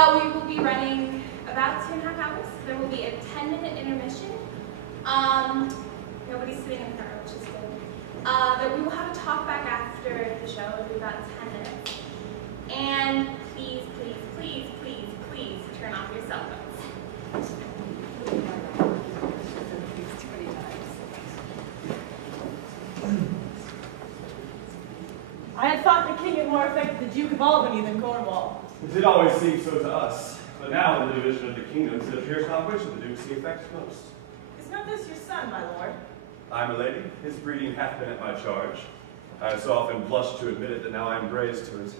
We will be running about 2.5 hours. There will be a 10-minute intermission. Nobody's sitting in the front row, which is good. But we will have a talk back after the show. It'll be about 10 minutes. And please, please, please, please, please turn off your cell phones. I had thought the king had more affected the Duke of Albany than Cornwall. It did always seem so to us. But now in the division of the kingdoms, it appears not which of the dukes he affects most. Is not this your son, my lord? Aye, my lady. His breeding hath been at my charge. I have so often blushed to admit it that now I am brazen to it.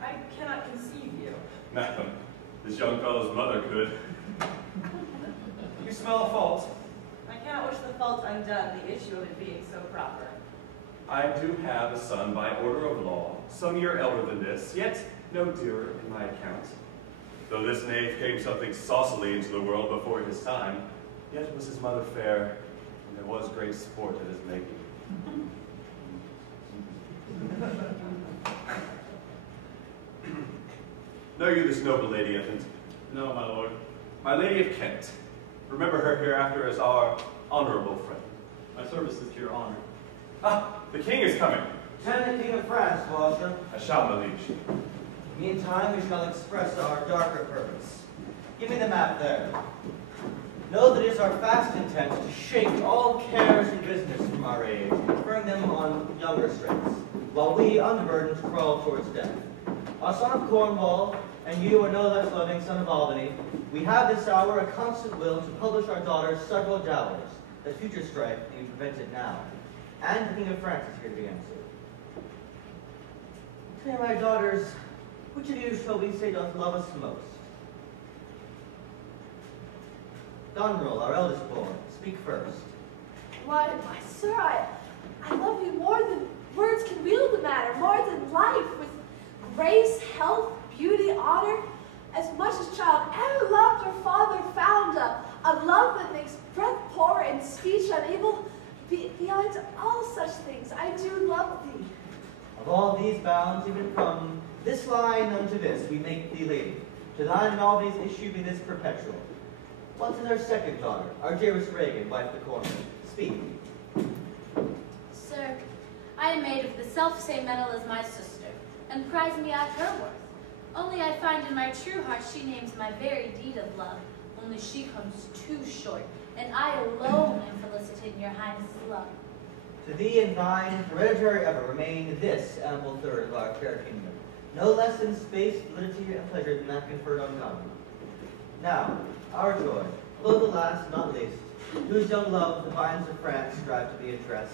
I cannot conceive you. Madam, this young fellow's mother could. You smell a fault. I cannot wish the fault undone, the issue of it being so proper. I do have a son by order of law, some year elder than this, yet no dearer in my account. Though this knave came something saucily into the world before his time, yet was his mother fair, and there was great sport at his making. Know you this noble lady, infant? No, my lord. My lady of Kent. Remember her hereafter as our honorable friend. My service is to your honor. Ah, the king is coming. Lieutenant King of France, Walter. I shall, my liege. Meantime, we shall express our darker purpose. Give me the map there. Know that it is our fast intent to shake all cares and business from our age, conferring them on younger strengths, while we, unburdened, crawl towards death. Our son of Cornwall, and you are no less loving son of Albany, we have this hour a constant will to publish our daughter's several dowers, that future strife may be prevented now. And the King of France is here to be answered. Say, my daughters, which of you shall we say doth love us most? Goneril, our eldest born, speak first. Why, sir, I love you more than words can wield the matter, more than life, with grace, health, beauty, honor, as much as child ever loved or father found, a love that makes breath poor and speech unable. Beyond all such things, I do love thee. Of all these bounds, even from this line unto this, we make thee lady. To thine and all these issue be this perpetual. What is our second daughter, our dearest Regan, wife of Cornwall? Speak. Sir, I am made of the self-same metal as my sister, and prize me at her worth. Only I find in my true heart she names my very deed of love, only she comes too short, and I alone am felicited in your highness' love. To thee and thine, hereditary ever, remain this ample third of our fair kingdom, no less in space, validity, and pleasure than that conferred on God. Now, our joy, though the last, not least, whose young love the vines of France strive to be interest.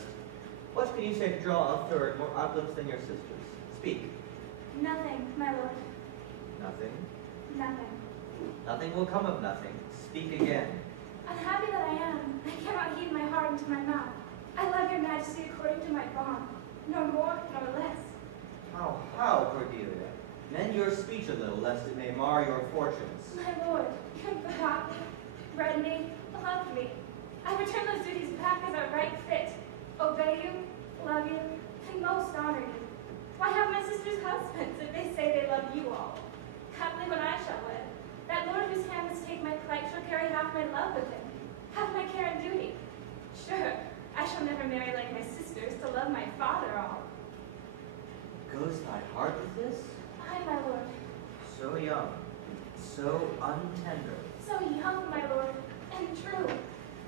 What can you say to draw a third more opulent than your sisters? Speak. Nothing, my lord. Nothing. Nothing. Nothing will come of nothing. Speak again. Unhappy that I am, I cannot heed my heart into my mouth. I love your majesty according to my bond, nor more nor less. How, Cordelia? Mend your speech a little, lest it may mar your fortunes. My lord, you have forgotten me, bred me, loved me. I return those duties back as I right fit. Obey you, love you, and most honor you. Why have my sisters husbands if they say they love you all? Haply when I shall wed, that lord whose hand must take my plight shall carry half my love with him, half my care and duty. Sure, I shall never marry like my sisters to love my father all. Goes thy heart with this? Aye, my lord. So young, so untender. So young, my lord, and true.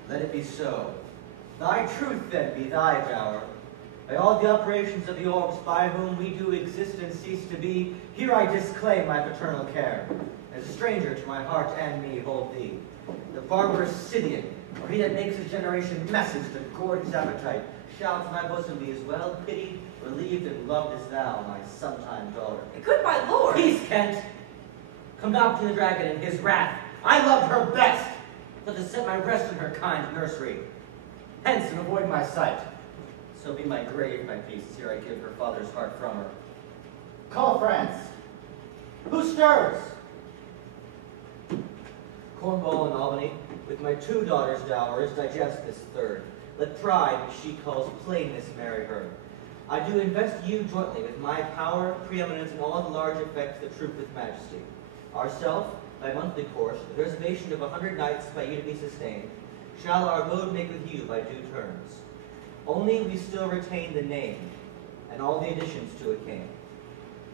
Let it be so. Thy truth then be thy dower. By all the operations of the orbs by whom we do exist and cease to be, here I disclaim my paternal care. As a stranger to my heart and me hold thee. The barbarous Scythian, or he that makes his generation message to gorge his appetite, shall to my bosom be as well pitied, relieved, and loved as thou, my sometime daughter. Good my lord! Peace, Kent! Come down to the dragon in his wrath. I loved her best, but to set my rest in her kind nursery. Hence, and avoid my sight. So be my grave, my peace, here I give her father's heart from her. Call France. Who stirs? Cornwall and Albany, with my 2 daughters' dowers, digest this third. Let pride, which she calls plainness, marry her. I do invest you jointly with my power, preeminence, and all the large effects that troop with majesty. Ourself, by monthly course, with reservation of 100 nights by you to be sustained, shall our abode make with you by due terms. Only we still retain the name, and all the additions to it came.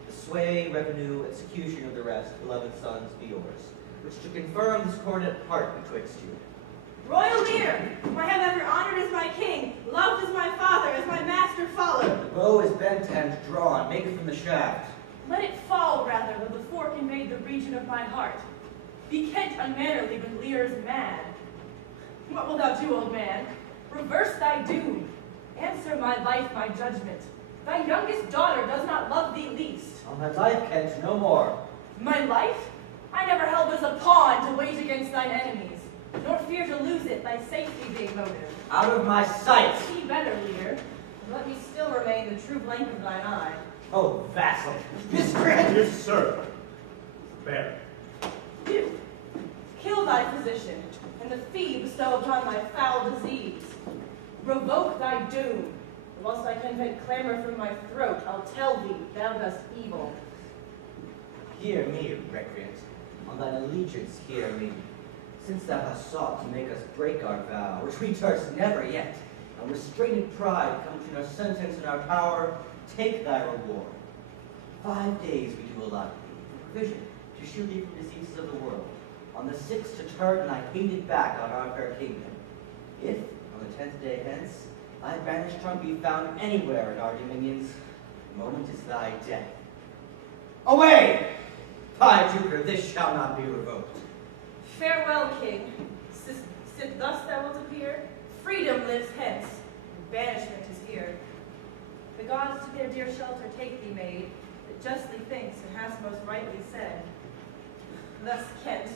The sway, revenue, execution of the rest, beloved sons, be yours, which to confirm this coordinate part betwixt you. Royal Lear, whom I have ever honored as my king, loved as my father, as my master followed. The bow is bent and drawn, make it from the shaft. Let it fall, rather, though the fork invade the region of my heart. Be Kent unmannerly when Lear is mad. What wilt thou do, old man? Reverse thy doom. Answer my life, my judgment. Thy youngest daughter does not love thee least. On thy life, Kent, no more. My life? I never held as a pawn to wage against thine enemies, nor fear to lose it, thy safety being motive. Out of my sight! See better, Lear, and let me still remain the true blank of thine eye. Oh, vassal! Miscreant! Yes, sir. Bear. You, kill thy physician, and the fee bestow upon thy foul disease. Revoke thy doom, and whilst I can vent clamor from my throat, I'll tell thee thou dost evil. Hear me, recreant. On thine allegiance, hear me. Since thou hast sought to make us break our vow, which we durst never yet, and restraining pride come between our sentence and our power, take thy reward. 5 days we do allot thee, for provision, to shield thee from diseases of the world. On the 6th to turn thy hated back on our fair kingdom. If, on the 10th day hence, thy banished trunk be found anywhere in our dominions, the moment is thy death. Away! By Jupiter, this shall not be revoked. Farewell, king. Sith thus thou wilt appear, freedom lives hence, and banishment is here. The gods to their dear shelter take thee, maid, that justly thinks and hast most rightly said. Thus Kent,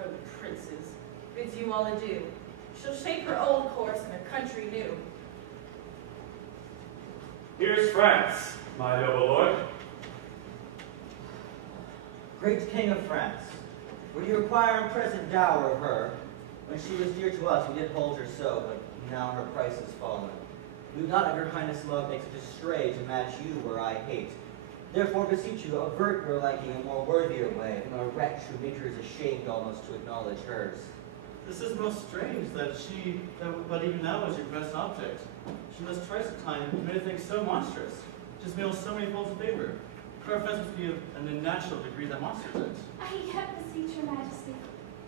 O princes, bids you all adieu. She'll shape her old course in a country new. Here's France, my noble lord. Great King of France, would you require a present dower of her? When she was dear to us, we did hold her so, but now her price has fallen. We would not of your highness love make such a stray to match you where I hate. Therefore beseech you, avert your liking a more worthier way from a wretch who made her ashamed almost to acknowledge hers. This is most strange that but even now is your best object. She must twice a time commit a thing so monstrous, just meals so many folds of favor. Her offense must be of an unnatural degree that monsters it. I yet beseech your majesty,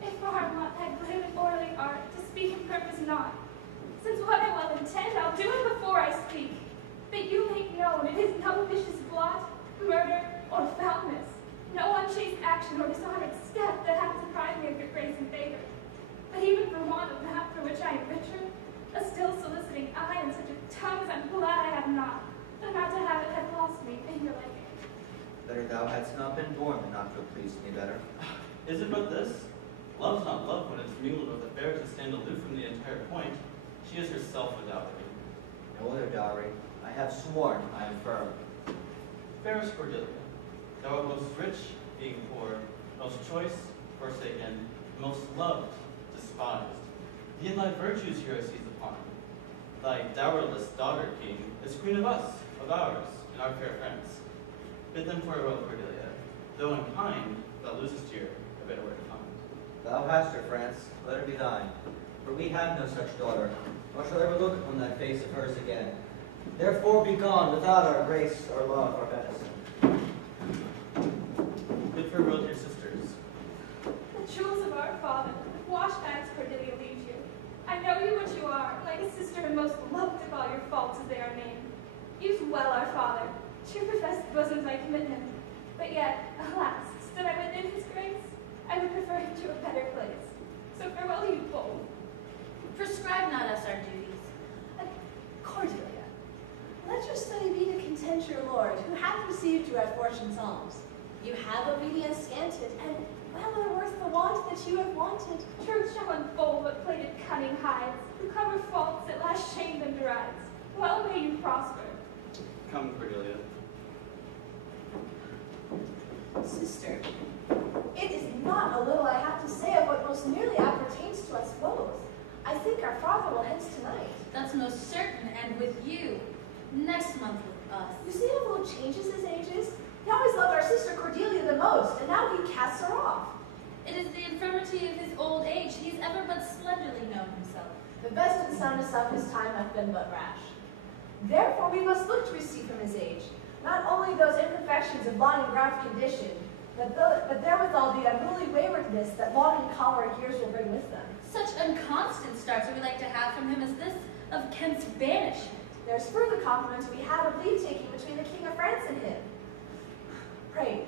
if for our lot that good and orderly art, to speak in purpose not. Since what I well intend, I'll do it before I speak. That you make known it is no vicious blot, murder, or foulness, no unchaste action or dishonored step that hath deprived me of your grace and favor. But even for want of that for which I am richer, a still soliciting eye and such a tongue as I'm glad I have not, though not to have it had lost me in your liking. Better thou hadst not been born than not to have pleased me better. Is it but this? Love's not love when it's mingled with a fair to stand aloof from the entire point. She is herself a dowry. No other dowry. I have sworn, I am firm. Fairest Cordelia, thou art most rich, being poor, most choice, forsaken, most loved, despised. The in thy virtues hero sees upon. Thy dowerless daughter, king, is queen of us, of ours, in our fair France. Bid them farewell, Cordelia. Though unkind, thou losest here a better word to find. Thou hast her, France, let her be thine. For we have no such daughter, nor shall ever look upon that face of hers again. Therefore be gone without our grace, our love, our benison. Bid farewell to your sisters. The jewels of our father, washed hands Cordelia leaves you. I know you what you are, like a sister and most loved of all your faults as they are named. Use well our father, to your professed bosoms I commit him. But yet, alas, stood I within his grace, I would prefer him to a better place. So farewell you both. Prescribe not us our duties. Cordelia, let your study be to content your lord, who hath received you at fortune's alms. You have obedience scanted, and well are worth the want that you have wanted. Truth shall unfold what plated cunning hides, who cover faults at last shame them derides. Well may you prosper. Come, Cordelia. Sister, it is not a little I have to say of what most nearly appertains to us both. I think our father will hence tonight. That's most certain, and with you. Next month with us. You see how little changes his age is? He always loved our sister Cordelia the most, and now he casts her off. It is the infirmity of his old age. He has ever but slenderly known himself. The best and soundest of his time hath been but rash. Therefore we must look to receive from his age, not only those imperfections of long and rough condition, but therewithal the unruly waywardness that long and choleric years will bring with them. Such unconstant starts we like to have from him as this of Kent's banishment. There's further compliment we have of leave-taking between the King of France and him. Pray,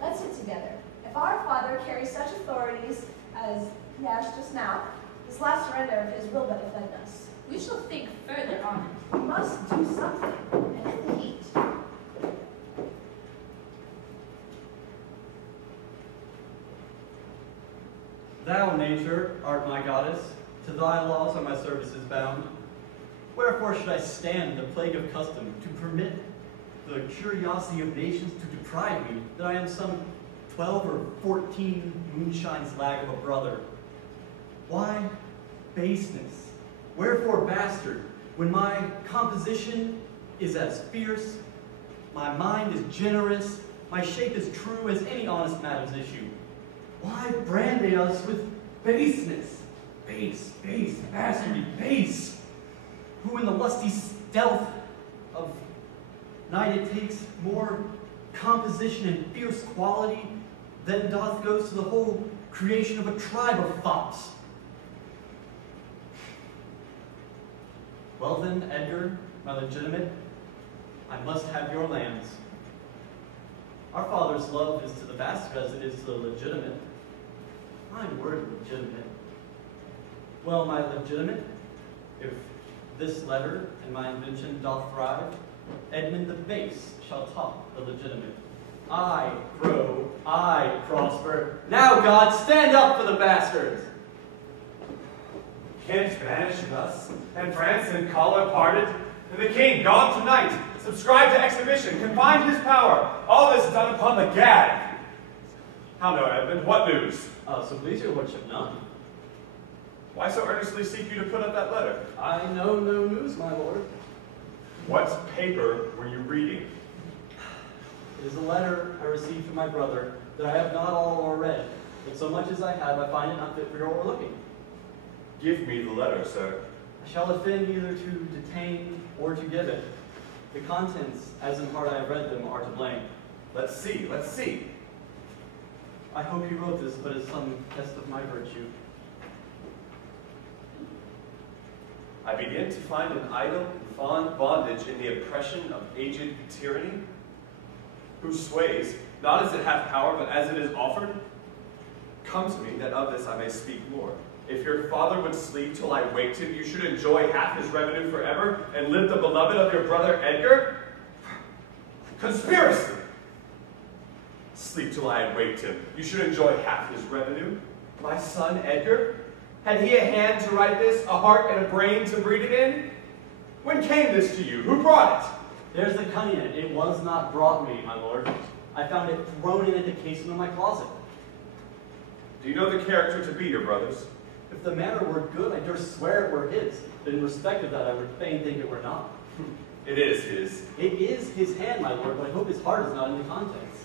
let's sit together. If our father carries such authorities as he has just now, this last surrender of his will but offend us. We shall think further on it. We must do something, and end the heat. Thou, nature, art my goddess, to thy laws are my services bound. Wherefore should I stand in the plague of custom to permit the curiosity of nations to deprive me that I am some 12 or 14 moonshines lag of a brother? Why baseness? Wherefore bastard, when my composition is as fierce, my mind is generous, my shape is true as any honest matter's issue? Why brand they us with baseness? Base, bastardy, base. Who in the lusty stealth of night it takes more composition and fierce quality than doth goes to the whole creation of a tribe of fops. Well then, Edgar, my legitimate, I must have your lands. Our father's love is to the bastard as it is to the legitimate. Fine word, legitimate. Well, my legitimate, if this letter and my invention doth thrive, Edmund the base shall top the legitimate. I grow, I prosper. Now, God, stand up for the bastards! Kent banished thus, and France and choler parted, and the king gone tonight, subscribed to exhibition, confined his power, all this done upon the gad. How now, Edmund, what news? So please your lordship, none. Why so earnestly seek you to put up that letter? I know no news, my lord. What paper were you reading? It is a letter I received from my brother that I have not all or read, but so much as I have, I find it not fit for your overlooking. Give me the letter, sir. I shall offend either to detain or to give it. The contents, as in part I have read them, are to blame. Let's see, let's see. I hope you wrote this but as some test of my virtue. I begin to find an idle and fond bondage in the oppression of aged tyranny, who sways, not as it hath power, but as it is offered. Come to me, that of this I may speak more. If your father would sleep till I waked him, you should enjoy half his revenue forever, and live the beloved of your brother Edgar? Conspiracy! Sleep till I had waked him. You should enjoy half his revenue. My son Edgar? Had he a hand to write this, a heart and a brain to breed it in? When came this to you? Who brought it? There's the cunning in it. It was not brought me, my lord. I found it thrown in at the casement of my closet. Do you know the character to be your brother's? If the manner were good, I durst swear it were his. But in respect of that, I would fain think it were not. It is his. It is his hand, my lord, but I hope his heart is not in the contents.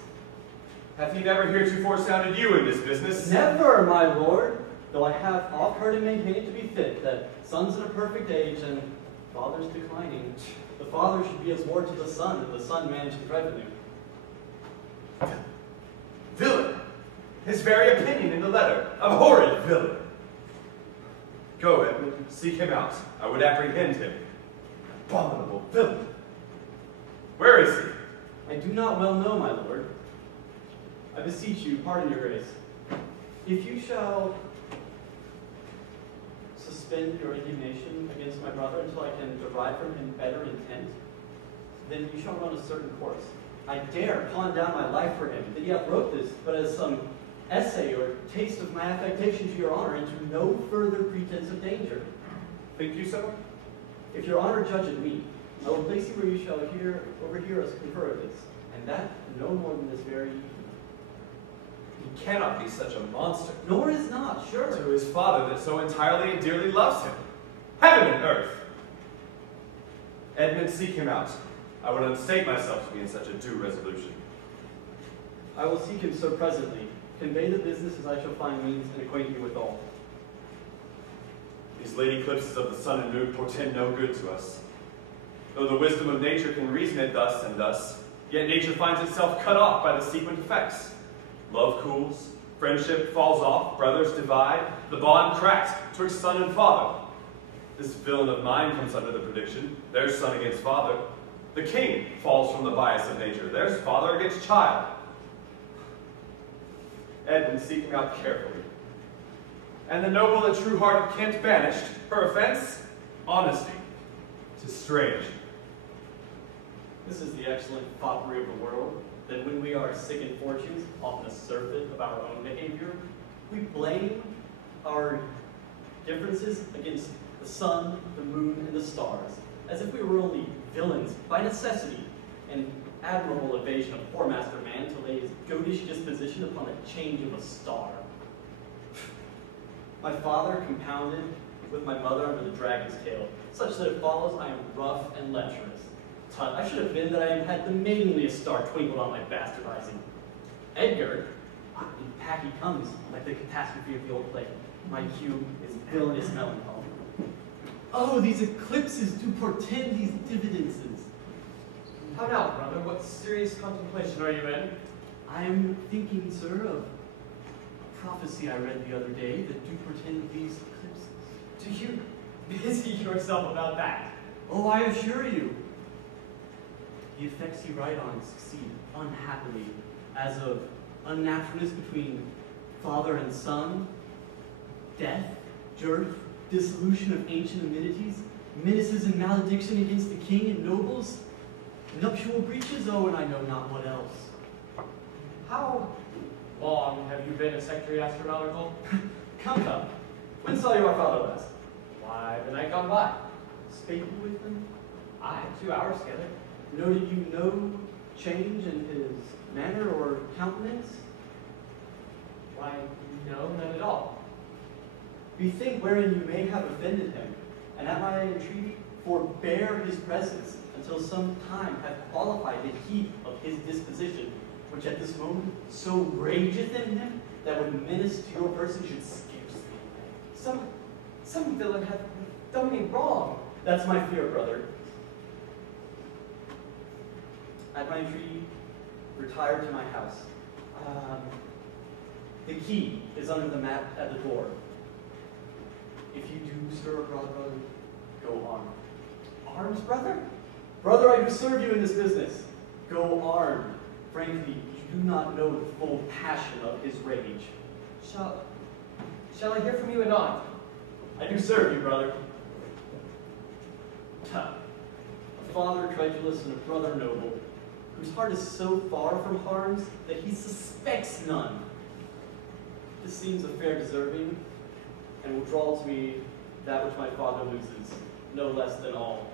Hath he never heretofore sounded you in this business? Never, my lord, though I have oft heard him maintain it to be fit, that sons in a perfect age and fathers declining, the father should be as ward to the son, and the son manage his revenue. Villain! His very opinion in the letter. Abhorred villain! Go, Edmund, seek him out. I would apprehend him. Abominable villain! Where is he? I do not well know, my lord. I beseech you, pardon your grace. If you shall suspend your indignation against my brother until I can derive from him better intent, then you shall run a certain course. I dare pawn down my life for him, that he hath wrote this, but as some essay or taste of my affectation to your honor, and to no further pretense of danger. Think you so? If your honor judge it me, I will place you where you shall overhear us confer of this, and that no more than this very evening. He cannot be such a monster. Nor is not, sure. To his father that so entirely and dearly loves him. Heaven and earth! Edmund, seek him out. I would unstate myself to be in such a due resolution. I will seek him so presently. Convey the business as I shall find means, and acquaint you with all. These late eclipses of the sun and moon portend no good to us. Though the wisdom of nature can reason it thus and thus, yet nature finds itself cut off by the sequent effects. Love cools, friendship falls off, brothers divide, the bond cracks twixt son and father. This villain of mine comes under the prediction, there's son against father. The king falls from the bias of nature, there's father against child. Edmund seeking out carefully. And the noble and true heart of Kent banished, her offense, honesty. 'Tis strange. This is the excellent foppery of the world, that when we are sick in fortunes, often a surfeit of our own behavior, we blame our differences against the sun, the moon, and the stars, as if we were only villains by necessity, an admirable evasion of poor master man to lay his goatish disposition upon the change of a star. My father compounded with my mother under the dragon's tail, such that it follows I am rough and lecherous. Tut, I should have been that I had the maidenliest star twinkled on my bastardizing. Edgar, back he comes, like the catastrophe of the old play. My cue is villainous melancholy. Oh, these eclipses do portend these dividences. How now, brother? What serious contemplation are you in? I am thinking, sir, of a prophecy I read the other day that do portend these eclipses. Do you busy yourself about that? Oh, I assure you. The effects you write on succeed unhappily, as of unnaturalness between father and son, death, dearth, dissolution of ancient amenities, menaces and malediction against the king and nobles, nuptial breaches, oh, and I know not what else. How long have you been a secretary astronomical? Come. When saw you our father last? Why, the night gone by. Spake you with him? Aye, 2 hours together. Noted you no change in his manner or countenance? Why, no, none at all. Bethink wherein you may have offended him, and at my entreaty forbear his presence until some time hath qualified the heat of his disposition, which at this moment so rageth in him that when menace to your person should scarcely obey. Some villain hath done me wrong. That's my fear, brother. At my entreaty, retire to my house. The key is under the mat at the door. If you do stir abroad, brother, go armed. Arms, brother? Brother, I do serve you in this business. Go armed. Frankly, you do not know the full passion of his rage. Shall I hear from you anon? I do serve you, brother. A father credulous and a brother noble, whose heart is so far from harms that he suspects none. This seems a fair deserving, and will draw to me that which my father loses, no less than all.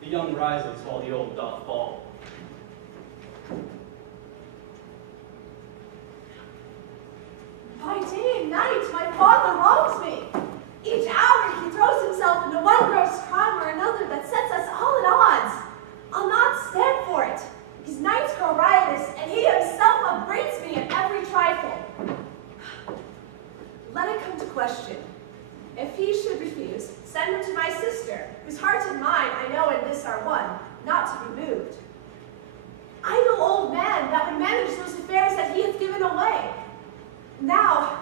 The young rises while the old doth fall. By day and night, my father wrongs me. Each hour he throws himself into one gross crime or another that sets us all at odds. I'll not stand for it. His nights grow riotous, and he himself upbraids me in every trifle. Let it come to question. If he should refuse, send him to my sister, whose heart and mind I know in this are one, not to be moved. Idle old man that would manage those affairs that he hath given away. Now,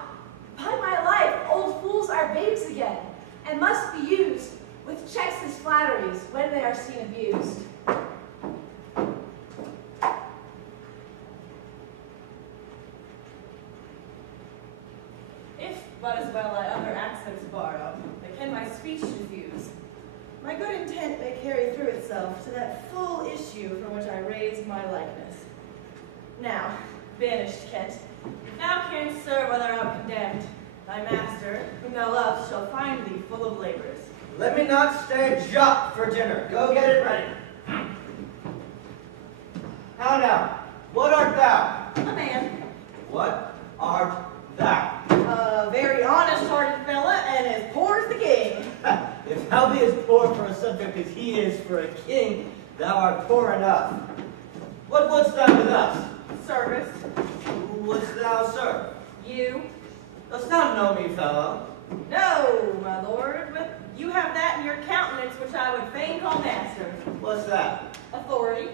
by my life, old fools are babes again, and must be used with checks as flatteries when they are seen abused. If but as well I other accents borrow, that can my speech diffuse, my good intent may carry through itself to that full issue for which I raised my likeness. Now, banished Kent, thou canst serve whether out condemned. Thy master, whom thou lovest, shall find thee full of labors. Let me not stay Jop for dinner. Go get it ready. How now? What art thou? A man, What art thou? a very honest-hearted fella, and as poor as the king. If thou be as poor for a subject as he is for a king, thou art poor enough. What wouldst thou with us? Service. Who wouldst thou serve? You? Dost thou know me, fellow? No, my lord, but you have that in your countenance which I would fain call master. What's that? Authority.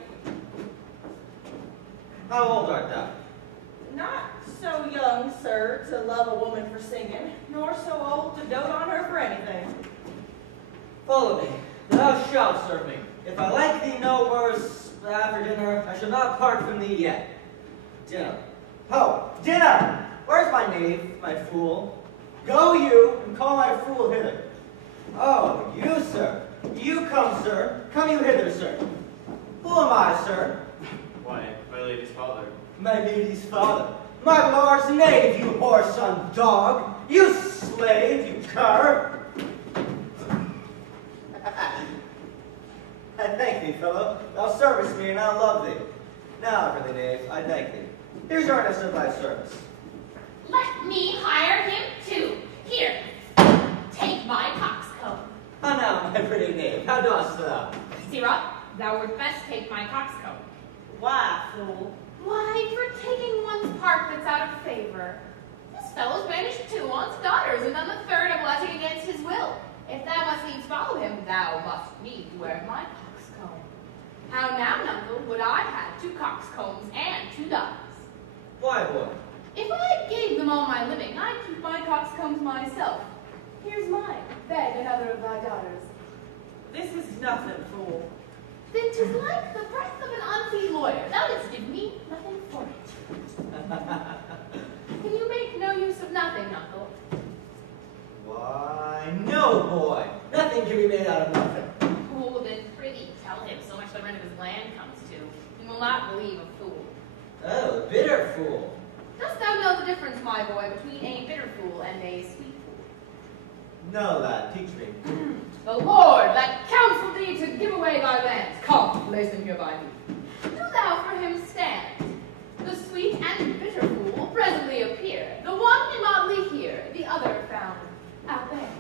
How old art thou? Not so young, sir, to love a woman for singing, nor so old to dote on her for anything. Follow me. Thou shalt serve me. If I like thee no worse after dinner, I shall not part from thee yet. Dinner. Ho! Dinner! Where's my knave, my fool? Go you, and call my fool hither. Oh, you, sir. You come, sir. Come you hither, sir. Who am I, sir? Why, my lady's father. My lady's father. My lord's knave, you whoreson dog. You slave, you cur. I thank thee, fellow. Thou servest me, and I love thee. Now for the knave, I thank thee. Here's earnest of thy service. Let me hire him too. Here, take my coxcomb. How now, my pretty knave, how dost thou? Sirrah, thou wert best take my coxcomb. Why, fool? Why, for taking one's part that's out of favor. This fellow's banished 2 on's daughters, and then the 3rd a blessing against his will. If thou must needs follow him, thou must needs wear my coxcomb. How now, nuncle, would I had 2 coxcombs and 2 daughters? Why, boy? If I gave them all my living, I'd keep my coxcombs myself. Here's mine, beg another of thy daughters. This is nothing, fool. Then 'tis like the breath of an unfeed lawyer. Thou didst give me nothing for it. Can you make no use of nothing, uncle? Why, no, boy. Nothing can be made out of nothing. Oh, then prithee tell him so much the rent of his land comes to. He will not believe a fool. Oh, bitter fool. Dost thou know the difference, my boy, between a bitter fool and a sweet fool? No, lad, teach me. The Lord that counselled thee to give away thy lands, come, place them here by me. Do thou for him stand. The sweet and bitter fool will presently appear, the one in motley here, the other found out there.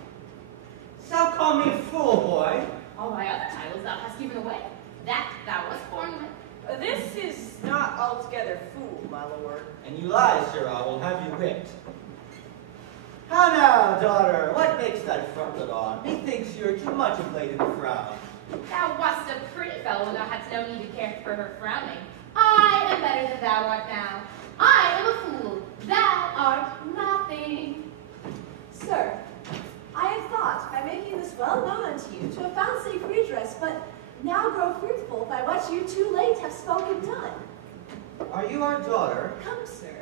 Thou call me fool, boy. All thy other titles thou hast given away, that thou wast born with. This is not altogether fool, my lord. And you lie, sir, I will have you whipped. How now, daughter, what makes that frontlet on? Methinks you're too much of late in the frown. Thou wast a pretty fellow when thou hadst no need to care for her frowning. I am better than thou art now. I am a fool. Thou art nothing. Sir, I had thought, by making this well known unto you, to have found safe redress, but now grow fruitful by what you too late have spoken done. Are you our daughter? Come, sir,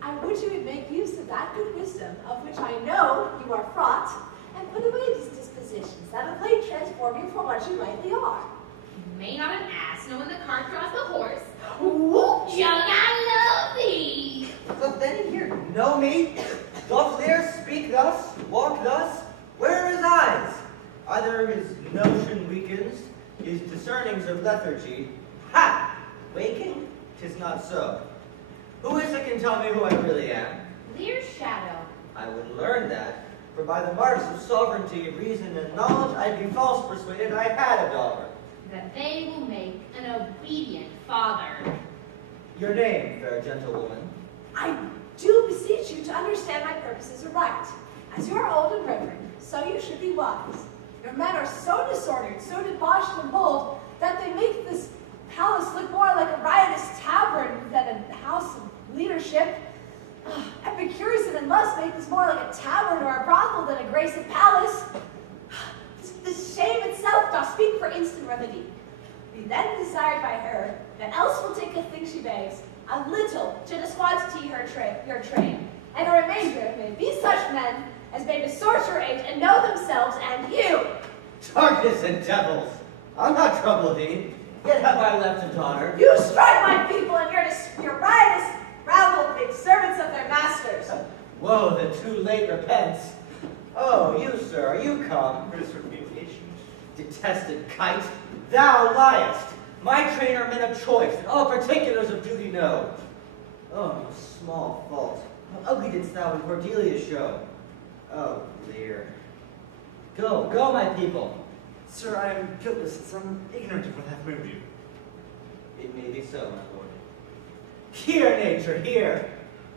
I would you would make use of that good wisdom, of which I know you are fraught, and put away these dispositions that of late transform you from what you rightly are. May not an ass know when the cart draws the horse? Whoop, young, I love thee. Doth any here know me? Doth Lear speak thus, walk thus? Where are his eyes? Either his notion weakens, his discernings of lethargy. Ha! Waking? 'Tis not so. Who is it can tell me who I really am? Lear's shadow. I would learn that, for by the marks of sovereignty, reason, and knowledge, I'd be false persuaded I had a daughter. That they will make an obedient father. Your name, fair gentlewoman? I do beseech you to understand my purposes aright. As you are old and reverend, so you should be wise. Your men are so disordered, so debauched and bold, that they make this palace look more like a riotous tavern than a house of leadership. Epicures and lust make this more like a tavern or a brothel than a grace of palace. The shame itself doth speak for instant remedy. Be then desired by her, that else will take a thing she begs, a little to disquantity your train, and the remainder may be such men as may besort your age and know themselves and you. Darkness and devils! I'll not trouble thee, yet have I left a daughter. You strike my people, and your riotous rabble make servants of their masters. Woe that too late repents. Oh, you, sir, are you come? For this reputation. Detested kite, thou liest. My train are men of choice, and all particulars of duty know. Oh, no small fault. How ugly didst thou in Cordelia show. Oh, Lear. Go, go, my people. Sir, I am guiltless, since I'm ignorant of what hath moved you. It may be so, my lord. Hear, nature, hear.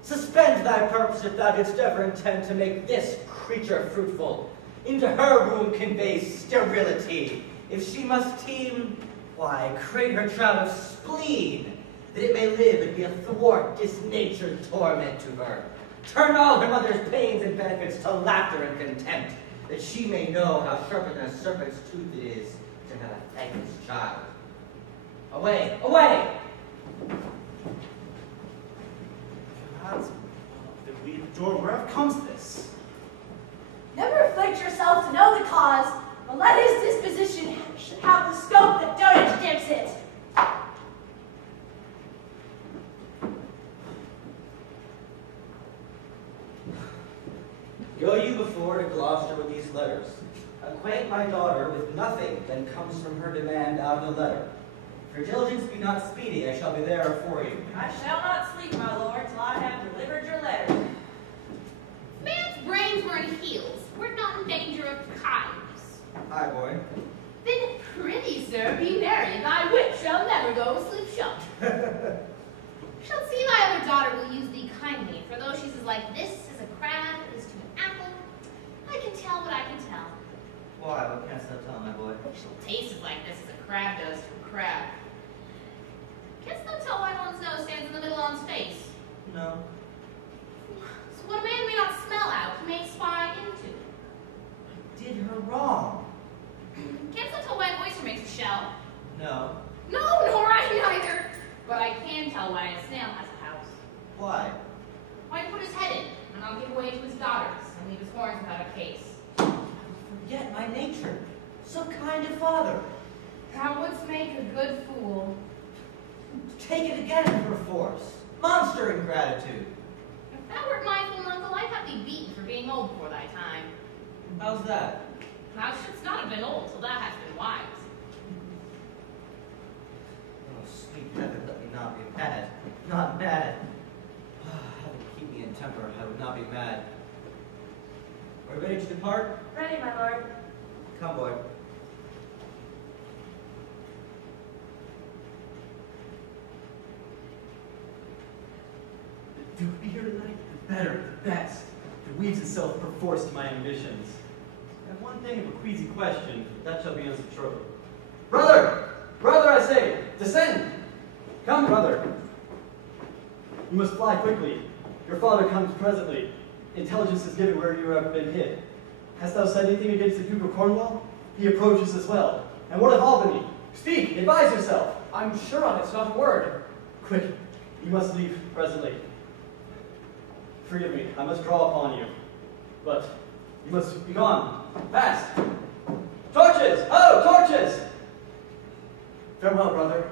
Suspend thy purpose if thou didst ever intend to make this creature fruitful. Into her womb convey sterility. If she must teem, why, create her child of spleen, that it may live and be a thwart disnatured torment to her. Turn all her mother's pains and benefits to laughter and contempt, that she may know how sharper than a serpent's tooth it is to have a thankless child. Away, away! Gods that we adore, whereof comes this? Never afflict yourself to know the cause, but let his disposition have the scope that dotage dips it. Go you before to Gloucester with these letters. Acquaint my daughter with nothing that comes from her demand out of the letter. If your diligence be not speedy, I shall be there for you. I shall not sleep, my lord, till I have delivered your letter. Man's brains were in heels. We're not in danger of chives. Hi, boy. Then prithee, sir, be merry, and thy wit shall never go asleep shut. Shall see thy other daughter will use thee kindly, for though she's as like this as a crab is to an apple, I can tell what I can tell. Why? What canst thou tell, my boy? She'll taste as like this as a crab does to a crab. Canst thou tell why one's nose stands in the middle of one's face? No. So what a man may not smell out, he may spy into. Did her wrong? Canst thou tell why an oyster makes a shell? No. No, nor I neither. But I can tell why a snail has a house. Why? Why put his head in, and I'll give way to his daughters, and leave his horns without a case. Forget my nature. So kind a father. Thou wouldst make a good fool. Take it again perforce. Monster ingratitude. If thou wert my full uncle, I'd have thee beaten for being old before thy time. How's that? Thou shouldst not have been old till thou hast been wise. Oh, sweet heaven, let me not be mad. Not mad. Heaven, keep me in temper. I would not be mad. Are we ready to depart? Ready, my lord. Come, boy. The Duke be here tonight? The better, the best. It weaves itself perforce to my ambitions. I have one thing of a queasy question, that shall be answered shortly. Brother! Brother, I say, descend! Come, brother. You must fly quickly. Your father comes presently. Intelligence is given where you have been hid. Hast thou said anything against the Duke of Cornwall? He approaches as well. And what of Albany? Speak, advise yourself. I'm sure on it's not a word. Quick, you must leave presently. Forgive me, I must draw upon you. But you must be gone. Fast! Torches! Oh, torches! Farewell, brother.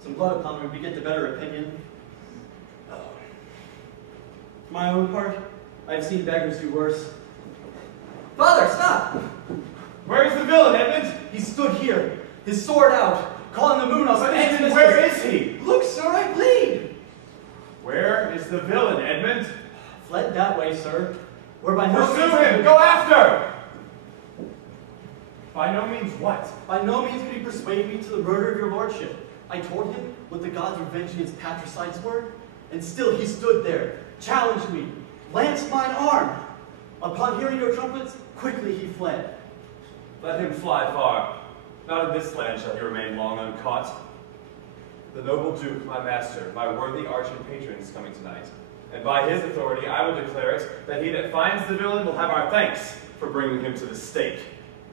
Some blood upon me beget the better opinion. For my own part, I have seen beggars do worse. Father, stop! Where is the villain, Edmund? He stood here, his sword out, calling the moon off. Edmund, where is he? Look, sir, I bleed! Where is the villain, Edmund? Fled that way, sir. Where by no Pursue means... him! Go after! By no means what? By no means could he persuade me to the murder of your lordship. I told him what the gods' revenge against patricides were, and still he stood there, challenged me, lanced mine arm. Upon hearing your trumpets, quickly he fled. Let him fly far. Not in this land shall he remain long uncaught. The noble Duke, my master, my worthy arch and patron, is coming tonight. And by his authority, I will declare it that he that finds the villain will have our thanks for bringing him to the stake.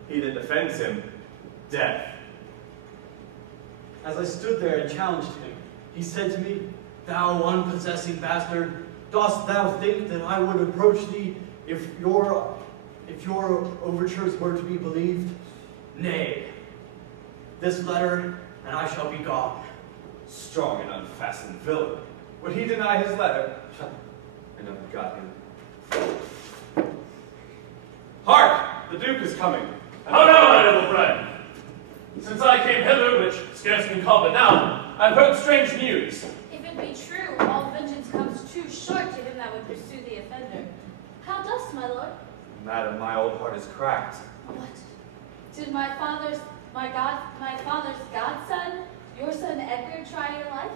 He that defends him, death. As I stood there and challenged him, he said to me, "Thou unpossessing bastard, dost thou think that I would approach thee if your overtures were to be believed? Nay. This letter, and I shall be gone." Strong and unfastened villain. Would he deny his letter? I never got him. Hark! The Duke is coming. How now, my little friend? Since I came hither, which scarce can call but now, I've heard strange news. If it be true, all vengeance comes too short to him that would pursue the offender. How dost, my lord? Madam, my old heart is cracked. What? Did my father's godson, your son Edgar, try your life?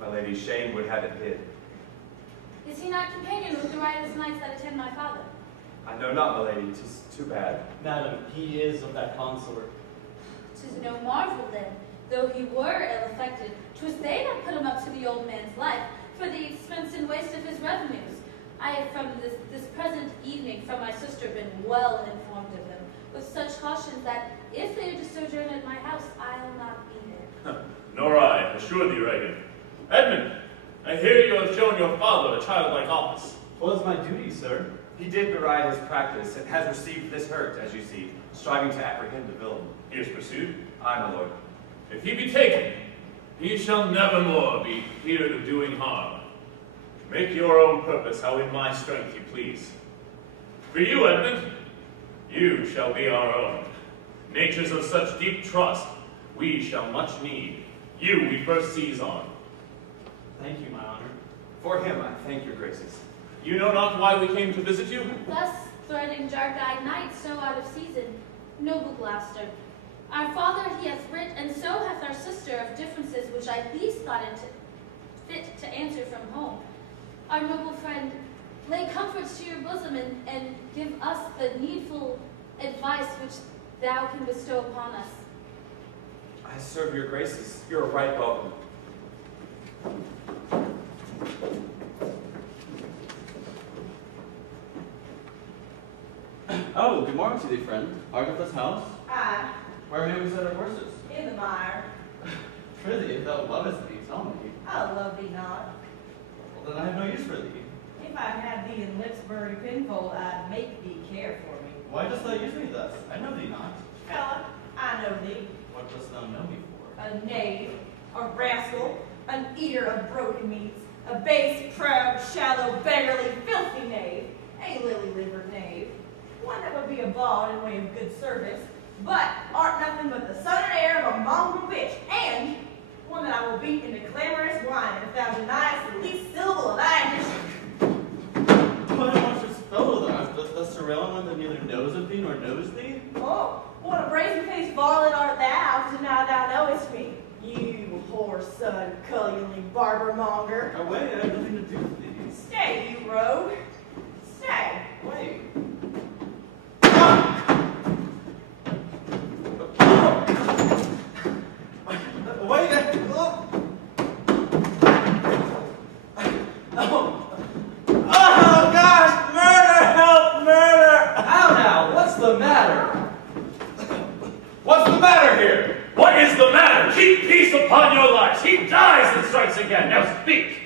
My lady Shane would have it hid. Is he not companion with the riotous knights that attend my father? I know not, my lady. 'Tis too bad. Madam, he is of that consort. 'Tis no marvel then, though he were ill-affected, 'twas they that put him up to the old man's life, for the expense and waste of his revenues. I have from this present evening from my sister been well informed of them, with such cautions that if they are to sojourn at my house, I'll not be there. Nor I, assure thee, Regan. Edmund, I hear you have shown your father a childlike office. 'Twas my duty, sir. He did deride his practice, and has received this hurt, as you see, striving to apprehend the villain. He is pursued. Aye, my lord. If he be taken, he shall never more be feared of doing harm. Make your own purpose how in my strength you please. For you, Edmund, you shall be our own. Natures of such deep trust we shall much need. You we first seize on. Thank you, my honor. For him I thank your graces. You know not why we came to visit you? Thus, threading dark-eyed night, so out of season, noble Gloucester, our father he hath writ, and so hath our sister of differences which I least thought fit to answer from home. Our noble friend, lay comforts to your bosom and give us the needful advice which thou can bestow upon us. I serve your graces. You're right welcome. Oh, good morning to thee, friend. Art of this house? Aye, Where may we set our horses? in the mire. Prithee, if thou lovest me, tell me. I love thee not. Well, then I have no use for thee. If I had thee in Lipsbury pinfold, I'd make thee care for me. Why dost thou use me thus? I know thee not. Fella, I know thee. What dost thou know me for? A knave, a rascal, an eater of broken meats, a base, proud, shallow, beggarly, filthy knave, a lily-livered knave, one that would be a bawd in way of good service, but art nothing but the son and heir of a mongrel bitch, and one that I will beat into clamorous whine if thou deniest the least syllable of thy admission. What a monstrous fellow thou art. Dost thou surround one that neither knows of thee nor knows thee? Oh, what a brazen-faced varlet art thou, to deny thou knowest me, you whore-son, cullionly barber-monger. Away, I have nothing to do with thee. Stay, you rogue. Stay. Wait. Wait! Oh, gosh! Murder! Help! Murder! How now? What's the matter? What's the matter here? What is the matter? Keep peace upon your lives. He dies and strikes again. Now speak.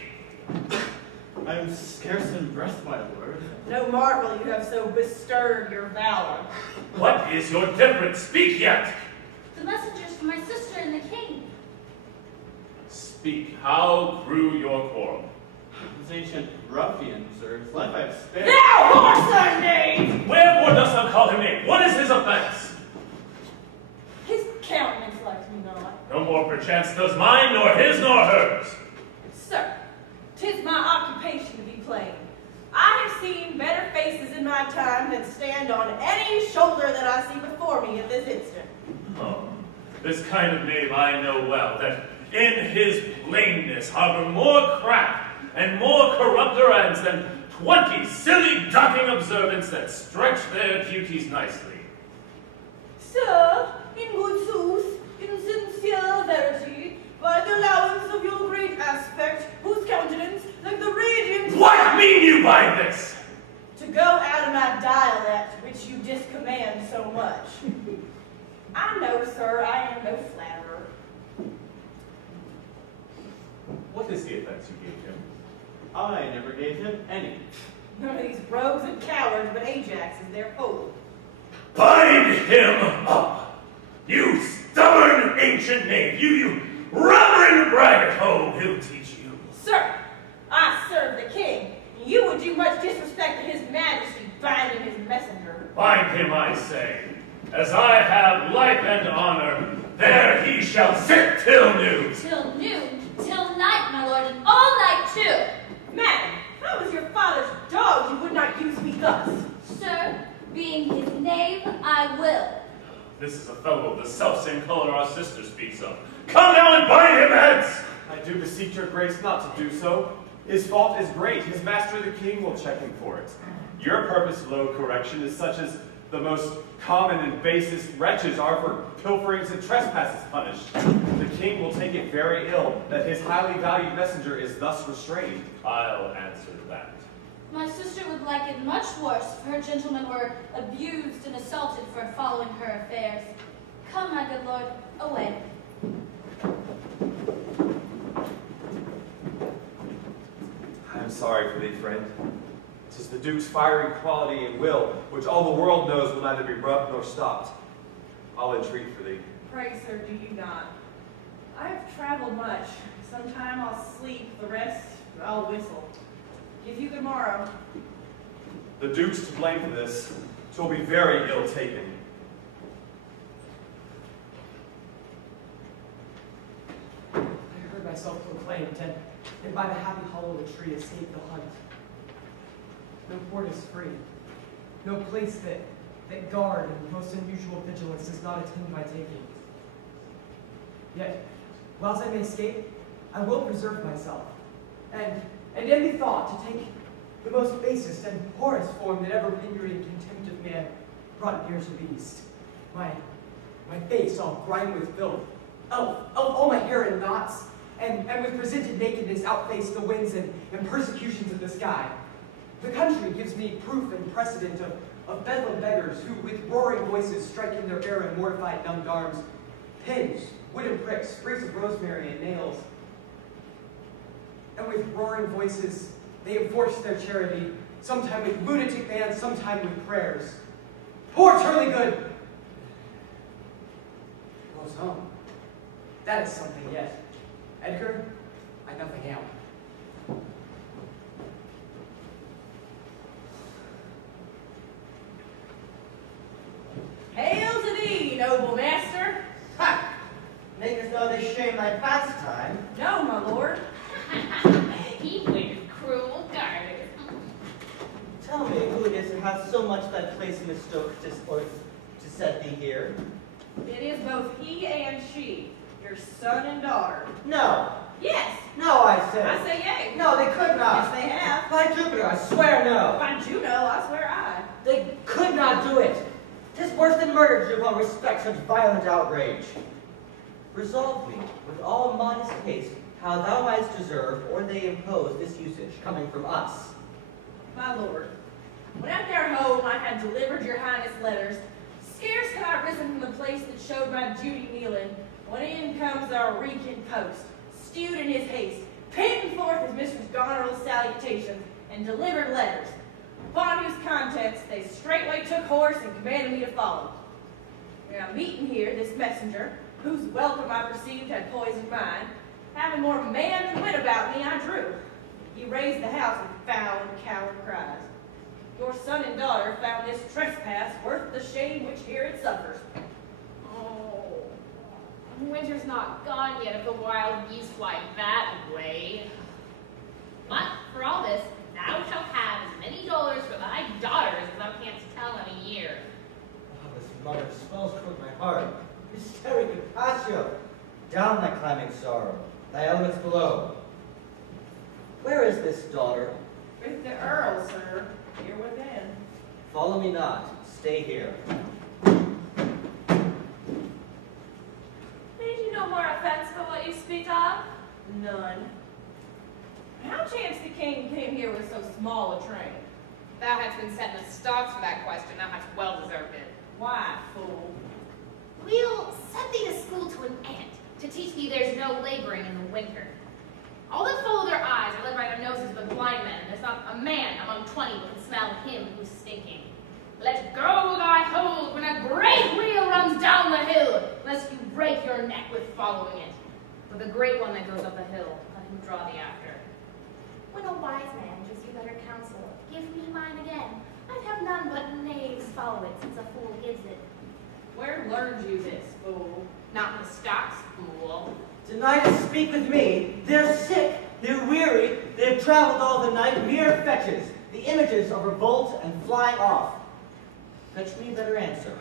I am scarce in breath, my lord. No marvel you have so bestirred your valor. What is your difference? Speak yet. The messengers from my sister and the king. Speak. How grew your quarrel? This ancient ruffian, sir, his life I have spared. Thou whoreson knave! Wherefore dost thou call him name? What is his offense? His countenance likes me not. No more perchance does mine, nor his, nor hers. Sir, 'tis my occupation to be plain. I have seen better faces in my time than stand on any shoulder that I see before me at this instant. Oh, this kind of knave I know well, that in his plainness harbor more craft and more corrupter ends than 20 silly ducking observants that stretch their duties nicely. Sir, in good sooth, in sincere verity, by the allowance of your great aspect, whose countenance, like the radiant... What mean you by this? To go out of my dialect, which you discommand so much. I know, sir, I am no flatterer. What is the offense you gave him? I never gave him any. None of these rogues and cowards, but Ajax is their hope. Bind him up! You stubborn ancient knave! You reverend braggart! Oh, he'll teach you. Sir, I serve the king. You would do much disrespect to his majesty binding his messenger. Bind him, I say. As I have life and honor, there he shall sit till noon. Till noon, till night, my lord, and all night too. Madam, if I was your father's dog, you would not use me thus. Sir, being his knave, I will. This is a fellow of the selfsame color our sister speaks of. Come now and bind him hence! I do beseech your grace not to do so. His fault is great. His master the king will check him for it. Your purpose, low correction, is such as the most common and basest wretches are for pilferings and trespasses punished. The king will take it very ill that his highly valued messenger is thus restrained. I'll answer that. My sister would like it much worse if her gentlemen were abused and assaulted for following her affairs. Come, my good lord, away. I am sorry for thee, friend. 'Tis the Duke's fiery quality and will, which all the world knows will neither be rubbed nor stopped. I'll entreat for thee. Pray, sir, do you not? I have traveled much. Sometime I'll sleep, the rest I'll whistle. Give you good morrow. The Duke's to blame for this. 'Twill be very ill taken. I heard myself proclaimed, and by the happy hollow of the tree escaped the hunt. No port is free. No place that guard and most unusual vigilance does not attend my taking. Yet, whilst I may escape, I will preserve myself, and in the thought to take the most basest and poorest form that ever penury and contempt of man brought near to beast. My face all grimed with filth, all my hair in knots, and with presented nakedness outface the winds and persecutions of the sky. The country gives me proof and precedent of bedlam beggars who, with roaring voices, strike in their barren, mortified, numbed arms, pins, wooden pricks, sprigs of rosemary, and nails. And with roaring voices, they enforce their charity, sometime with lunatic bans, sometime with prayers. Poor Turleygood! Goes home. That is something yet. Edgar, I nothing am. Hail to thee, noble master. Ha! Makest thou this shame thy pastime? No, my lord. He wears cruel garters. Tell me who it is that hath so much thy place mistook to set thee here. It is both he and she, your son and daughter. No. Yes. No, I say. I say yea. No, they could not. Yes, they have. By Jupiter, I swear no. By Juno, I swear I. They could not do it. 'Tis worse than murder to well respect such violent outrage. Resolve me, with all modest haste, how thou mightst deserve, or they impose this usage, coming from us. My lord, when at their home I had delivered your highness letters, scarce had I risen from the place that showed my duty kneeling, when in comes our reeking post, stewed in his haste, panting forth his mistress Goneril's salutations, and delivered letters, upon whose contents they straightway took horse and commanded me to follow. Now meeting here this messenger, whose welcome I perceived had poisoned mine, having more man than wit about me, I drew. He raised the house with foul and coward cries. Your son and daughter found this trespass worth the shame which here it suffers. Oh, winter's not gone yet if the wild geese fly that way. But for all this, thou shalt have as many dollars for thy daughters as thou canst tell in a year. Oh, this mother swells toward my heart. Hysteric Cassio. Down thy climbing sorrow, thy elements below. Where is this daughter? With the earl, sir, here within. Follow me not. Stay here. Need you no more offense for what you speak of? None. How chanced the king came here with so small a train? Thou hadst been set in the stocks for that question, thou hadst well deserved it. Why, fool? We'll send thee to school to an ant, to teach thee there's no laboring in the winter. All that follow their eyes are led by their noses but blind men, and there's not a man among 20 who can smell him who's stinking. Let go thy hold when a great wheel runs down the hill, lest you break your neck with following it. For the great one that goes up the hill, let him draw thee after. When a wise man gives you better counsel, give me mine again. I'd have none but knaves follow it, since a fool gives it. Where learned you this, fool? Not in the stocks, fool. Deny to speak with me. They're sick, they're weary, they've traveled all the night, mere fetches, the images of revolt and flying off. Fetch me a better answer.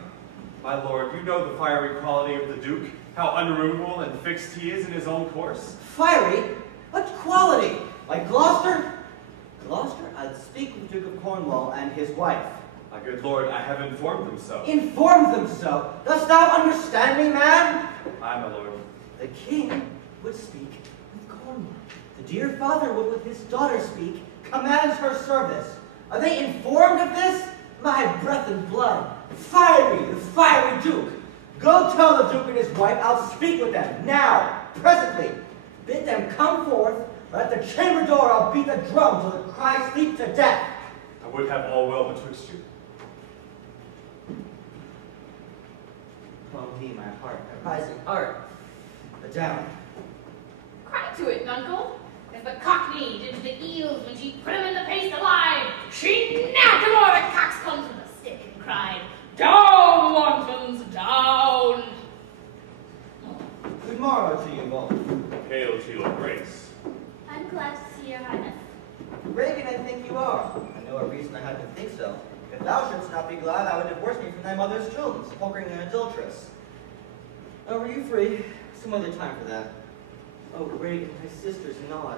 My lord, you know the fiery quality of the Duke, how unremovable and fixed he is in his own course. Fiery? What quality? By Gloucester? Gloucester, I'd speak with the Duke of Cornwall and his wife. My good lord, I have informed them so. Informed them so? Dost thou understand me, man? Aye, my lord. The king would speak with Cornwall. The dear father would with his daughter speak, commands her service. Are they informed of this? My breath and blood. Fiery, the fiery Duke. Go tell the Duke and his wife I'll speak with them, now, presently. Bid them come forth, or at the chamber door I'll beat the drum till the cry sleep to death. I would have all well betwixt you. Oh me, my heart, my rising heart. Adown. Cry to it, Nuncle. As the cock kneed into the eels when she put him in the paste alive, she napped him o'er the coxcombs with a stick and cried, "Down, wantons, down!" Good morrow to you both. Hail to your grace. I'm glad to see your highness. Regan, I think you are. I know a reason I had to think so. If thou shouldst not be glad, I would divorce me from thy mother's children, sepulchring an adulteress. Oh, were you free? Some other time for that. Oh, Regan, thy sister's nod.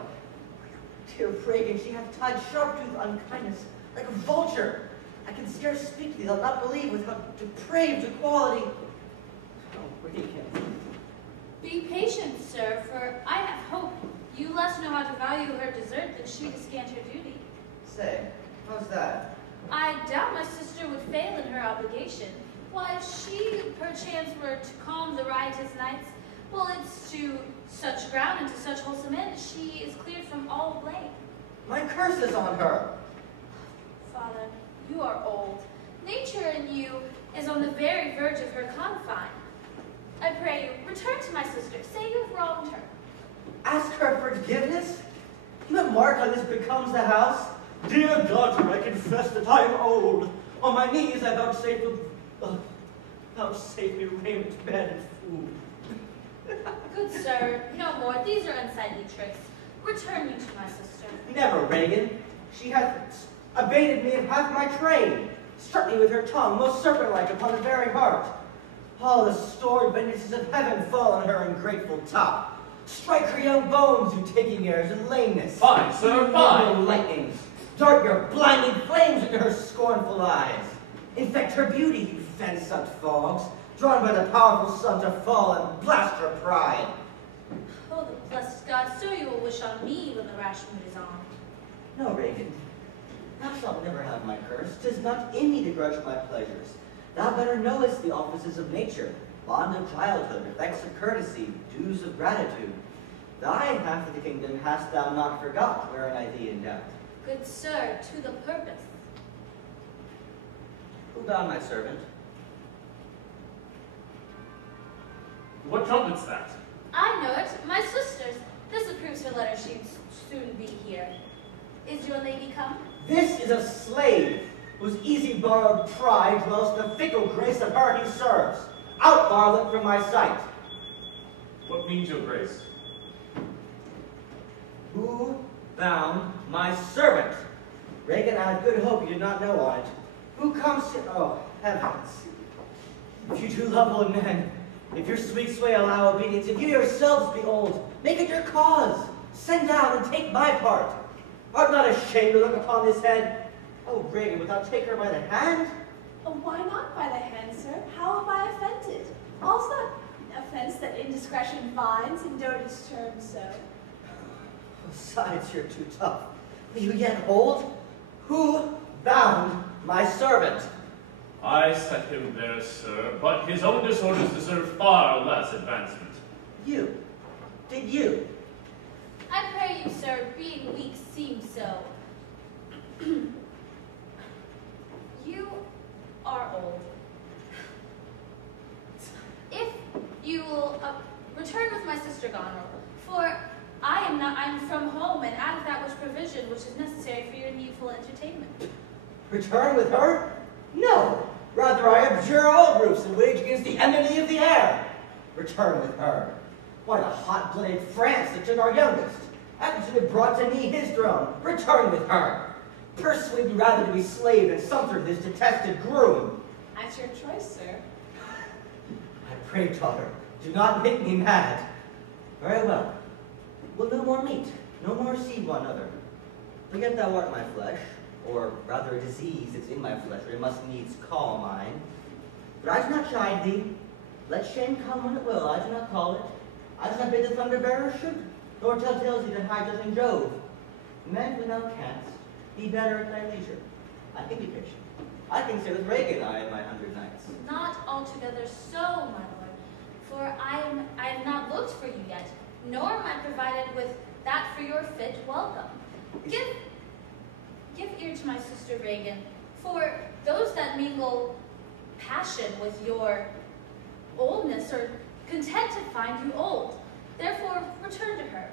Dear Regan, she hath tied sharp-toothed unkindness like a vulture. I can scarce speak to thee, thou'lt not believe with how depraved equality. Oh, Regan. Be patient, sir, for I have hope. You less know how to value her desert than she to scant her duty. Say, how's that? I doubt my sister would fail in her obligation. Why, if she perchance were to calm the riotous nights, well, it's to such ground and to such wholesome end, she is cleared from all blame. My curse is on her. Father, you are old. Nature in you is on the very verge of her confine. I pray you, return to my sister. Say you have wronged her. Ask her forgiveness? You have marked how this becomes the house? Dear daughter, I confess that I am old. On my knees I vouchsafe me raiment, bed, and food. Good sir, no more. These are unsightly tricks. Return you to my sister. Never, Regan. She hath abated me of half my trade, struck me with her tongue, most serpent-like upon the very heart. All the stored vengeances of heaven fall on her ungrateful top. Strike her young bones, you taking airs, and lameness. Fine, sir, fine. Lightnings. Dart your blinding flames into her scornful eyes. Infect her beauty, you fen-sucked fogs, drawn by the powerful sun to fall and blast her pride. Oh, the blessed God, so you will wish on me when the rash mood is on. No, Regan. Thou shalt never have my curse. 'Tis not in me to grudge my pleasures. Thou better knowest the offices of nature, bond of childhood, effects of courtesy, dues of gratitude. Thy half of the kingdom hast thou not forgot, wherein I thee endow. Good sir, to the purpose. Who bound my servant? What trumpet's that? I know it. My sister's. This approves her letter. She'd soon be here. Is your lady come? This is a slave, whose easy borrowed pride dwells in the fickle grace of her he serves. Out, varlet, from my sight. What means your grace? Who bound my servant? Regan, I have good hope you did not know on it. Who comes to... Oh, heavens. If you do love old men, if your sweet sway allow obedience, if you yourselves be old, make it your cause. Send down and take my part. Art not ashamed to look upon this head? Oh, Regan, wilt thou take her by the hand? Oh, why not by the hand, sir? How have I offended? All's not offense that indiscretion finds, and dotage terms so. Besides, you're too tough. Will you yet hold? Who bound my servant? I set him there, sir, but his own disorders deserve far less advancement. You. Did you? I pray you, sir, being weak seems so. You are old. If you will return with my sister Goneril, for I'm from home and out of that which provision which is necessary for your needful entertainment. Return with her? No. Rather, I abjure all roofs and wage against the enmity of the air. Return with her. Why, the hot-blooded France that took our youngest. After she had brought to me his throne. Return with her. Persuade me rather to be slave than sumpter to this detested groom. At your choice, sir. I pray, daughter, do not make me mad. Very well. We'll no more meet. no more see one other. Forget thou art my flesh, or rather a disease that's in my flesh, or it must needs call mine. But I do not chide thee. Let shame come when it will, I do not call it. I do not bid the thunder bearer should, nor tell tales thee to high judging Jove. Mend when thou canst, be better at thy leisure. I can be patient. I can stay with Reagan, I and my 100 knights. Not altogether so, my lord, for I have not looked for you yet, nor am I provided with that for your fit welcome. Give ear to my sister Reagan, for those that mingle passion with your oldness are content to find you old. Therefore, return to her.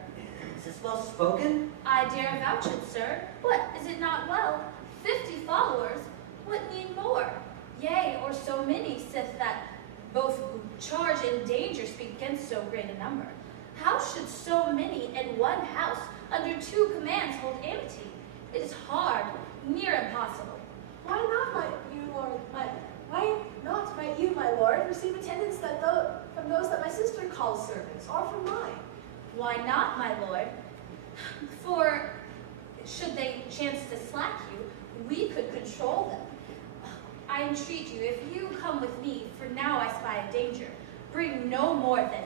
Is this well spoken? I dare vouch it, sir. What, is it not well? 50 followers, what need more? Yea, or so many, sith that both charge and danger speak against so great a number. How should so many in one house under 2 commands hold amity? It is hard, near impossible. Why not might you, my lord, receive attendance from those that my sister calls servants, or from mine? Why not, my lord? For should they chance to slack you, we could control them. I entreat you, if you come with me, for now I spy a danger, bring no more than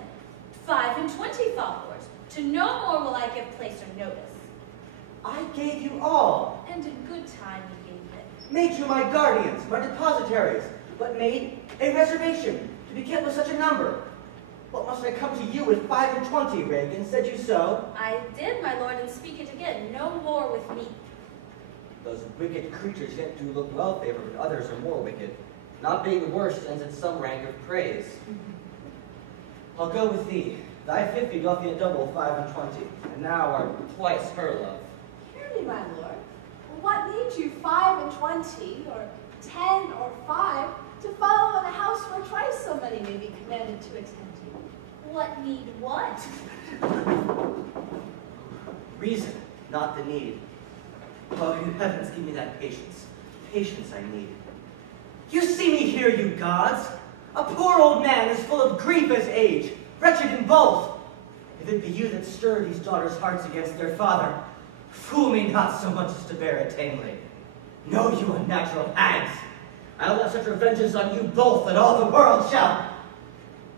25 followers. To no more will I give place or notice. I gave you all. And in good time you gave it. Made you my guardians, my depositaries, but made a reservation to be kept with such a number. What must I come to you with 25, Reagan? Said you so? I did, my lord, and speak it again. No more with me. Those wicked creatures yet do look well favored, but others are more wicked. Not being the worst ends in some rank of praise. I'll go with thee. Thy 50 doth yet double 25, and now are twice her love. Hear me, my lord. What need you 25, or 10, or 5, to follow in a house where twice so many may be commanded to attend you? What need what? Reason, not the need. Oh, you heavens, give me that patience. Patience I need. You see me here, you gods. A poor old man as full of grief as age, wretched in both. If it be you that stir these daughters' hearts against their father, fool me not so much as to bear it tamely. Know you unnatural hags. I'll have such revengeance on you both that all the world shall.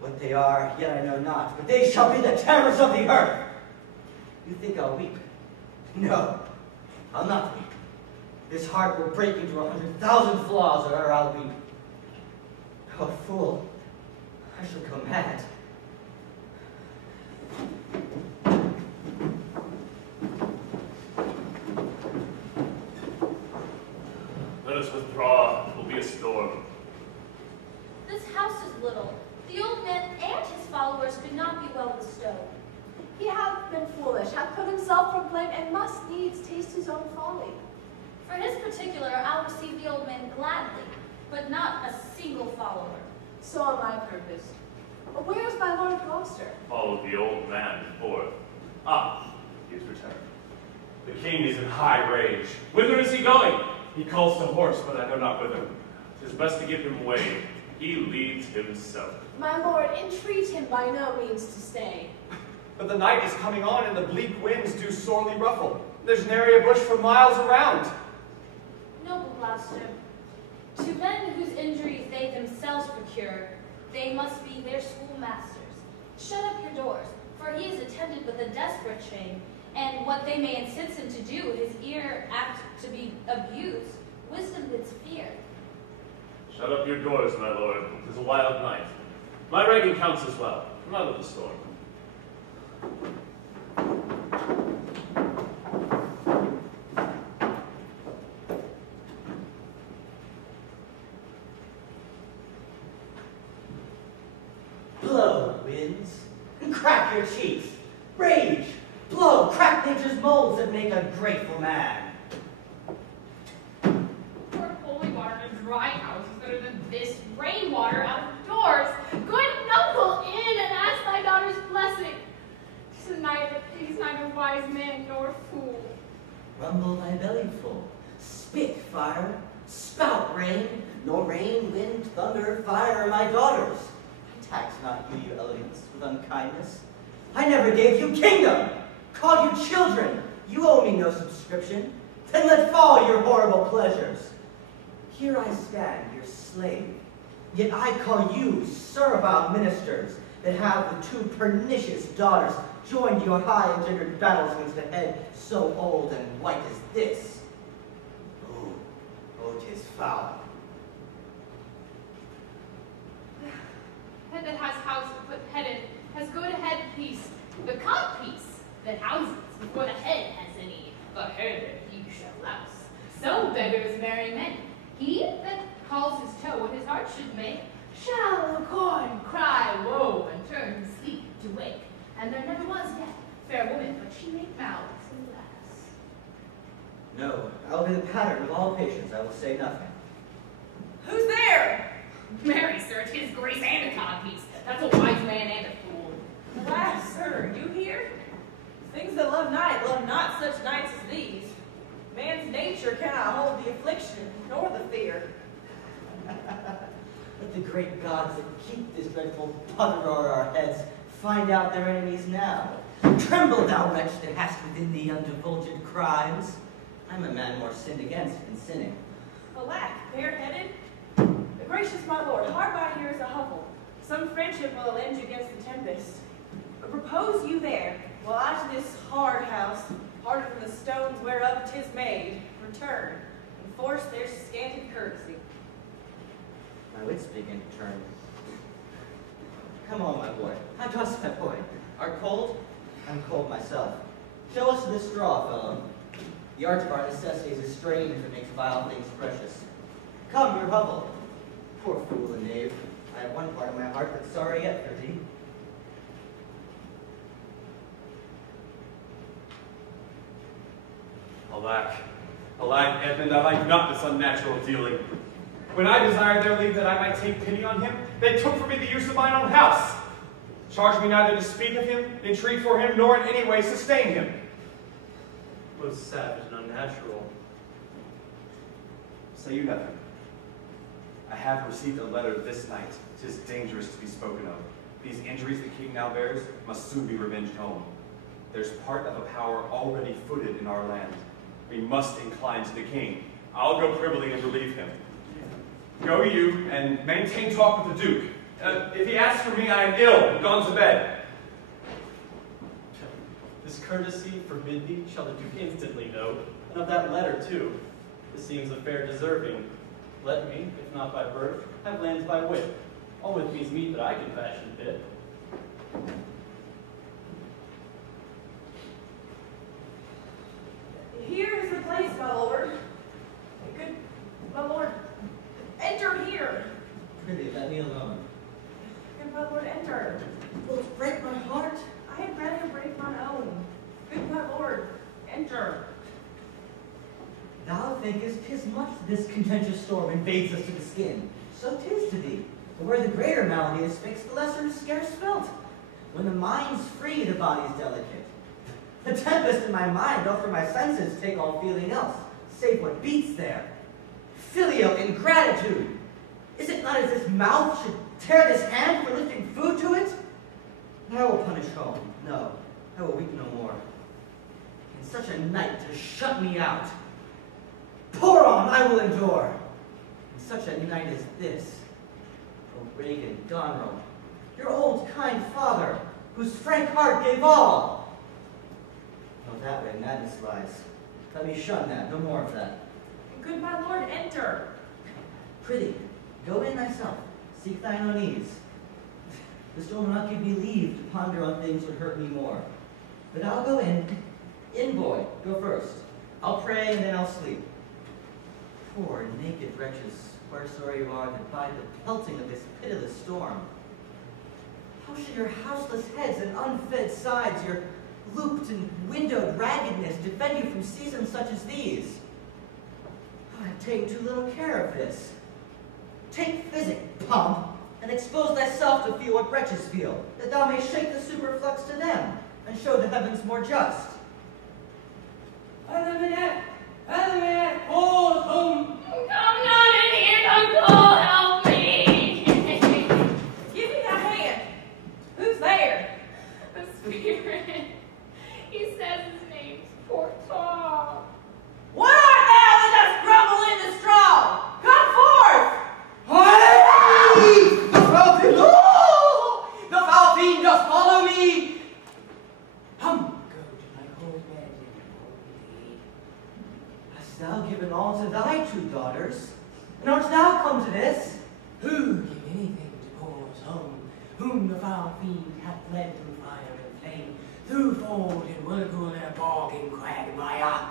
What they are, yet I know not, but they shall be the terrors of the earth. You think I'll weep? No, I'll not weep. This heart will break into 100,000 flaws, or I'll weep. Oh, fool, I shall go mad. Let us withdraw. It will be a storm. This house is little. The old man and his followers could not be well bestowed. He hath been foolish, hath put himself from blame, and must needs taste his own folly. For his particular, I'll receive the old man gladly, but not a single follower. So am I purposed. But where is my Lord of Gloucester? Followed the old man forth. Ah, he is returned. The king is in high rage. Whither is he going? He calls to horse, but I know not whither. 'Tis best to give him way. He leads himself. My lord, entreat him by no means to stay. But the night is coming on, and the bleak winds do sorely ruffle. There's nary a bush for miles around. Noble Gloucester, to men whose injuries they themselves procure, they must be their schoolmasters. Shut up your doors, for he is attended with a desperate shame, and what they may incense him to do, his ear apt to be abused, wisdom bids fear. Shut up your doors, my lord. 'Tis a wild night. My Reagan counts as well. Come out of the storm. Blow, winds, and crack your cheeks. Rage, blow, crack nature's molds that make a grateful man. Pour holy water in a dry house is better than this rainwater out of doors. Good noble in and ask thy daughter's blessing. 'Tis neither wise man nor fool. Rumble thy belly full, spit fire, spout rain, nor rain, wind, thunder, fire, my daughters. I tax not you, your elegance, with unkindness. I never gave you kingdom. called you children. You owe me no subscription. Then let fall your horrible pleasures. Here I stand, your slave. Yet I call you servile ministers that have the two pernicious daughters joined your high engendered battles against a head so old and white as this. Oh, 'tis foul. Head that has house to put head in has good head piece, the cod piece that houses before the head has any, the head he shall louse. So beggars marry men. He that calls his toe what his heart should make, shall the corn cry woe and turn his sleep to wake. And there never was yet fair woman, but she made mouths alas. No, I'll be the pattern of all patience. I will say nothing. Who's there? Marry, sir, 'tis grace and a codpiece. That's a wise man and a fool. Alas, sir, you here? Things that love not such nights as these. Man's nature cannot hold the affliction, nor the fear. Let the great gods that keep this dreadful putter o'er our heads find out their enemies now. Tremble, thou wretch that hast within thee undivulged crimes. I'm a man more sinned against than sinning. Alack, bareheaded? The gracious my lord, hard by here is a hovel. Some friendship will avenge against the tempest. But propose you there, while I to this hard house, harder than the stones whereof 'tis made, return, and force their scanted courtesy. My wits begin to turn. Come on, my boy. I trust my boy. Art cold? I'm cold myself. Show us this straw, fellow. The art of our necessities is strange if it makes vile things precious. Come, your hovel. Poor fool and knave. I have one part of my heart that's sorry yet for thee. Alack, alack, Edmund, I like not this unnatural dealing. When I desired their leave that I might take pity on him, they took from me the use of mine own house. Charged me neither to speak of him, entreat for him, nor in any way sustain him. Most savage and unnatural. Say you nothing. I have received a letter this night. 'Tis dangerous to be spoken of. These injuries the king now bears must soon be revenged home. There's part of a power already footed in our land. We must incline to the king. I'll go privily and relieve him. Go you and maintain talk with the duke. If he asks for me, I am ill and gone to bed. This courtesy forbid thee shall the duke instantly know, and of that letter too. This seems a fair deserving. Let me, if not by birth, have lands by wit. All with me's meet that I can fashion fit. Here is the place, my lord. Good, my lord, enter here. Prithee, let me alone. Good, my lord, enter. Will it break my heart? I had rather break mine own. Good, my lord, enter. Thou thinkest 'tis much that this contentious storm invades us to the skin. So 'tis to thee. But where the greater malady is fixed, the lesser is scarce felt. When the mind's free, the body's delicate. The tempest in my mind doth for my senses take all feeling else, save what beats there. Filial ingratitude! Is it not as this mouth should tear this hand for lifting food to it? I will punish home. No, I will weep no more. In such a night to shut me out. Pour on, I will endure. In such a night as this, O Regan Goneril, your old kind father, whose frank heart gave all. Oh, that way madness lies. Let me shun that, no more of that. Good, my lord, enter. Prithee, go in thyself, seek thine own ease. The storm will not give me leave to ponder on things would hurt me more. But I'll go in. In, boy, go first. I'll pray and then I'll sleep. Poor naked wretches, wheresoever you are, that bide the pelting of this pitiless storm. How should your houseless heads and unfed sides, your looped and windowed raggedness defend you from seasons such as these? Oh, I've taken too little care of this. Take physic, pump, and expose thyself to feel what wretches feel, that thou may shake the superflux to them, and show the heavens more just. Hold home. Come not in here, uncle, help me. Give me that hand. Who's there? The spirit. He said given all to thy 2 daughters, and art thou come to this? Who give anything to poor's home, whom the foul fiend hath led through fire and flame, through ford and whirlpool and bog and quagmire?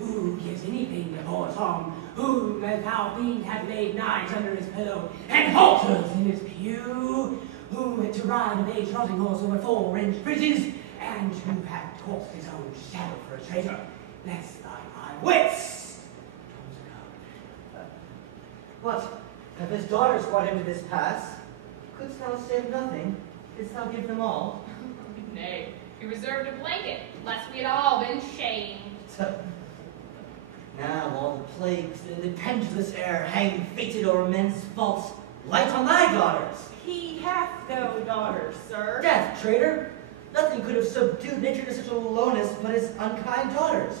Who gives anything to poor's home, whom the foul fiend hath laid knives under his pillow and halters in his pew? Who had to ride a bay trotting horse over 4-inch bridges, and who hath tossed his own shadow for a traitor, lest thy wits? What? Have his daughters brought him to this pass? Couldst thou save nothing? Didst thou give them all? Nay, he reserved a blanket, lest we had all been shamed. Now all the plagues in the pendulous air hang fated o'er men's faults. Light on thy daughters! He hath no daughters, sir. Death, traitor! Nothing could have subdued nature to such a lowness but his unkind daughters.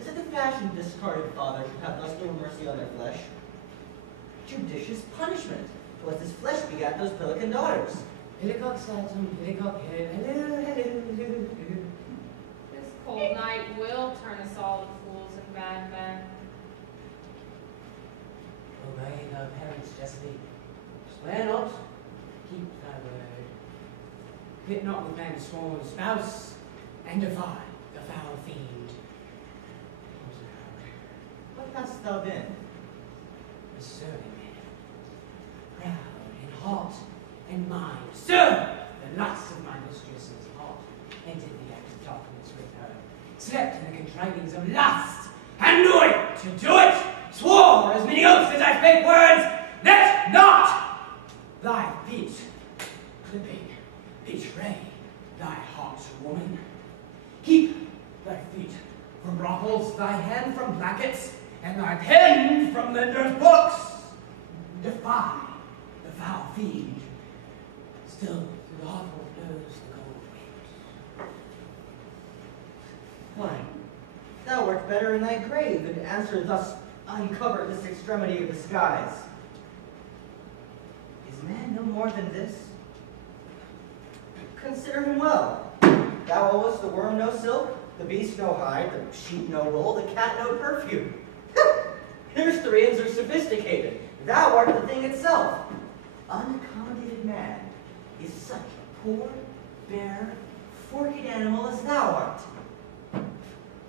Is it the fashion discarded fathers should have thus no mercy on their flesh? Judicious punishment, was this flesh begat those pelican daughters. Pillicock satum, pillicock head, hello, hello, hello. This cold night will turn us all to fools and bad men. Obey thy parents justly. Swear not, keep thy word. Pit not with man's sworn spouse, and defy the foul fiend. What hast thou been? A surly man, proud in heart and mind, serve the lust of my mistress's heart, entered the act of darkness with her, slept in the contrivings of lust, and knew it to do it, swore as many oaths as I spake words, let not thy feet clipping betray thy heart, woman. Keep thy feet from brothels, thy hand from blankets, and thy pen from lenders' books. Defy the foul fiend. Still through the hot blows the cold wind. Why, thou wert better in thy grave than to answer thus uncover this extremity of the skies. Is man no more than this? Consider him well. Thou owest the worm no silk, the beast no hide, the sheep no wool, the cat no perfume. His 3 are sophisticated. Thou art the thing itself. Unaccommodated man is such a poor, bare, forked animal as thou art.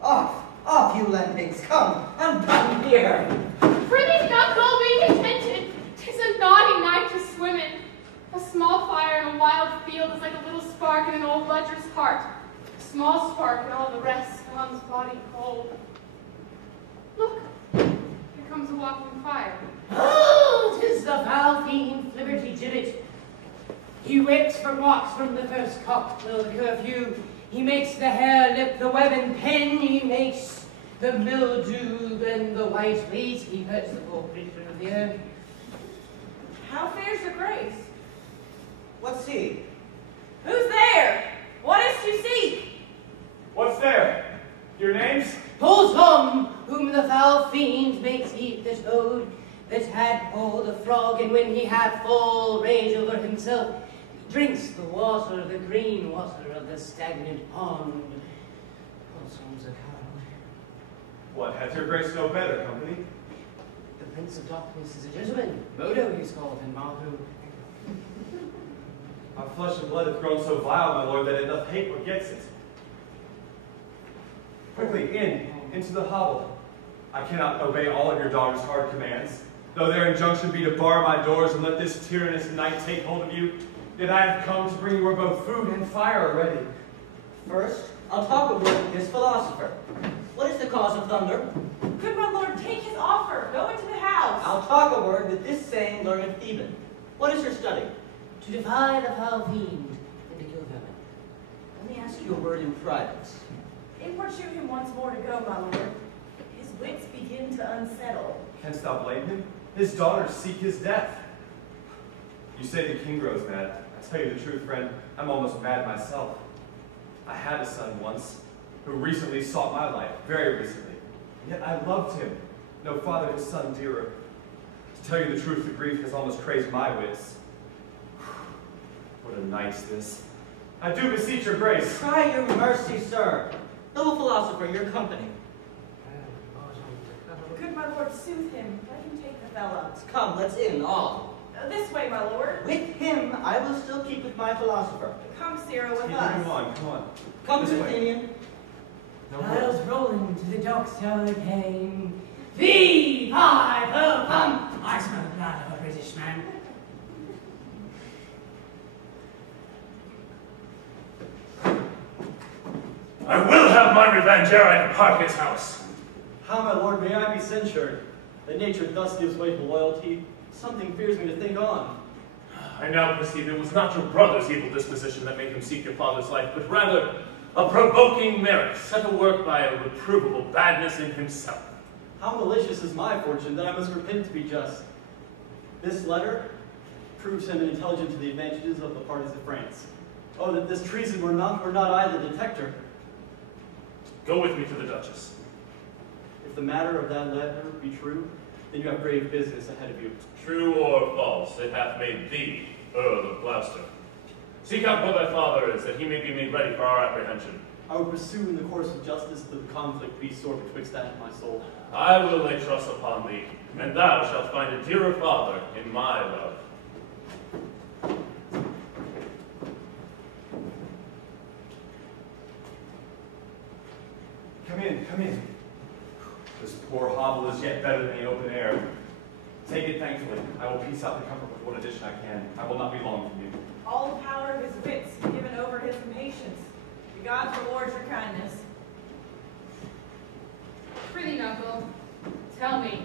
Off, off, you lemmings, come, unbutton here. Prithee, knuckle, be contented. 'Tis a naughty night to swim in. A small fire in a wild field is like a little spark in an old ledger's heart. A small spark in all the rest, one's body cold. Look, here comes a walking fire. Oh, 'tis the foul fiend, Liberty Gibbet. He wakes from the first cock till the curfew. He makes the hare lip the web and pen. He makes the mildew bend the white wheat. He hurts the poor creature of the earth. How fares your grace? What's he? Who's there? What is to seek? What's there? Your names? Pulls home, whom the foul fiend makes eat the toad that had hold the frog, and when he hath full rage over himself, he drinks the water, the green water of the stagnant pond. Pulls home's a coward. What, hath your grace no better company? The Prince of Darkness is a gentleman. Modo he's called, and Marco. Our flesh and blood hath grown so vile, my lord, that it doth hate what gets it. Quickly, into the hovel. I cannot obey all of your daughter's hard commands. Though their injunction be to bar my doors and let this tyrannous night take hold of you, yet I have come to bring you both food and fire already. First, I'll talk a word with this philosopher. What is the cause of thunder? Good my lord, take his offer. Go into the house. I'll talk a word with this same learned Theban. What is your study? To defy the foul fiend and to kill vermin. Let me ask you a word in private. Importune him once more to go, my lord. His wits begin to unsettle. Canst thou blame him? His daughters seek his death. You say the king grows mad. I tell you the truth, friend, I'm almost mad myself. I had a son once who recently sought my life, very recently. Yet I loved him. No father his son dearer. To tell you the truth, the grief has almost crazed my wits. What a night's this. I do beseech your grace. Try your mercy, sir. Noble philosopher, your company. lord, soothe him. Let him take the fellow. Come, let's in, all. This way, my lord. With him, I will still keep with my philosopher. Come, Cyril, with Come us. on, come on. Come, This way. Athenian. No Piles worries. rolling to the docks till they came. Fee, fi, fo, fum. I smell the blood of a British man. I will have my revenge ere I depart his house. How, my lord, may I be censured? That nature thus gives way to loyalty. Something fears me to think on. I now perceive it was not your brother's evil disposition that made him seek your father's life, but rather a provoking merit set to work by a reprovable badness in himself. How malicious is my fortune that I must repent to be just. This letter proves him intelligent to the advantages of the parties of France. Oh, that this treason were not I the detector. Go with me to the Duchess. If the matter of that letter be true, then you have grave business ahead of you. True or false, it hath made thee Earl of Gloucester. Seek out where thy father is, that he may be made ready for our apprehension. I will pursue in the course of justice the conflict be sore betwixt that and my soul. I will lay trust upon thee, and thou shalt find a dearer father in my love. Come in, come in. This poor hovel is yet better than the open air. Take it thankfully. I will piece out the comfort with what addition I can. I will not be long from you. All the power of his wits given over his impatience. The gods reward your kindness. Prithee, uncle, tell me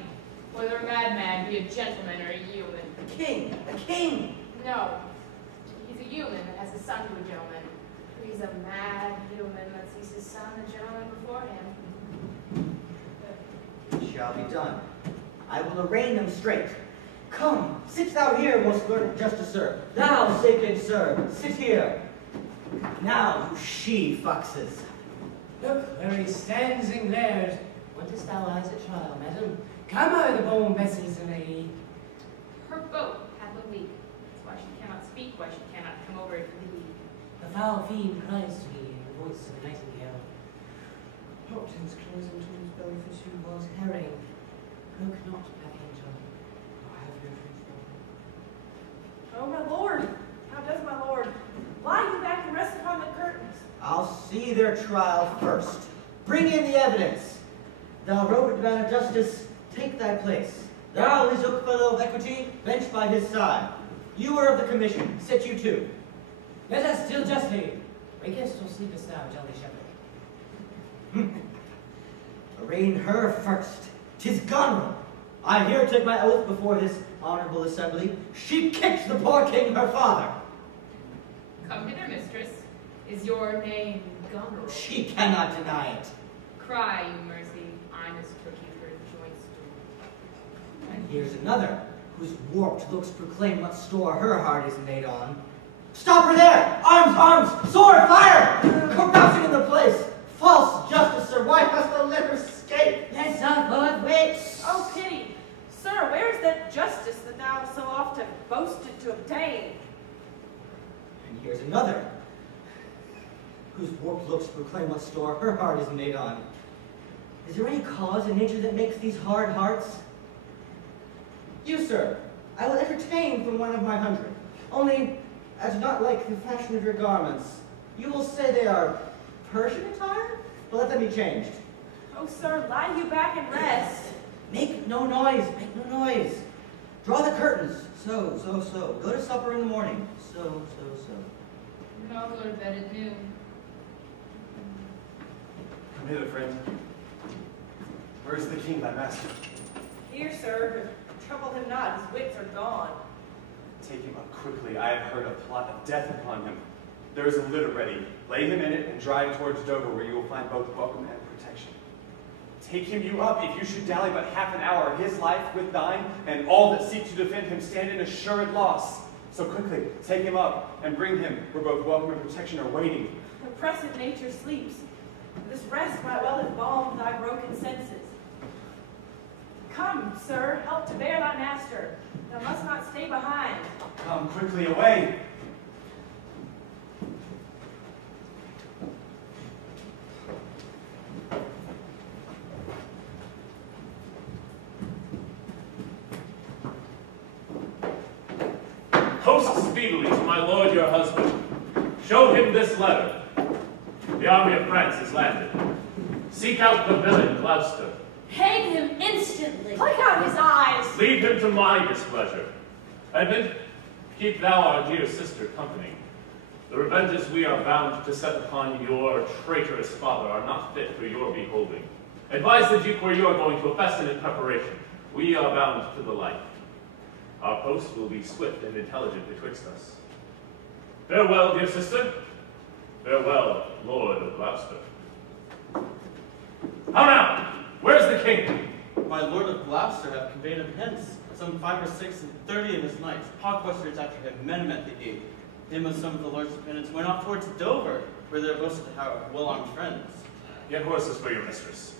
whether a madman be a gentleman or a human. A king! A king! No, he's a human that has a son to a gentleman. But he's a mad human that sees his son a gentleman before him. It shall be done. I will arraign them straight. Come, sit thou here, most learned justicer. Thou, sacred sir, sit here. Now, you she-foxes. Look where he stands and glares. Wantest thou eyes at trial, madam? Come o'er the born vessels and aid. Her boat hath a leak. That's why she cannot speak, why she cannot come over to thee. The foul fiend cries to me in the voice of a nightingale. Hopton's closing to his belfish who was herring. Croak not, black angel. I have no truth for Oh, my lord. How does my lord? Lie you back and rest upon the curtains. I'll see their trial first. Bring in the evidence. Thou, Robert man of justice, take thy place. Thou, his yoke fellow of equity, bench by his side. You are of the commission. Sit you too. Let us still justly. Wakest or sleepest thou, jolly shepherd? Arraign her first. 'Tis Goneril. I here take my oath before this honorable assembly. She kicked the poor king, her father. Come hither, mistress. Is your name Goneril? She cannot deny it. Cry you mercy. I mistook you for a joint stool. And here's another, whose warped looks proclaim what store her heart is made on. Stop her there! Arms, arms! Sword, fire! Carousing in the place! False justicer, why hast thou let her escape? Let's not forthwith. Oh, pity. Sir, where is that justice that thou so oft have boasted to obtain? And here's another, whose warped looks proclaim what store her heart is made on. Is there any cause in nature that makes these hard hearts? You, sir, I will entertain from one of my 100. Only, I do not like the fashion of your garments. You will say they are Persian attire, but let them be changed. Oh, sir, lie you back and rest. Make no noise, make no noise. Draw the curtains. So. Go to supper in the morning. So. And I'll go to bed at noon. Come hither, friend. Where is the king, thy master? Here, sir, but trouble him not. His wits are gone. Take him up quickly. I have heard a plot of death upon him. There is a litter ready. Lay him in it and drive towards Dover, where you will find both welcome and protection. Take him you up. If you should dally but half an hour, his life with thine, and all that seek to defend him stand in assured loss. So quickly, take him up and bring him, where both welcome and protection are waiting. Oppressive nature sleeps. This rest might well embalm thy broken senses. Come, sir, help to bear thy master. Thou must not stay behind. Come quickly away. speedily to my lord your husband. Show him this letter. The army of France is landed. Seek out the villain Gloucester. Hang him instantly. Pluck out his eyes. Leave him to my displeasure. Edmund, keep thou our dear sister company. The revenges we are bound to set upon your traitorous father are not fit for your beholding. Advise the Duke where you are going to a festin in preparation. We are bound to the like. Our post will be swift and intelligent betwixt us. Farewell, dear sister. Farewell, Lord of Gloucester. How now? Where's the king? My lord of Gloucester hath conveyed him hence, some 5 or 6 and 30 of his knights, hawk-westers after him, men him at the gate. Him with some of the lord's dependents went off towards Dover, where they're boasted to have well-armed friends. Get horses for your mistress.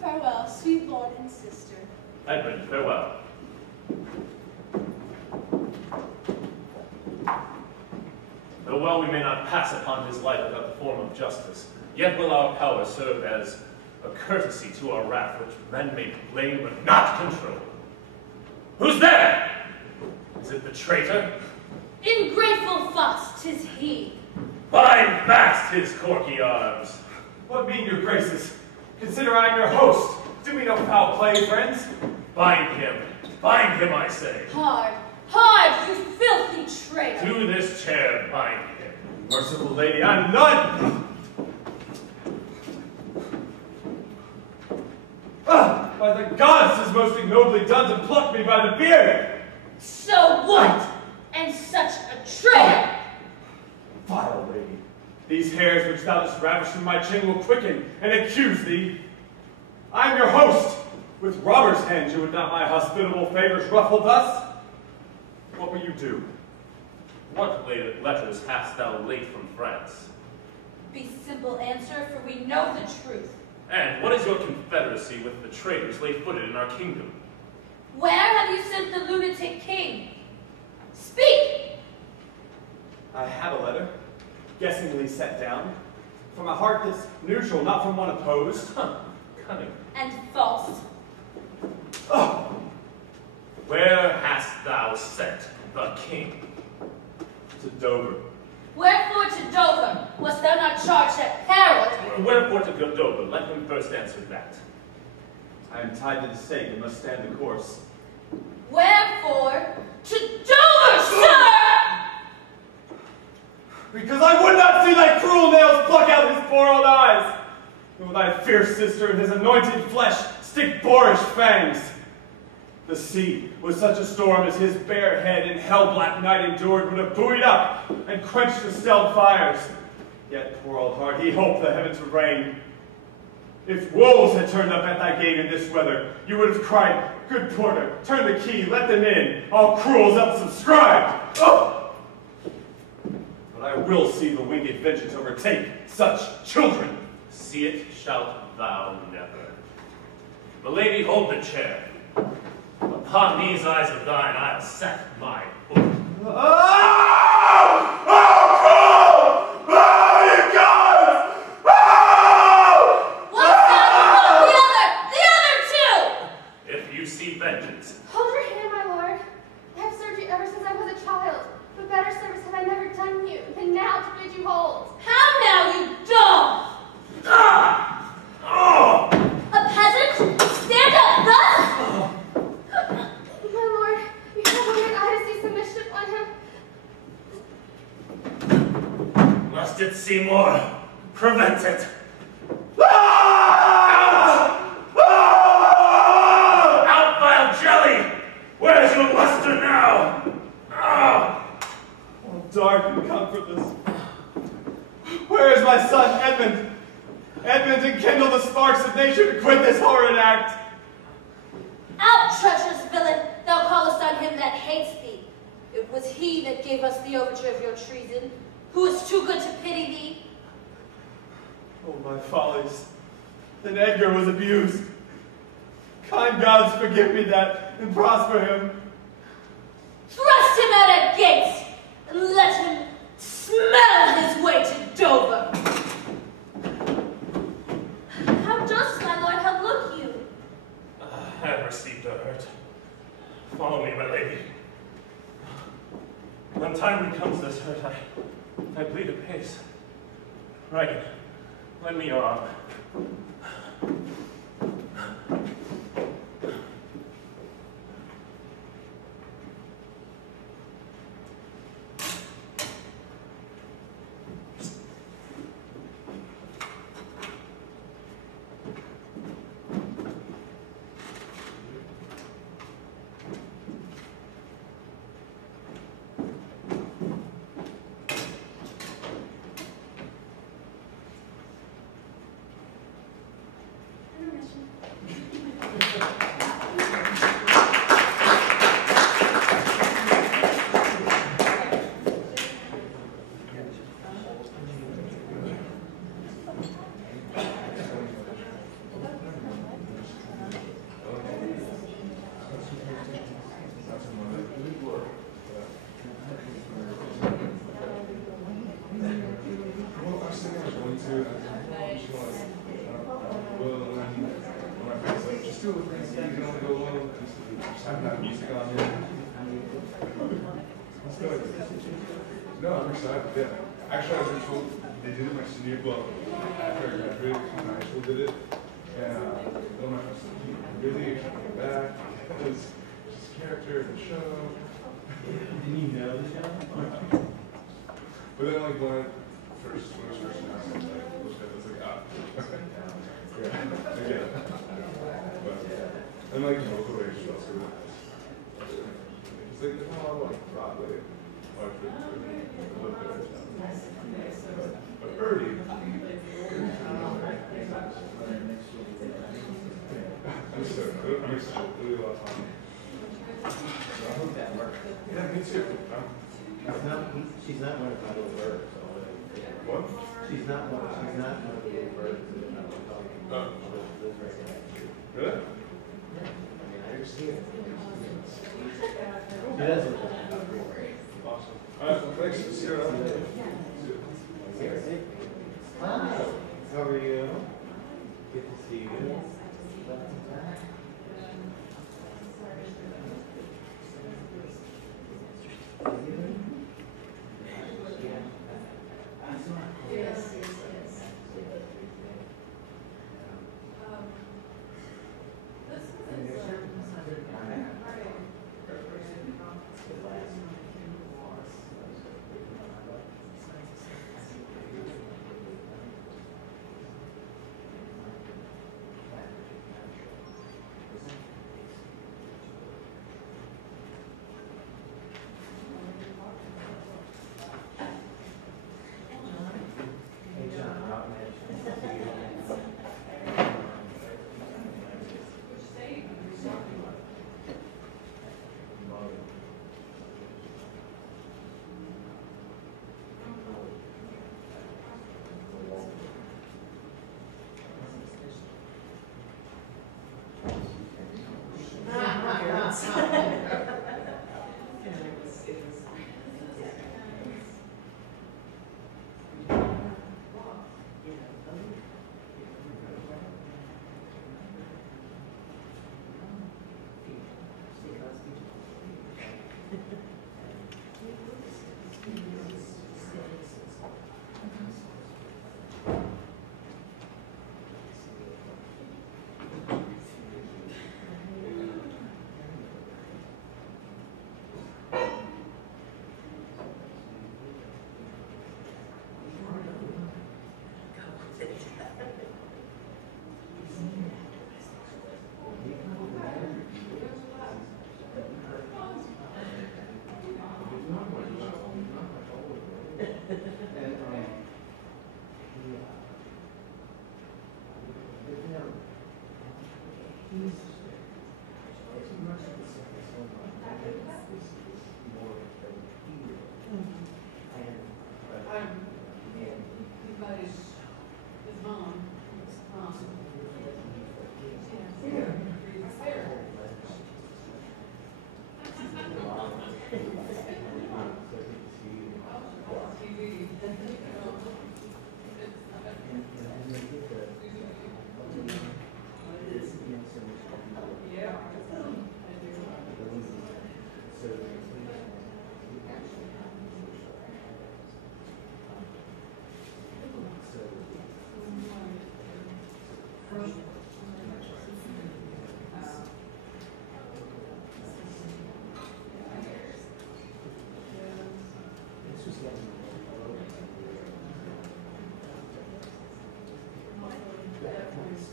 Farewell, sweet lord and sister. Edmund, farewell. Though well we may not pass upon his life without the form of justice, yet will our power serve as a courtesy to our wrath, which men may blame but not control. Who's there? Is it the traitor? Ingrateful fox, 'tis he. Bind fast his corky arms. What mean your graces? Consider I am your host. Do me no foul play, friends. Bind him, I say. Hard, hard, you filthy traitor. To this chair, bind him. Merciful lady, I'm none. By the gods, 'tis most ignobly done to pluck me by the beard. So what? And such a traitor! Vile lady, these hairs which thou dost ravish from my chin will quicken and accuse thee. I am your host. With robber's hands you would not my hospitable favors ruffle thus. What will you do? What letters hast thou late from France? Be simple answer, for we know the truth. And what is your confederacy with the traitors lay-footed in our kingdom? Where have you sent the lunatic king? Speak! I have a letter, guessingly set down, from a heart that's neutral, not from one opposed. Cunning. And false. Oh. Where hast thou sent the king? To Dover. Wherefore to Dover? Wast thou not charged at peril? Wherefore to go Dover? Let him first answer that. I am tied to the stake and must stand the course. Wherefore to Dover, sir! Because I would not see thy cruel nails pluck out his poor old eyes, nor thy fierce sister in his anointed flesh stick boorish fangs. The sea, with such a storm as his bare head in hell-black night endured, would have buoyed up and quenched the stelled fires. Yet, poor old heart, he hoped the heaven to rain. If wolves had turned up at thy gate in this weather, you would have cried, "Good porter, turn the key, let them in, all cruels unsubscribed." Oh! But I will see the winged vengeance overtake such children. See it shalt thou never. Milady, hold the chair. Upon these eyes of thine, I'll set my foot. Oh! Oh, cruel! Oh, you gods! Oh! What's that? The other two! If you see vengeance, Hold your hand, my lord. I have served you ever since I was a child, but better service have I never done you than now to bid you hold. How now, you dog! ah! Oh! A peasant? Stand up thus? My lord, you have only eye to see some mischief on him. Must it see more? Prevent it. Ah! Ah! Out, vile jelly! Where's your luster now? Ah! Oh, dark and comfortless. Where is my son, Edmund? Edmund, enkindle the sparks of nature to quit this horrid act. Out, treacherous villain! Thou callest on him that hates thee. It was he that gave us the overture of your treason, who is too good to pity thee. Oh, my follies. Then Edgar was abused. Kind gods, forgive me that, and prosper him. Thrust him out at gates, and let him smell his way to Dover. How dost, my lord? How look you? I have received a hurt. Follow me, my lady. when time becomes this hurt, I bleed apace. Regan, lend me your arm. No, I'm excited. Yeah. Actually, I was in school. They did it my senior. Well, after I graduated from high school, did it. And one of my friends said, really excited back. Because his character in the show. Didn't you know the show? But then, like, when I was first announced, I was like, ah. Yeah. Again. But, and like, local range is also really nice. It's like, there's not a lot of, like, Broadway. But Birdie. I'm excited. Really a lot of fun. So I hope that works. Yeah, me too. She's not one of my little birds. What? She's not one of the little birds. Oh. Really? Yeah. I mean, I just see it. She does look like awesome. All right, well, thanks. See you around. Hi. How are you? Good to see you.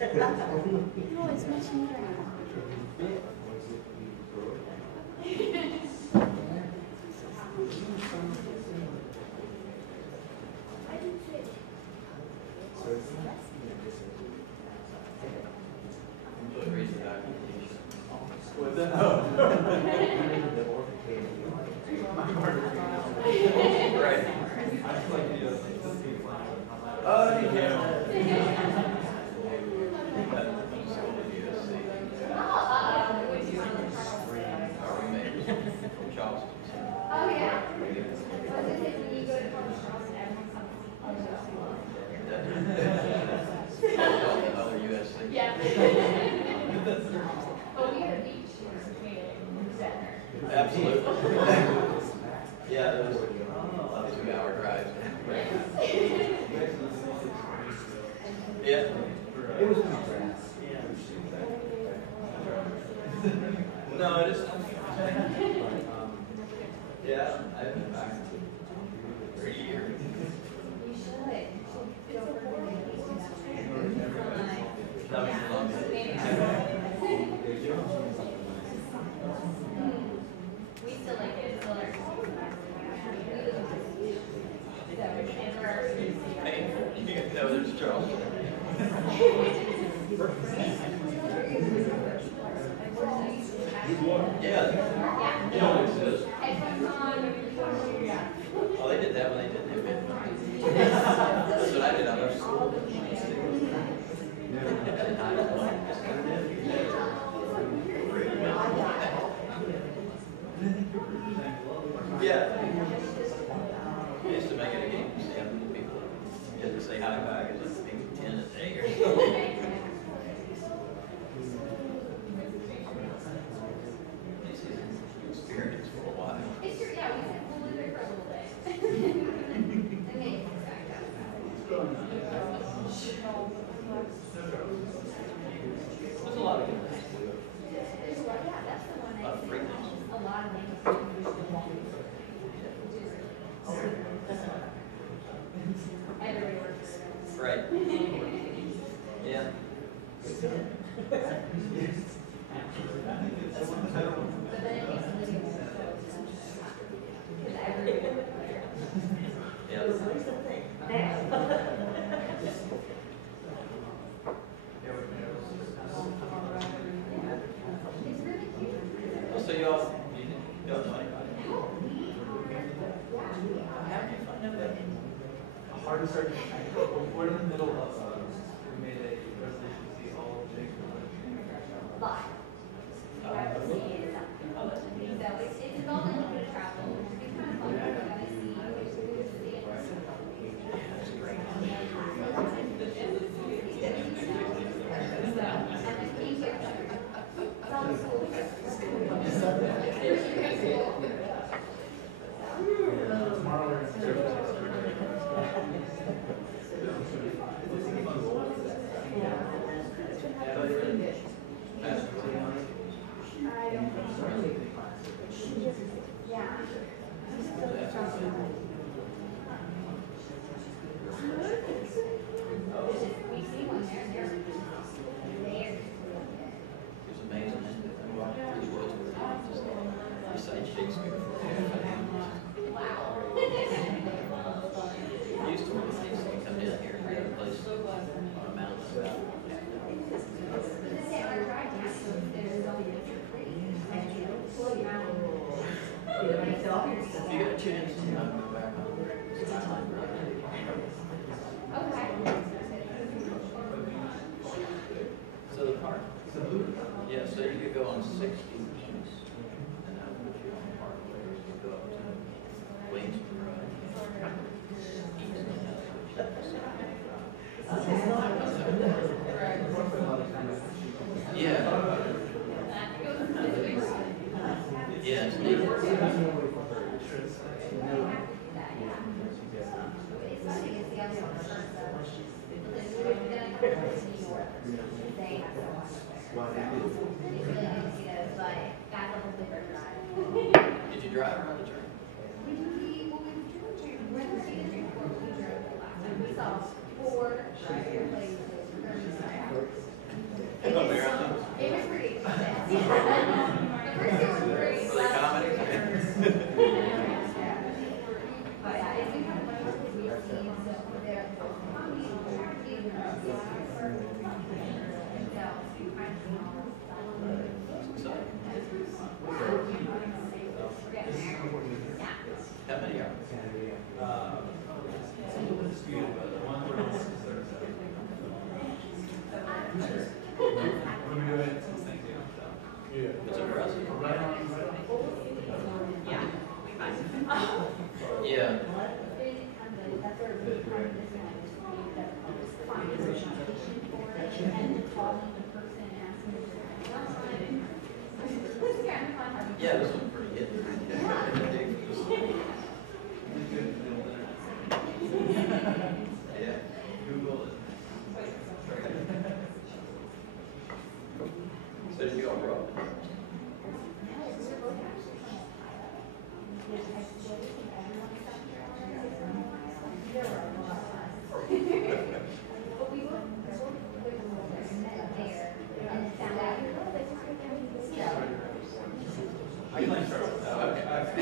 No, it's much neater. What's that? Right. Oh, yeah. Oh, yeah? Was it when you go to Charles and everyone's Other USC. Yeah. But we had a beach center. Absolutely. Yeah, there was a 2-hour drive. Yeah. It was no, it is. Yeah, I've been back for a year. You should. That was a long day. We still like it. Still like Hey, you can know there's Charles. Yeah. Yeah, it is. Oh, they did that when they did the event. That's what I did. I left school. Yeah. We used to make it a game to see how many people get to say hi back and just maybe 10 a day or something. Experience for a while. it's your, yeah, we'll live there for a little bit. And maybe come back up. There's a lot of good things. There's a lot, yeah, that's the one A lot of free things. a lot of things. Everybody works. Right. Yeah. But then it makes living more so because everybody works there. Oh, so y'all know anybody? How did you find out that? Hard to start. We're in the middle of, we made a resolution to see all of Shakespeare. Live. You have to see it. So it's involved in a little bit of travel, which would be kind of fun. You gotta see, see it. It was amazing. I walked through the woods with him, just beside Shakespeare. Wow. He used to work with these, he'd come down here and rent a place on a mountain. If you get a chance, go back on the timeline. Okay. So the park, yeah, so you could go on 60 east, and that would put you on the parkway, you could go up to Williamsburg Road. Yeah. Yeah, it's neat. Did you drive around the train? We saw 4 places. Yeah. Yeah, this one's pretty good. Yeah. Google it. So did you all grow up? I can like start with that.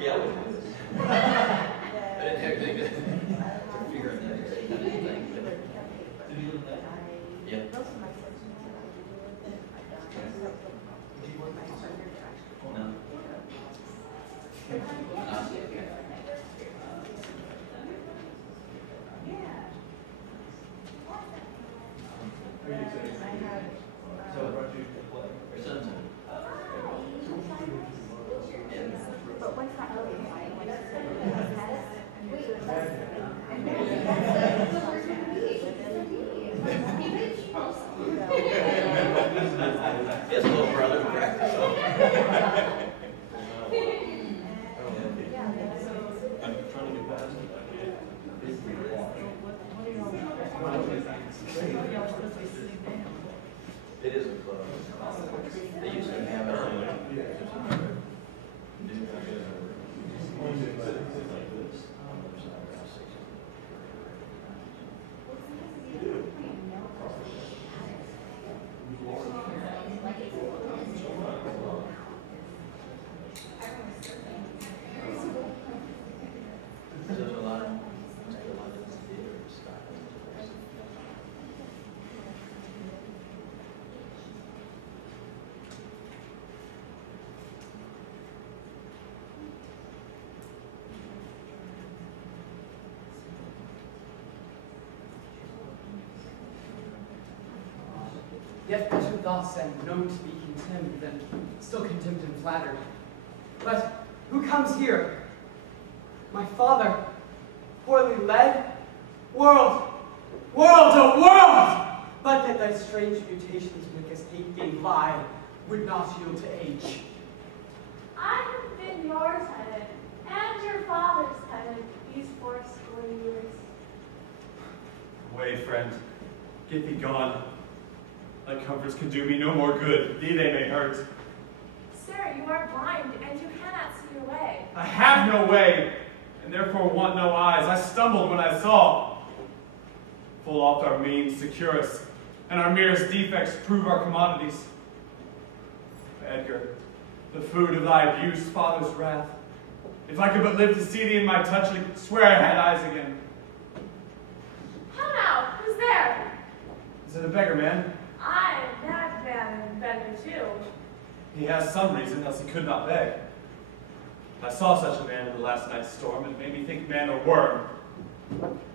Yeah. I didn't have anything to figure out that. Yeah. No. So what brought you to play? Your son's in. But what's that Yes, little brother practice. I'm trying to get past it. It is a club. They used to have it. There's a lot of theater style. Yet better thus and known to be contemned than still contemned and flattered. But who comes here? My father, poorly led? World, oh world! But that thy strange mutations make us hate thee lie, would not yield to age. I have been your tenant and your father's tenant these 40 years. Away, friend. Get thee gone. Thy comforts can do me no more good. Thee they may hurt. Sir, you are blind, and you cannot see your way. I have no way, and therefore want no eyes. I stumbled when I saw. Full oft our means secure us, and our merest defects prove our commodities. Edgar, the food of thy abuse, father's wrath. If I could but live to see thee in my touch, I swear I had eyes again. How now? Who's there? Is it a beggar man? I, that man, and beggar too. He has some reason, else he could not beg. I saw such a man in the last night's storm, and it made me think man or worm.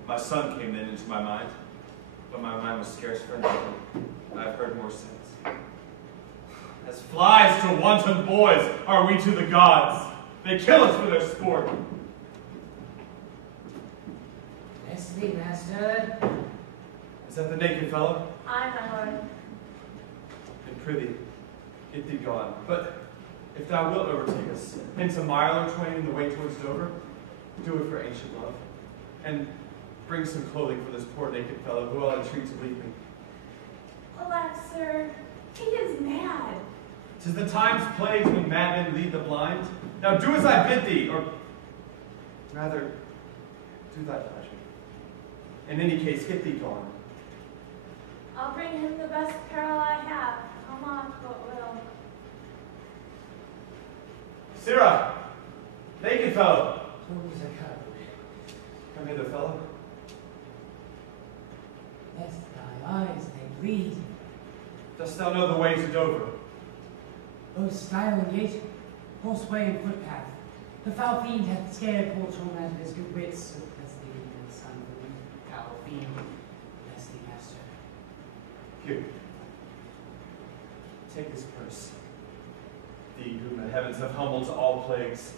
My son came then into my mind, but my mind was scarce for nothing. I have heard more since. As flies to wanton boys are we to the gods. They kill us for their sport. Nestle, master. Is that the naked fellow? I, my lord. And prithee, get thee gone. But if thou wilt overtake us, into mile or twain in the way towards Dover, do it for ancient love. And Bring some clothing for this poor naked fellow who I'll entreat to leave me. Alack, sir, he is mad. 'Tis the time's plagues when madmen lead the blind. Now do as I bid thee, or rather, do thy pleasure. In any case, get thee gone. I'll bring him the best apparel I have. Come on, what will. Sirrah! Naked fellow! Come hither, fellow. Lest thy eyes may bleed. Dost thou know the way to Dover? O stile and gate, horse way and footpath. The foul fiend hath scared poor Torment of his good wits, so bless thee, and son of the foul fiend, bless thee, master. Here. Take this purse. Thee whom the heavens have humbled to all plagues.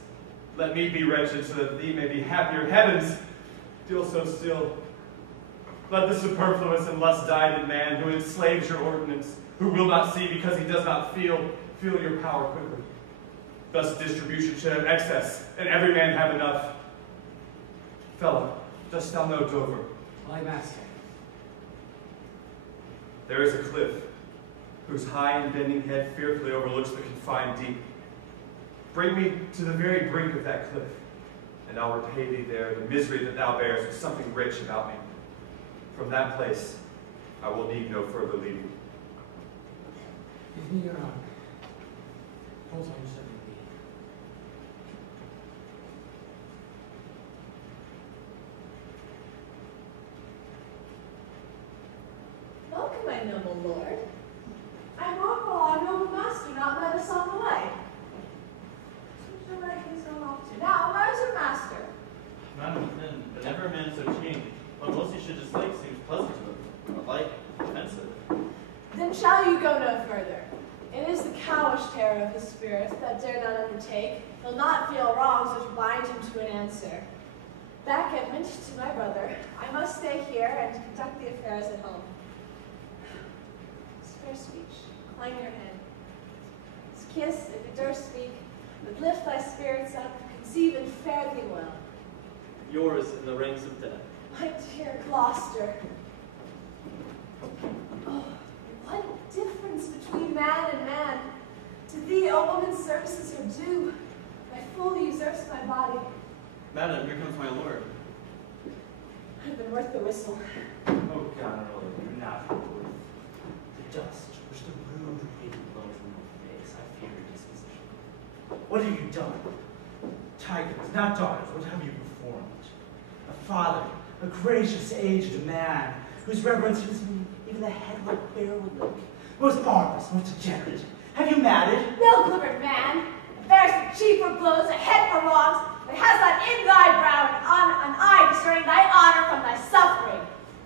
Let me be wretched so that thee may be happier. Heavens, deal so still. Let the superfluous and lust-dieted man who enslaves your ordinance, who will not see because he does not feel your power quickly. Thus distribution should have excess, and every man have enough. Fellow, dost thou know Dover? Why, master? There is a cliff, whose high and bending head fearfully overlooks the confined deep. Bring me to the very brink of that cliff, and I'll repay thee there the misery that thou bearest with something rich about me. From that place, I will need no further leading. Give me your arm. Hold on, serving me. Welcome, my noble lord. I walk along, noble master, not led us on the way. So where he's going off to. Now, where's your master? Madam, but never a man so changed. What most you should dislike seems pleasant to him, or like offensive. Then shall you go no further. It is the cowish terror of his spirit that dare not undertake. He'll not feel wrongs which bind him to an answer. Back, Edmund, to my brother. I must stay here and conduct the affairs at home. Spare speech. Incline your head. This kiss, if it durst speak, would lift thy spirits up, conceive and fare thee well. Yours in the ranks of death. My dear Gloucester. Oh, what difference between man and man. To thee, a woman's services are due. Thy fool usurps my body. Madam, here comes my lord. I've been worth the whistle. Oh, Goneril, you're not worth the dust which the rude wind blows in your face. I fear your disposition. What have you done? Tigers, not daughters, what have you performed? A father, a gracious aged man, whose reverence is even the headless bear would look. Most barbarous, most degenerate. Have you matted? Well-glivered man, bears the cheek for blows, a head for wrongs, but has not in thy brow an eye discerning thy honor from thy suffering.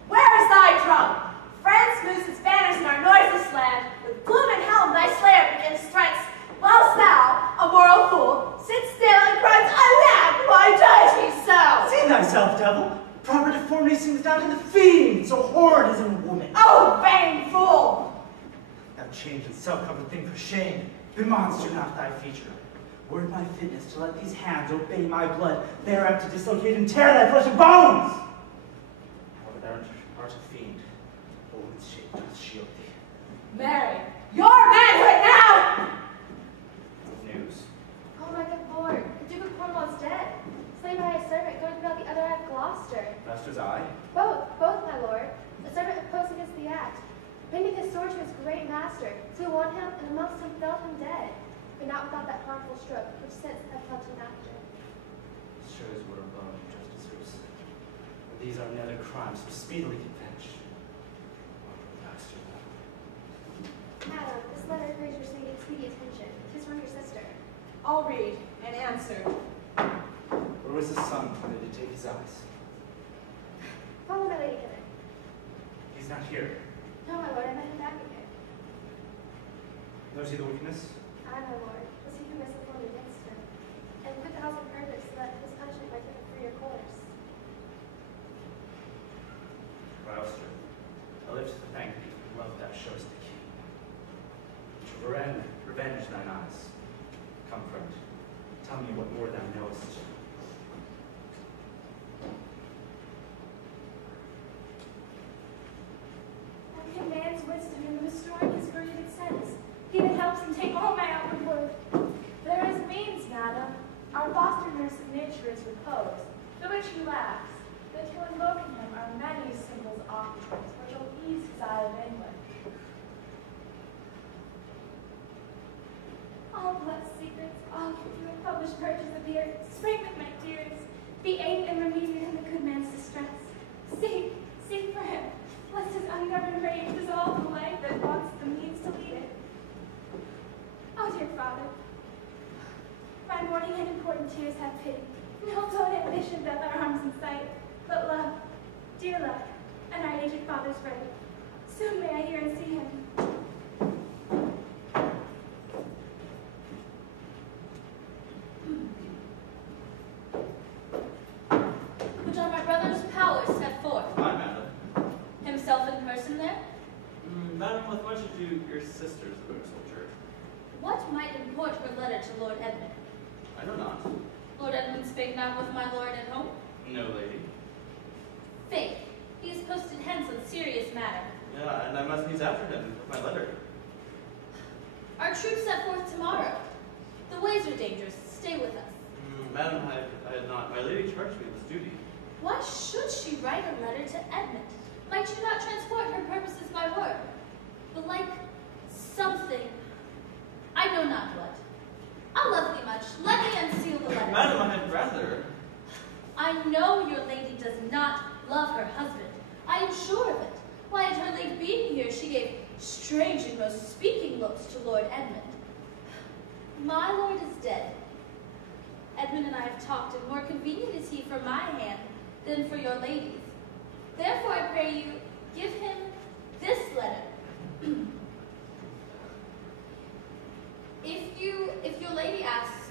Where is thy drum? France moves its banners in our noiseless land. With gloom and helm thy slayer begins threats, whilst thou, a moral fool, sits still and cries, Alas, why does he so? See thyself, devil. Proper deformity seems down to the fiend, so horrid is in a woman. Oh, vain fool! Thou changed and self-covered thing for shame. Bemonster not thy feature. Were it my fitness to let these hands obey my blood, they are apt to dislocate and tear thy flesh and bones. However, thou art a fiend. A woman's shape doth shield thee. Mary, your manhood now! News. Oh my good lord, the Duke of Cornwall is dead. Slain by a servant going about the other eye of Gloucester. Master's eye. Both, my lord. The servant opposed against the act. Bending his sword to his great master, flew on him, and amongst him fell him dead. But not without that harmful stroke, which since hath left him after. Sure as we're above justicers. And these are nether crimes so speedily avenged. Master. Madam, this letter craves your speedy attention. 'Tis from your sister. I'll read and answer. Where was his son when they did take his eyes? Follow my lady hither. He's not here. No, my lord, I met him back again. Knows he the wickedness? I, my lord, was he who misinformed against him, and quit the house on purpose so that his punishment might take a freer course. Gloucester, I live to thank thee for the love thou showest the king. To revenge thine eyes. Come, friend, tell me what more thou knowest. which he laughs, that to invoke in him are many symbols octaves, which will ease his eye of England. All blessed secrets, all you and published virtues of the earth, spring with my tears, be aid and remediate in the good man's distress. Seek for him, lest his ungoverned rage dissolve the life that wants the means to lead it. Oh, dear Father, my mourning and important tears have pity. No lone ambition doth our arms incite, but love, dear love, and our aged father's right. Soon may I hear and see him. Which are my brother's powers set forth? Aye, madam. Himself in person there? Madam, with much ado, your sister's a good soldier. What might import her letter to Lord Edmund? I know not. Lord Edmund spake not with my lord at home? No, lady. Faith, he is posted hence on serious matter. Yeah, and I must needs after him with my letter. Our troops set forth tomorrow. The ways are dangerous. Stay with us. Madam, I had not. My lady charged me with this duty. Why should she write a letter to Edmund? Might you not transport her purposes by word? But like something, I know not what. I love thee much. Let me unseal the letter. Madam, I had rather. I know your lady does not love her husband. I am sure of it. Why, at her late being here, she gave strange and most speaking looks to Lord Edmund. My lord is dead. Edmund and I have talked, and more convenient is he for my hand than for your lady's. Therefore, I pray you, give him this letter. If your lady asks,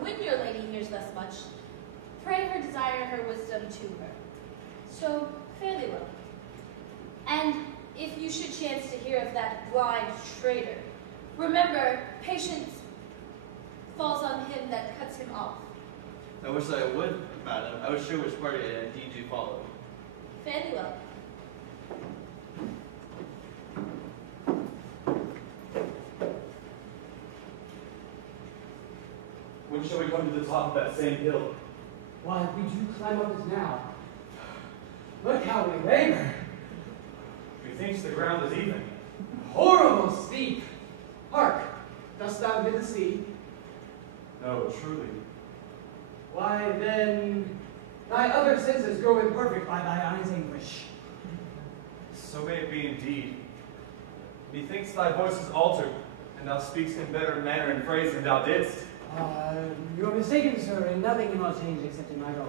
when your lady hears thus much, pray her desire her wisdom to her. So, fare thee well. And if you should chance to hear of that blind traitor, remember, patience falls on him that cuts him off. I wish I would, madam. I would show which party I indeed do follow. Fare thee well. When shall we come to the top of that same hill? Why, we do climb up it now. Look how we labor. Methinks the ground is even. Horrible steep. Hark, dost thou hear the sea? No, truly. Why, then, thy other senses grow imperfect by thy eye's anguish. So may it be indeed. Methinks thy voice is altered, and thou speakst in better manner and phrase than thou didst. You're mistaken, sir, and nothing can not change except in my voice.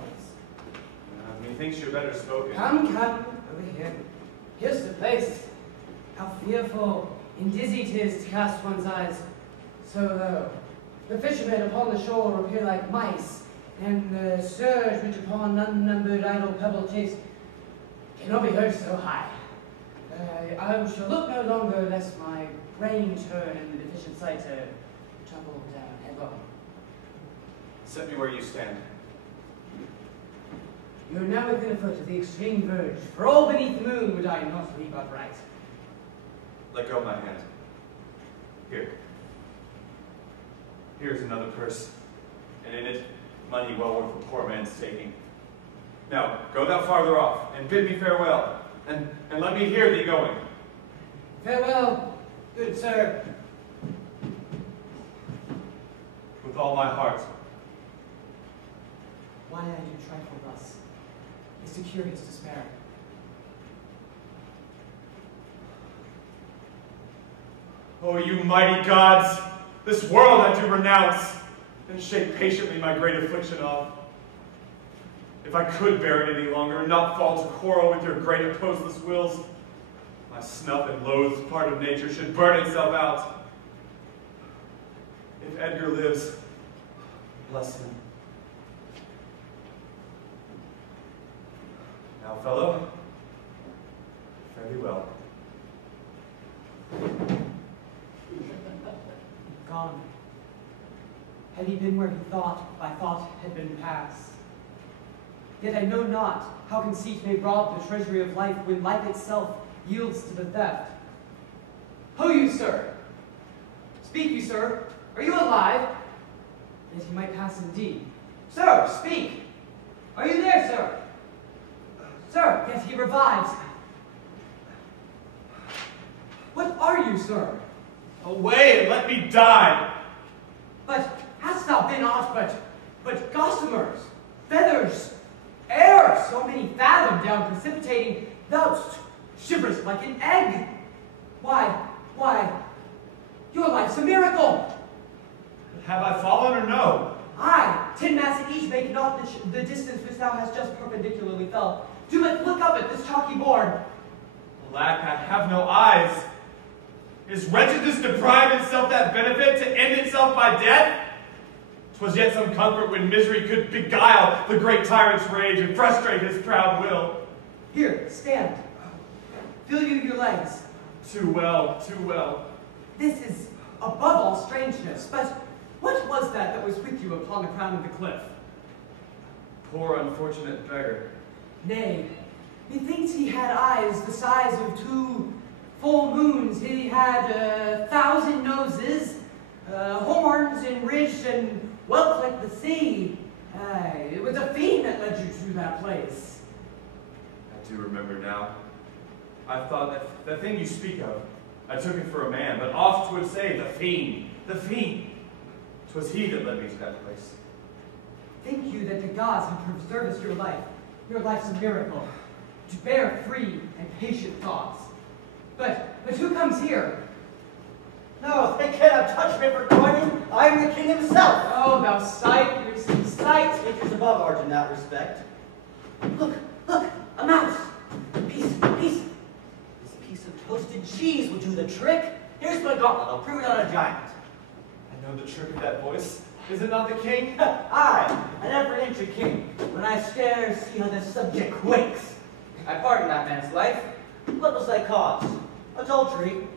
Methinks you're better spoken. Come, over here. Here's the place. How fearful and dizzy 'tis to cast one's eyes so low. The fishermen upon the shore appear like mice, and the surge which upon unnumbered idle pebble chase cannot be heard so high. I shall look no longer lest my brain turn and the deficient sight tumble down headlong. Set me where you stand. You are now within a foot of the extreme verge. For all beneath the moon would I not leap upright. Let go of my hand. Here. Here's another purse, and in it, money well worth a poor man's taking. Now, go thou farther off, and bid me farewell, and let me hear thee going. Farewell, good sir. With all my heart. Why I do trifle thus is to cure his despair. Oh, you mighty gods, this world I do renounce, and shake patiently my great affliction off. If I could bear it any longer, and not fall to quarrel with your great opposeless wills, my snuff and loathed part of nature should burn itself out. If Edgar lives, bless him. Now, fellow, fare thee well. Gone. Had he been where he thought, by thought had been passed. Yet I know not how conceit may rob the treasury of life when life itself yields to the theft. Ho you, sir! Speak you, sir! Are you alive? Yet he might pass indeed. Sir, speak! Are you there, sir? Sir, yes, he revives. What are you, sir? Away and let me die! But hast thou been aught but gossamers, feathers, air, so many fathom down precipitating, thou shiverest like an egg? Why, your life's a miracle! Have I fallen or no? Aye, 10 mass at each make not the distance which thou hast just perpendicularly fell. Do but look up at this chalky board. Alack, I have no eyes. Is wretchedness deprive itself that benefit to end itself by death? 'Twas yet some comfort when misery could beguile the great tyrant's rage and frustrate his proud will. Here, stand. Feel you your legs. Too well, too well. This is above all strangeness, but what was that was with you upon the crown of the cliff? Poor unfortunate beggar. Nay, methinks he had eyes the size of 2 full moons. He had 1,000 noses, horns enriched and whelked like the sea. It was a fiend that led you to that place. I do remember now. I thought that the thing you speak of, I took it for a man, but oft 'twould say, the fiend, the fiend. 'Twas he that led me to that place. Think you that the gods have preserved your life? Your life's a miracle, to bear free and patient thoughts. But who comes here? No, they cannot touch me for coining. I am the king himself. Oh, thou sight, you see sight. Nature's above art in that respect. Look, a mouse. Piece. This piece of toasted cheese will do the trick. Here's my gauntlet. I'll prove it on a giant. I know the trick of that voice. Is it not the king? Aye, an every inch a king. When I stare, see how the subject quakes. I pardon that man's life. What was thy cause? Adultery.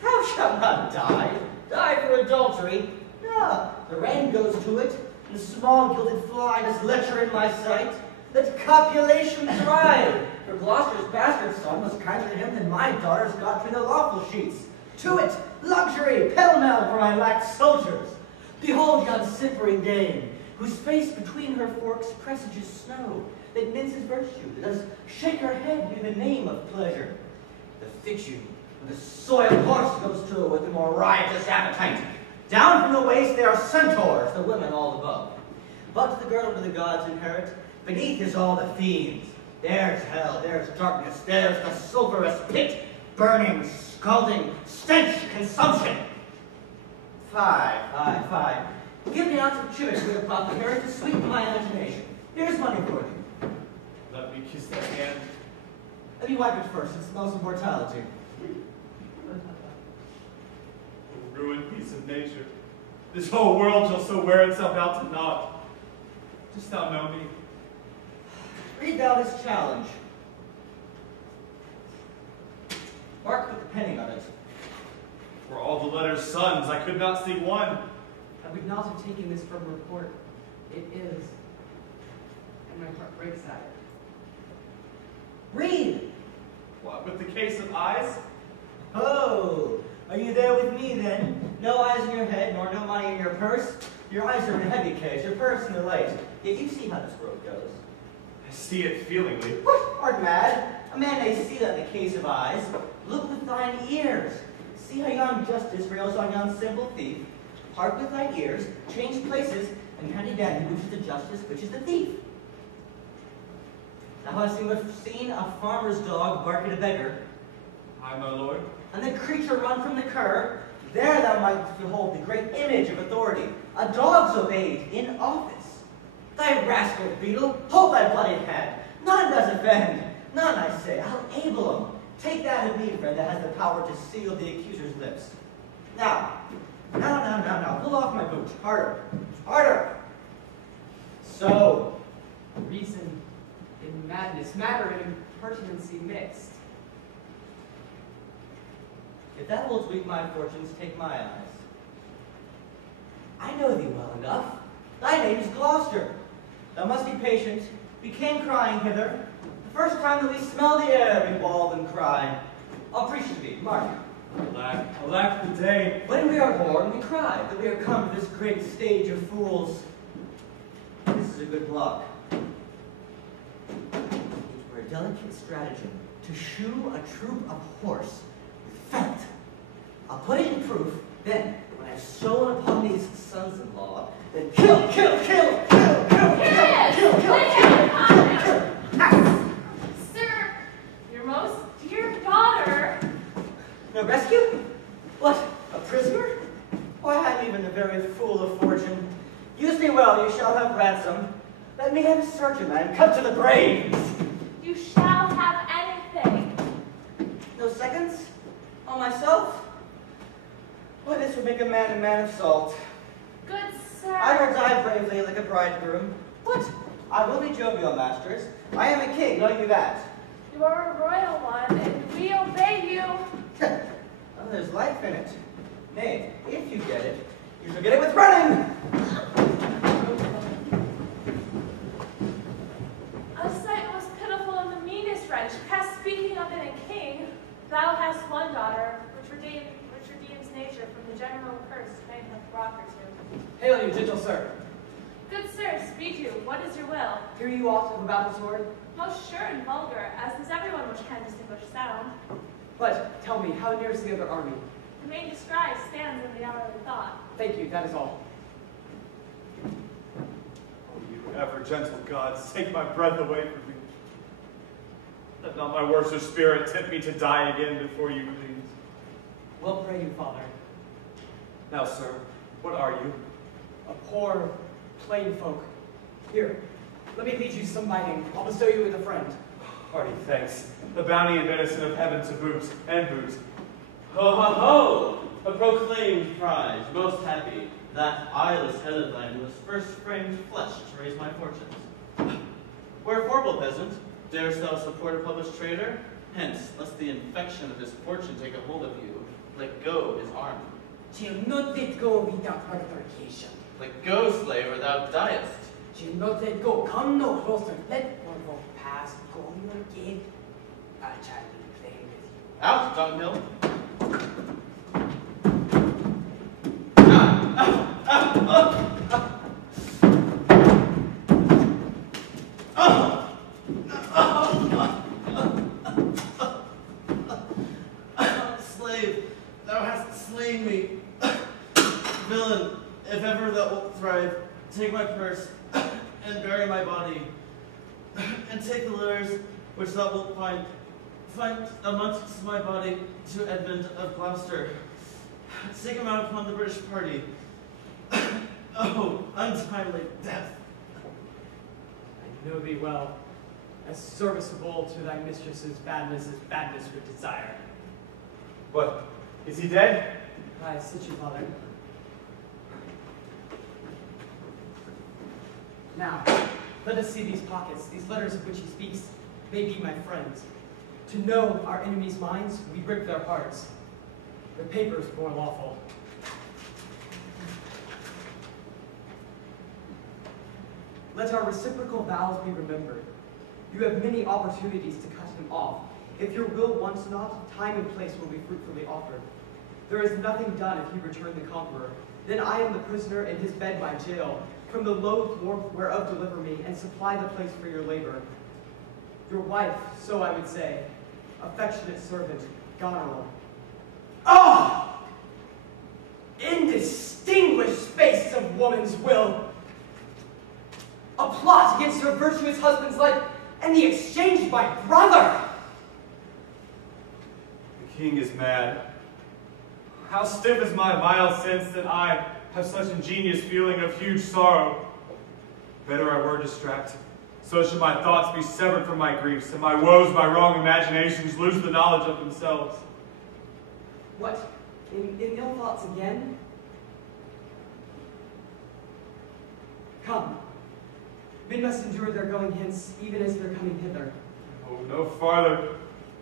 Thou shalt not die. Die for adultery. No, the rain goes to it, and the small gilded fly does lecher in my sight. Let copulation thrive. For Gloucester's bastard son was kinder to him than my daughters got through the lawful sheets. To it, luxury, pell-mell, for I lack soldiers. Behold yon simpering dame, whose face between her forks presages snow, that minces virtue, that does shake her head near the name of pleasure. The fichu, the soiled horse goes to with the more riotous appetite. Down from the waist they are centaurs, the women all above. But the girdle to the gods inherit, beneath is all the fiends. There's hell, there's darkness, there's the sulphurous pit, burning, scalding, stench, consumption. Fie. Give me an ounce of chivas with a apothecary to sweeten my imagination. Here's money for you. Let me kiss that hand. Let me wipe it first, it smells of mortality. O ruined piece of nature. This whole world shall so wear itself out to naught. Dost thou know me? Read thou this challenge. Mark with the penning on it. For all the letters sons, I could not see one. I would not have taken this from report. It is, and my heart breaks at it. Read! What, with the case of eyes? Oh, are you there with me then? No eyes in your head, nor no money in your purse? Your eyes are in a heavy case, your purse in the light. Yet you see how this world goes. I see it feelingly. What? Art mad? A man may see that in the case of eyes. Look with thine ears. See how yon justice rails on yon simple thief. Hark with thine ears, change places, and handy-dandy which is the justice, which is the thief. Thou hast seen a farmer's dog bark at a beggar. Aye, my lord. And the creature run from the cur. There thou might behold the great image of authority. A dog's obeyed in office. Thy rascal beetle, hold thy bloody hand. None does offend. None, I say. I'll able 'em. Take that of me, friend, that has the power to seal the accuser's lips. Now. Pull off my boot. Harder. So. Reason in madness, matter and impertinency mixed. If thou wilt weep my fortunes, take my eyes. I know thee well enough. Thy name is Gloucester. Thou must be patient. We came crying hither. The first time that we smell the air, we bawl and cry. I'll preach to thee, mark. Alack the day. When we are born, we cry that we are come to this great stage of fools. This is a good block. It were a delicate stratagem to shoe a troop of horse with felt. I'll put it in proof, then, when I've stolen upon these sons-in-law, then kill, kill, kill, kill, kill, Yes! kill, kill, Let kill, him kill, kill, kill. Sir, your most dear daughter. No rescue? What, a prisoner? Why, I'm even a very fool of fortune. Use me well, you shall have ransom. Let me have a surgeon, man, cut to the brains. You shall have anything. No seconds? On myself? Why, this would make a man of salt. Good sir. I will die bravely like a bridegroom. What? I will be jovial, masters. I am a king, know you that. You are a royal one, and we obey you. Well, there's life in it. Nay, if you get it, you shall get it with running. A sight most pitiful and the meanest wretch, past speaking of it a king. Thou hast one daughter, which redeems nature from the general curse fame hath brought her to. Hail you, gentle sir. Good sir, speak you. What is your will? Hear you aught of a battle sword? Most sure and vulgar, as is everyone which can distinguish sound. But tell me, how near is the other army? The main descry stands in the hourly thought. Thank you, that is all. Oh, you ever gentle gods, take my breath away from me. Let not my worser spirit tempt me to die again before you, please. Well, pray you, Father. Now, sir, what are you? A poor, plain folk. Here, let me lead you some biting. I'll bestow you with a friend. Hearty thanks. The bounty and venison of heaven to boot, and boot. Ho, ho, ho! A proclaimed prize, most happy, that eyeless head of thine was first framed flesh to raise my fortunes. Wherefore, noble peasant, darest thou support a published traitor? Hence, lest the infection of his fortune take a hold of you, let go his arm. She'll not let go without provocation. Let go, slave, or thou diest. She'll not let go. Come no closer. Let one walk past. Go your gate. I shall be playing with you. Out, dunghill. Slave, thou hast slain me. Villain, if ever thou wilt thrive, take my purse and bury my body, and take the letters which thou wilt find amongst my body to Edmund of Gloucester. Take him out upon the British party. Oh, untimely death. I know thee well. As serviceable to thy mistress's badness as badness would desire. What? Is he dead? I sit you, Father. Now, let us see these pockets. These letters of which he speaks may be my friends. To know our enemies' minds, we rip their hearts. The paper's more lawful. Let our reciprocal vows be remembered. You have many opportunities to cut him off. If your will wants not, time and place will be fruitfully offered. There is nothing done if you return the conqueror. Then I am the prisoner in his bed by jail. From the loathed warmth whereof deliver me, and supply the place for your labor. Your wife, so I would say, affectionate servant, Goneril. Ah! Indistinguished space of woman's will! A plot against her virtuous husband's life, and the exchange by brother! The king is mad. How stiff is my vile sense that I have such ingenious feeling of huge sorrow. Better I were distract. So should my thoughts be severed from my griefs, and my woes by wrong imaginations lose the knowledge of themselves. What? In ill thoughts again? Come. Men must endure their going hence, even as their coming hither. Oh, no farther.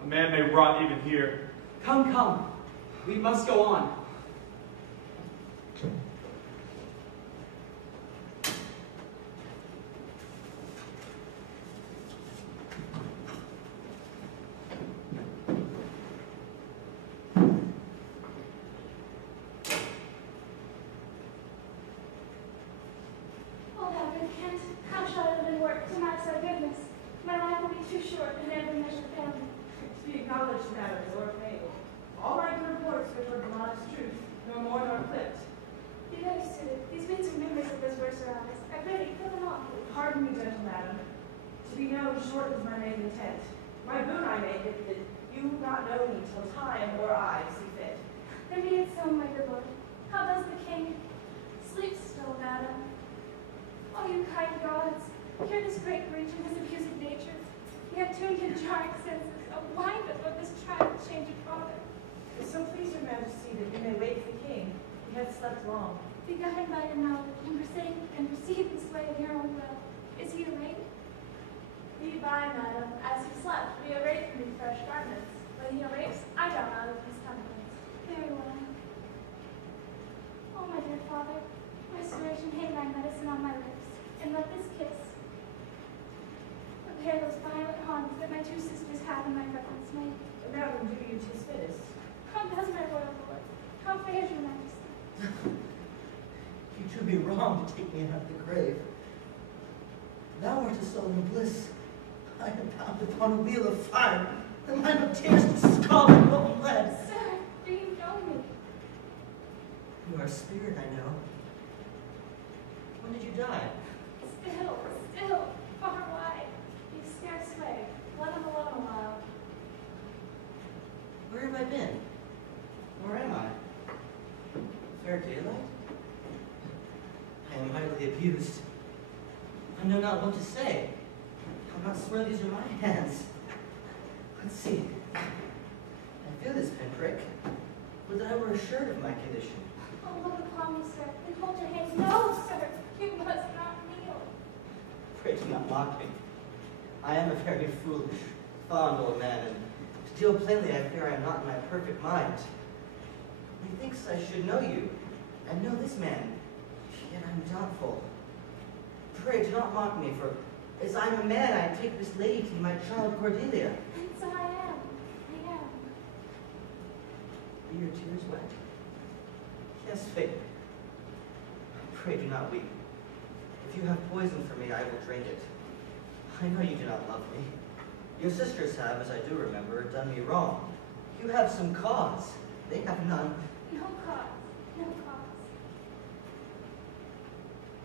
A man may rot even here. Come, come. We must go on. Oh, thou good Kent, how shall I live and work to match thy goodness? My be too short in every measure family. To be acknowledged, madam, or paid. All my good reports are toward the modest truth, nor more nor clipped. Be very suited. These means are members of those worse eyes. I pray, put them on. Pardon me, gentle madam. To be known short was my main intent. My boon I make it that you not know me till time or I see fit. Then be it so, my good lord. How does the king? Sleep still, madam. Oh, you kind gods, hear this great breach in his abusive nature. Ye have tuned his jarring senses, of blinded of this child changed father. If so please your majesty that you may wake the king, he hath slept long. Be governed by your knowledge, and forsake and receive the sway of your own will. Is he awake? Be by, madam, as he slept, we arrayed him in fresh garments. When he awakes, I down out of his countenance. Very well. Oh, my dear father, restoration, hang thy medicine on my lips, and let this kiss repair those violent harms that my two sisters have in my reverence made. Madam, do you 'tis fittest. How does my royal lord? How fares your majesty? You do me wrong to take me out of the grave. Thou art a soul in bliss. I am bound upon a wheel of fire, and mine of tears to scald and molten lead. Sir, do you know me? You are a spirit, I know. When did you die? Still, far wide. You scarce sway. Let him alone a while. Where have I been? Where am I? Fair daylight? I am highly abused. I know not what to say. How not swear these are my hands. Let's see. I feel this pinprick. Would that I were assured of my condition. Oh, look upon me, sir, and hold your hands. No, sir, you must not kneel. Pray do not mock me. I am a very foolish, fond old man, and to deal plainly, I fear I am not in my perfect mind. Methinks I should know you, and know this man, yet I am doubtful. Pray do not mock me, for as I am a man, I take this lady to be my child Cordelia. And so I am. Be your tears wet? Yes, Faith. Pray do not weep. If you have poison for me, I will drink it. I know you do not love me. Your sisters have, as I do remember, done me wrong. You have some cause. They have none. No cause.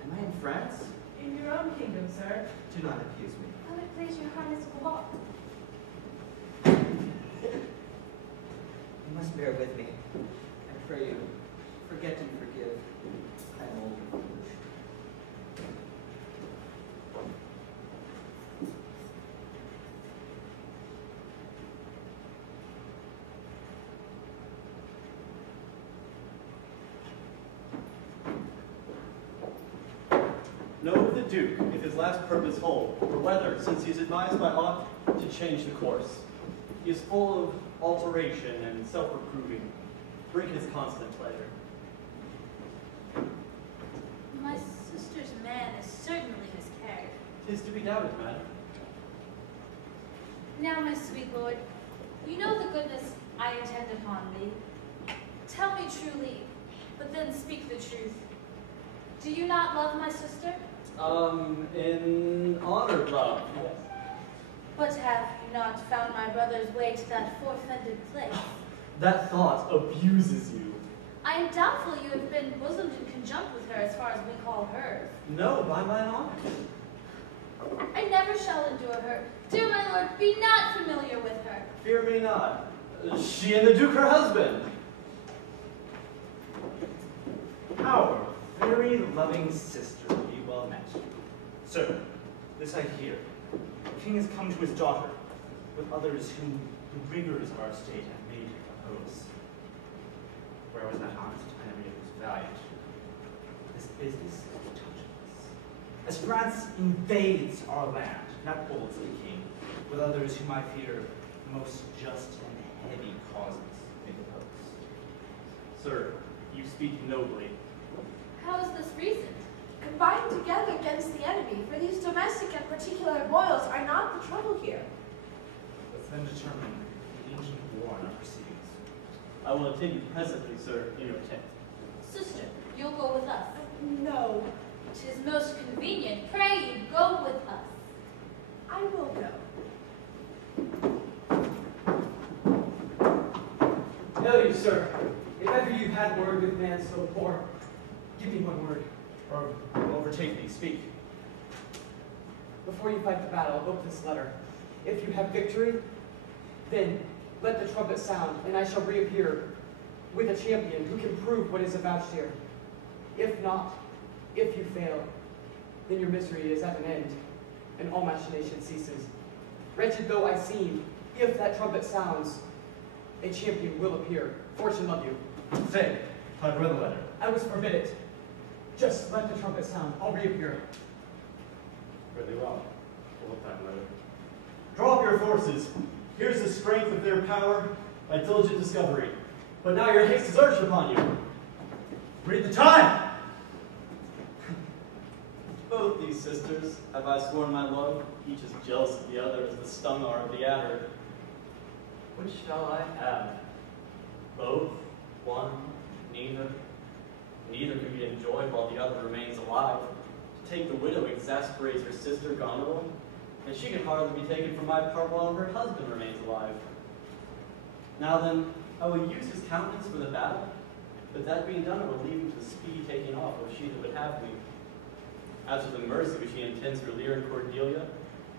Am I in France? In your own kingdom, sir. Do not accuse me. Will it please your highness walk? You must bear with me. I pray you, forget and forgive. I am old and foolish. Know of the Duke, if his last purpose hold, or whether, since he is advised by aught, to change the course. He is full of alteration and self-reproving. Bring his constant pleasure. My sister's man is certainly miscarried. 'Tis to be doubted, madam. Now, my sweet lord, you know the goodness I intend upon thee. Tell me truly, but then speak the truth. Do you not love my sister? In honor, love, yes. But have you not found my brother's way to that forfeited place? That thought abuses you. I am doubtful you have been bosomed and conjunct with her as far as we call hers. No, by mine honor. I never shall endure her. Dear my lord, be not familiar with her. Fear me not. She and the Duke her husband. Our very loving sister be well met. Sir, this I hear. The king has come to his daughter, with others whom the rigors of our state have made oppose. Where was that honest enemy who was valiant? This business touches us. As France invades our land, not holds the king, with others whom I fear most just and heavy causes may oppose. Sir, you speak nobly. How is this reasoned? Combined together against the enemy, for these domestic and particular boils are not the trouble here. Let's then determine the ancient war in our proceedings. I will attend you presently, sir, in your tent. Sister, you'll go with us. No, 'Tis most convenient. Pray you, go with us. I will go. tell you, sir, if ever you had word with man so poor, give me one word. Or overtake me, speak. Before you fight the battle, open this letter. If you have victory, then let the trumpet sound, and I shall reappear with a champion who can prove what is avouched here. If not, if you fail, then your misery is at an end, and all machination ceases. Wretched though I seem, if that trumpet sounds, a champion will appear. Fortune love you. Say, I've read the letter. I was forbid it. Just let the trumpet sound. I'll reappear. Really well. Hold that letter. Draw up your forces. Here's the strength of their power by diligent discovery. But now your haste is urged upon you. Read the time! Both these sisters have I sworn my love, each is jealous of the other as the stung are of the adder. Which shall I have? Both? One? Neither? Neither can be enjoyed while the other remains alive. To take the widow exasperates her sister Goneril, and she can hardly be taken from my part while her husband remains alive. Now then, I will use his countenance for the battle, but that being done, I will leave him to the speedy taking off of she that would have me. As for the mercy which he intends for Lear and Cordelia,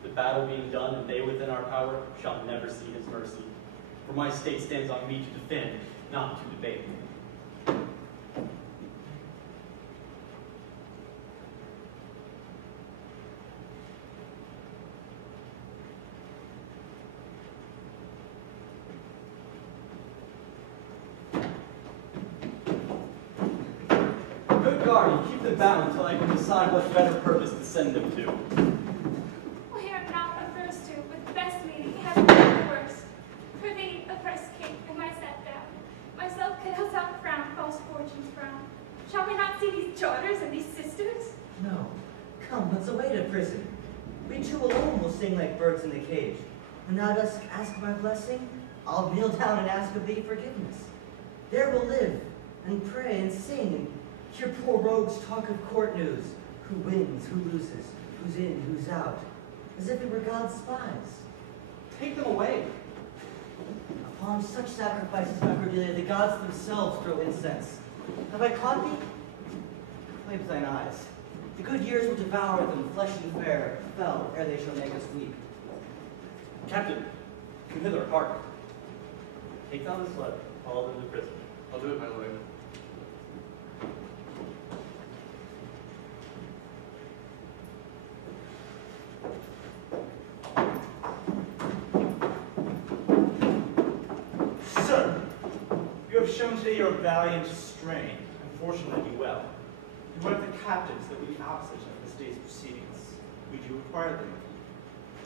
the battle being done and they within our power shall never see his mercy. For my state stands on me to defend, not to debate. Good guardian, keep them bound until I can decide what better purpose to send them to. We are not averse to, with the best meaning, heaven and the worst. For thee, oppressed king, am I set down. Myself cannot outfrown false fortune's frown. Shall we not see these daughters and these sisters? No. Come, let's away to prison. We two alone will sing like birds in the cage. When thou dost ask my blessing, I'll kneel down and ask of thee forgiveness. There we'll live, and pray and sing, and hear poor rogues talk of court news. Who wins, who loses, who's in, who's out. As if we were God's spies. Take them away. Upon such sacrifices, my Cordelia, the gods themselves throw incense. Have I caught thee? Wipe thine eyes. The good years will devour them, flesh and fair, fell ere they shall make us weep. Captain, come hither, hark. Take down this letter, follow them to prison. I'll do it, my lord. Sir, you have shown today your valiant strain, and fortunately well. And one of the captives that we opposite of this day's proceedings, we do require them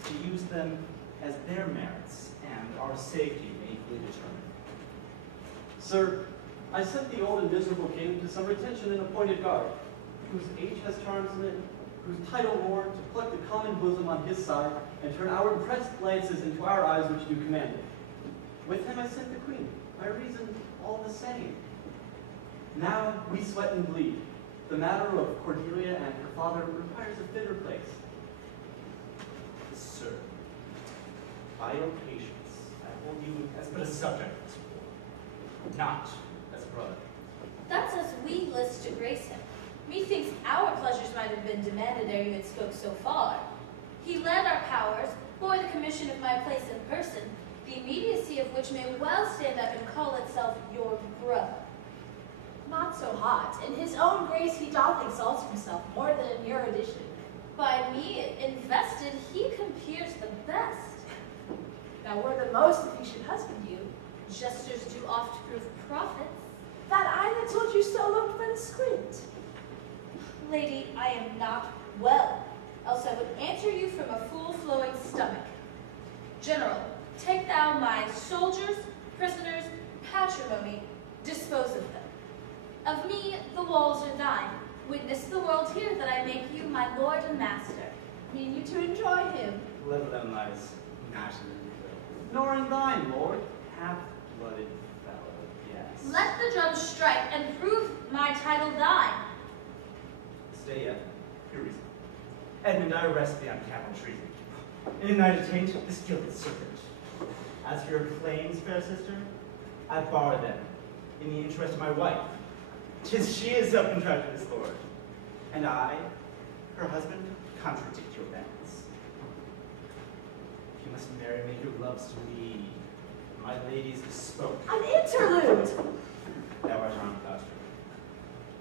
of you, to use them as their merits and our safety may equally determine. Sir, I sent the old and miserable king to some retention and appointed guard, whose age has charms in it, whose title more, to pluck the common bosom on his side, and turn our pressed lances into our eyes which do command it. With him I sent the queen, by reason all the same. Now we sweat and bleed. The matter of Cordelia and her father requires a fitter place. Sir, by your patience, I hold you as but a subject, not as a brother. That's as we list to grace him. Methinks our pleasures might have been demanded ere you had spoke so far. He led our powers, bore the commission of my place in person, the immediacy of which may well stand up and call itself your brother. Not so hot. In his own grace he doth exalt himself more than in your edition. By me invested, he compeers the best. Now were the most if he should husband you. Jesters do oft prove prophets. That eye that told you so looked but a squint. Lady, I am not well, else I would answer you from a full-flowing stomach. General, take thou my soldiers, prisoners, patrimony, dispose of them. Of me, the walls are thine. Witness the world here that I make you my lord and master. Mean you to enjoy him. Let them lies, not in the nor in thine, lord, half-blooded fellow, yes. Let the drums strike and prove my title thine. Stay yet. Your reason. Edmund, I arrest thee on capital treason. And in thy detained, this guilty serpent. As for your claims, fair sister, I borrow them in the interest of my wife. 'Tis she is self-contracted this lord, and I, her husband, contradict your bans. You must marry me who loves me. My lady's bespoke. An interlude! Thou art wrong, Gloucester.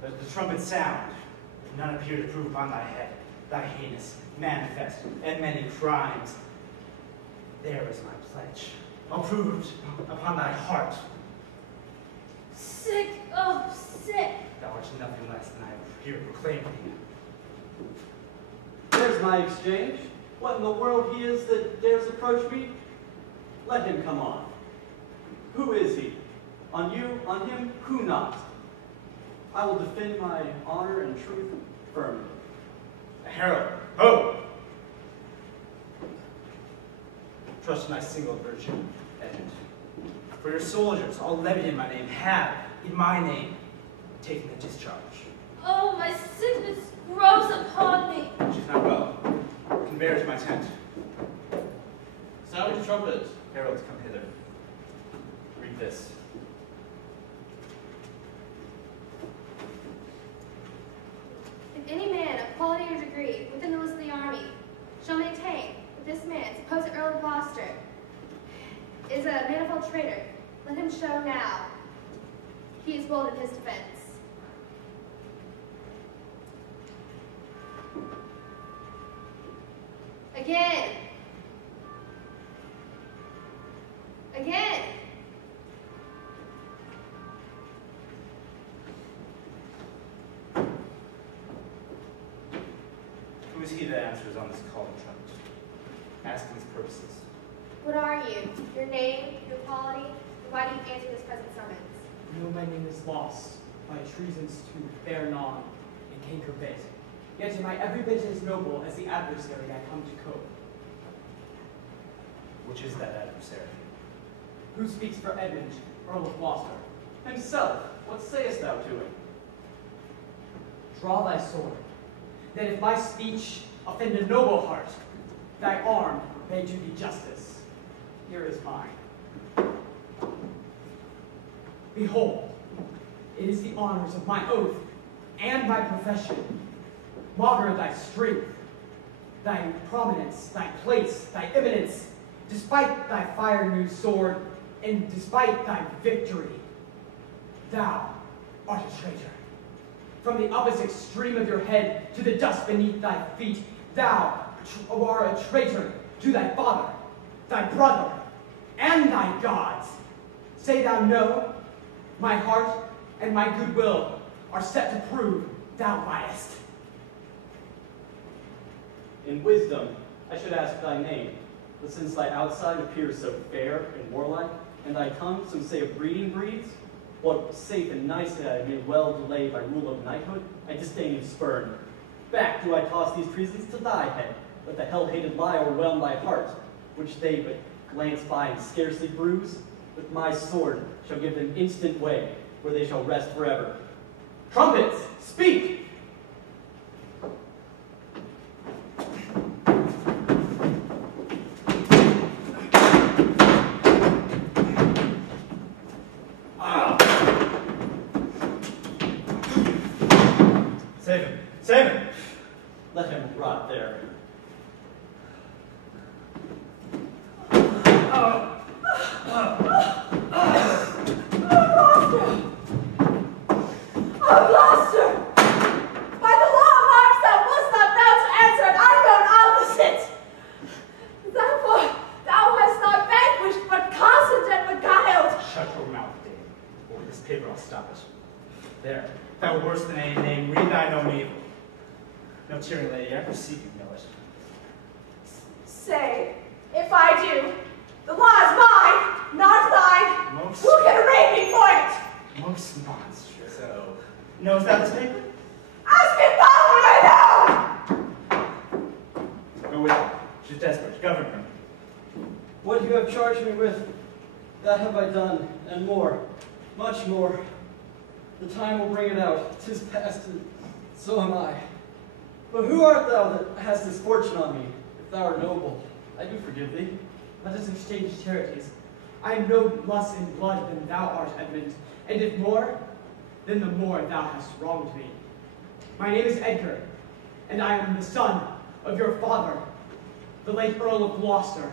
Let the trumpet sound. None appear to prove upon thy head thy heinous, manifest, and many crimes. There is my pledge. I'll prove it upon thy heart. Sick, oh, sick. Thou art nothing less than I have here proclaimed thee. There's my exchange. What in the world he is that dares approach me? Let him come on. Who is he? On you, on him, who not? I will defend my honor and truth firmly. A herald, ho! Trust in thy single virtue, Edmund. For your soldiers, all levied in my name, have, in my name, taken the discharge. Oh, my sickness grows upon me. She's not well. Convey her to my tent. Sound the trumpet. Heralds, come hither. Read this. If any man of quality or degree within the list of the army shall maintain that this man, supposed Earl of Gloucester, is a manifold traitor, let him show now he is bold in his defense. Again. Again. Who is he that answers on this call of trumpet? Asking his purposes. What are you? Your name, your quality, and why do you answer this present summons? You know my name is lost by treasons to Bernon and King Corbett. Yet am I every bit as noble as the adversary I come to cope. Which is that adversary? Who speaks for Edmund, Earl of Gloucester? Himself, what sayest thou to him? Draw thy sword, that if my speech offend a noble heart, thy arm may do thee justice. Here is mine. Behold, it is the honors of my oath and my profession. Maugre thy strength, thy prominence, thy place, thy eminence, despite thy fire-new sword, and despite thy victory, thou art a traitor. From the opposite extreme of your head to the dust beneath thy feet, thou art a traitor to thy father, thy brother, and thy gods. Say thou no, my heart and my goodwill are set to prove thou liest. In wisdom, I should ask thy name, but since thy outside appears so fair and warlike, and thy tongue, some say of breeding breeds, what safe and nice that I may well delay by rule of knighthood, I disdain and spurn. Back do I toss these treasons to thy head, let the hell-hated lie overwhelm thy heart, which they but glance by and scarcely bruise, with my sword shall give them instant way, where they shall rest forever. Trumpets, speak! Save him! Save him! Let him rot there. Oh, Gloucester! By the law of arms thou wast not thou to answer an unknown opposite! Therefore thou hast not vanquished, but cozened and beguiled! Shut your mouth, Dame, or with this paper I'll stop it. There, thou worse than any name, read thine own evil. No tyranny, lady, I perceive you know it. Say, if I do, the law is mine, not thine! Most, Who can arraign me for it? most monstrous, oh. Knows thou this paper? Ask it thou when I know! Go with her. She's desperate. Govern her. What you have charged me with, that have I done, and more, much more. The time will bring it out. 'Tis past, and so am I. But who art thou that hast this fortune on me? If thou art noble, I do forgive thee. Let us exchange charities. I am no less in blood than thou art, Edmund, and if more, then the more thou hast wronged me. My name is Edgar, and I am the son of your father, the late Earl of Gloucester.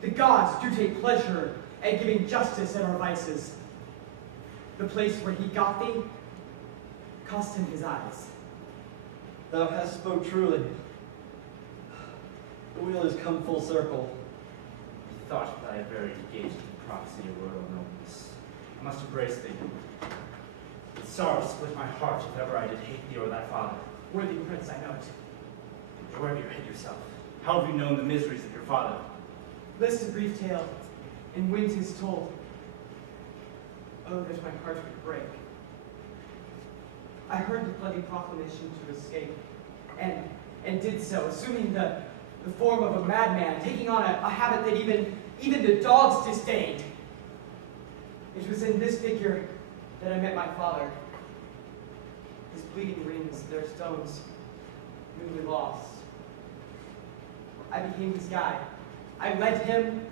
The gods do take pleasure at giving justice in our vices. The place where he got thee cost him his eyes. Thou hast spoke truly. The wheel has come full circle. Thought that I had very engaged in the prophecy of royal nobleness. I must embrace thee. With sorrow split my heart if ever I did hate thee or thy father. Worthy prince, I know it. But where have you hid yourself? How have you known the miseries of your father? List a brief tale, and when 'tis told, oh, that my heart would break. I heard the bloody proclamation to escape, and did so, assuming the form of a madman, taking on a habit that even the dogs disdained. It was in this figure that I met my father. His bleeding rings, their stones, newly lost. I became his guide. I led him,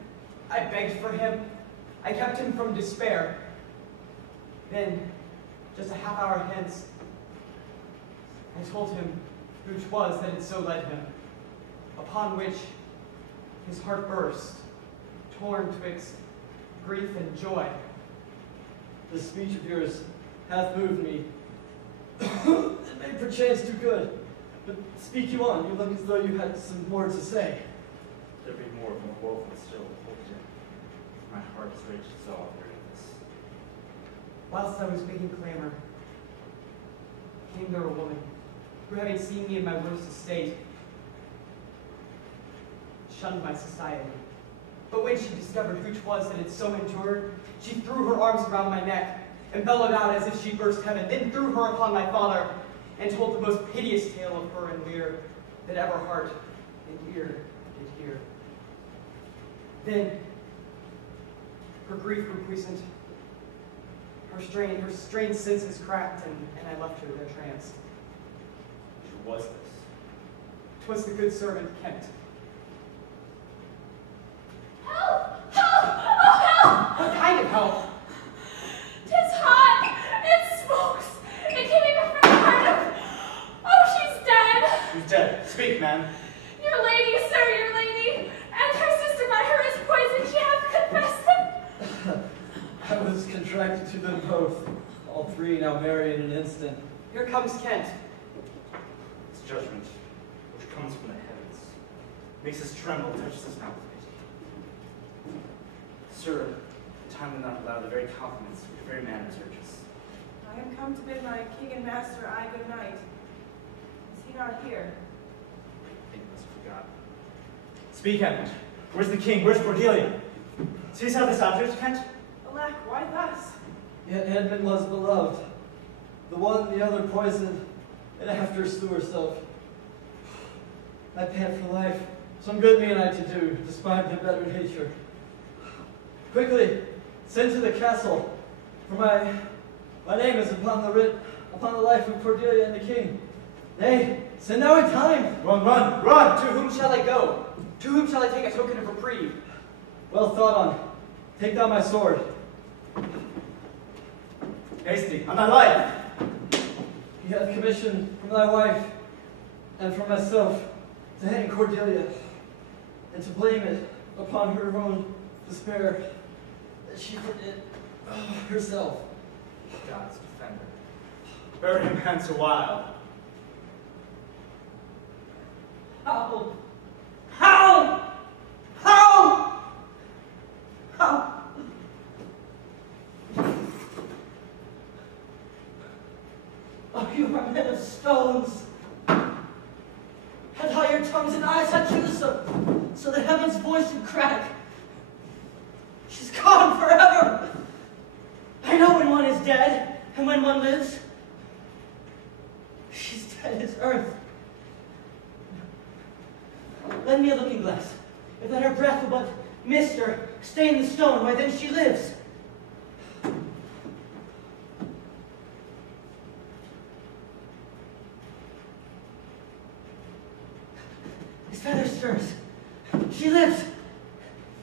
I begged for him, I kept him from despair. Then, just a half hour hence, I told him who 'twas that had so led him, upon which his heart burst, torn twixt grief and joy. This speech of yours hath moved me. It may perchance do good, but speak you on. You look as though you had some more to say. There be more woeful still, hold it. My heart is ready to dissolve hearing this. Whilst I was making clamor, came there a woman who, having seen me in my worst estate, shunned my society. But when she discovered who 'twas that had so endured, she threw her arms around my neck and bellowed out as if she burst heaven, then threw her upon my father and told the most piteous tale of her and Lear that ever heart and ear did hear. Then her grief grew puissant, her strained senses cracked, and I left her there tranced. Who was this? 'Twas the good servant Kent. Help! Help! Oh, help! What kind of help? 'Tis hot! It smokes! It came even from the heart of... Oh, she's dead! Who's dead? Speak, man. Your lady, sir, your lady! And her sister by her is poisoned. She hath confessed it. I was contracted to them both. All three now marry in an instant. Here comes Kent. It's judgment, which comes from the heavens, makes us tremble, touches us not with pity. Sir, time will not allow the very compliments which your very manners urge us. I am come to bid my king and master I good night. Is he not here? I think you must have forgotten. Speak, Edmund. Where's the king? Where's Cordelia? Seest thou this object, Kent? Alack, why thus? Yet Edmund was beloved. The one the other poisoned, and after slew herself. I pant for life. Some good mean I to do, despite the better nature. Quickly, send to the castle, for my name is upon the writ, upon the life of Cordelia and the king. Nay, send now in time. Run, run, run! To whom shall I go? To whom shall I take a token of reprieve? Well thought on. Take thou my sword. Hasty, on thy life! He hath commission from thy wife and from myself to hang Cordelia, and to blame it upon her own despair that she forbid herself. God's defender. Bear him hence a while. How? How? How? How? Oh, you are men of stones. Had all your tongues and eyes had truth, so the heavens voice would crack. She's gone forever. I know when one is dead and when one lives. She's dead as earth. Lend me a looking glass. If that her breath will but mist or stain the stone, why then she lives. His feather stirs. She lives.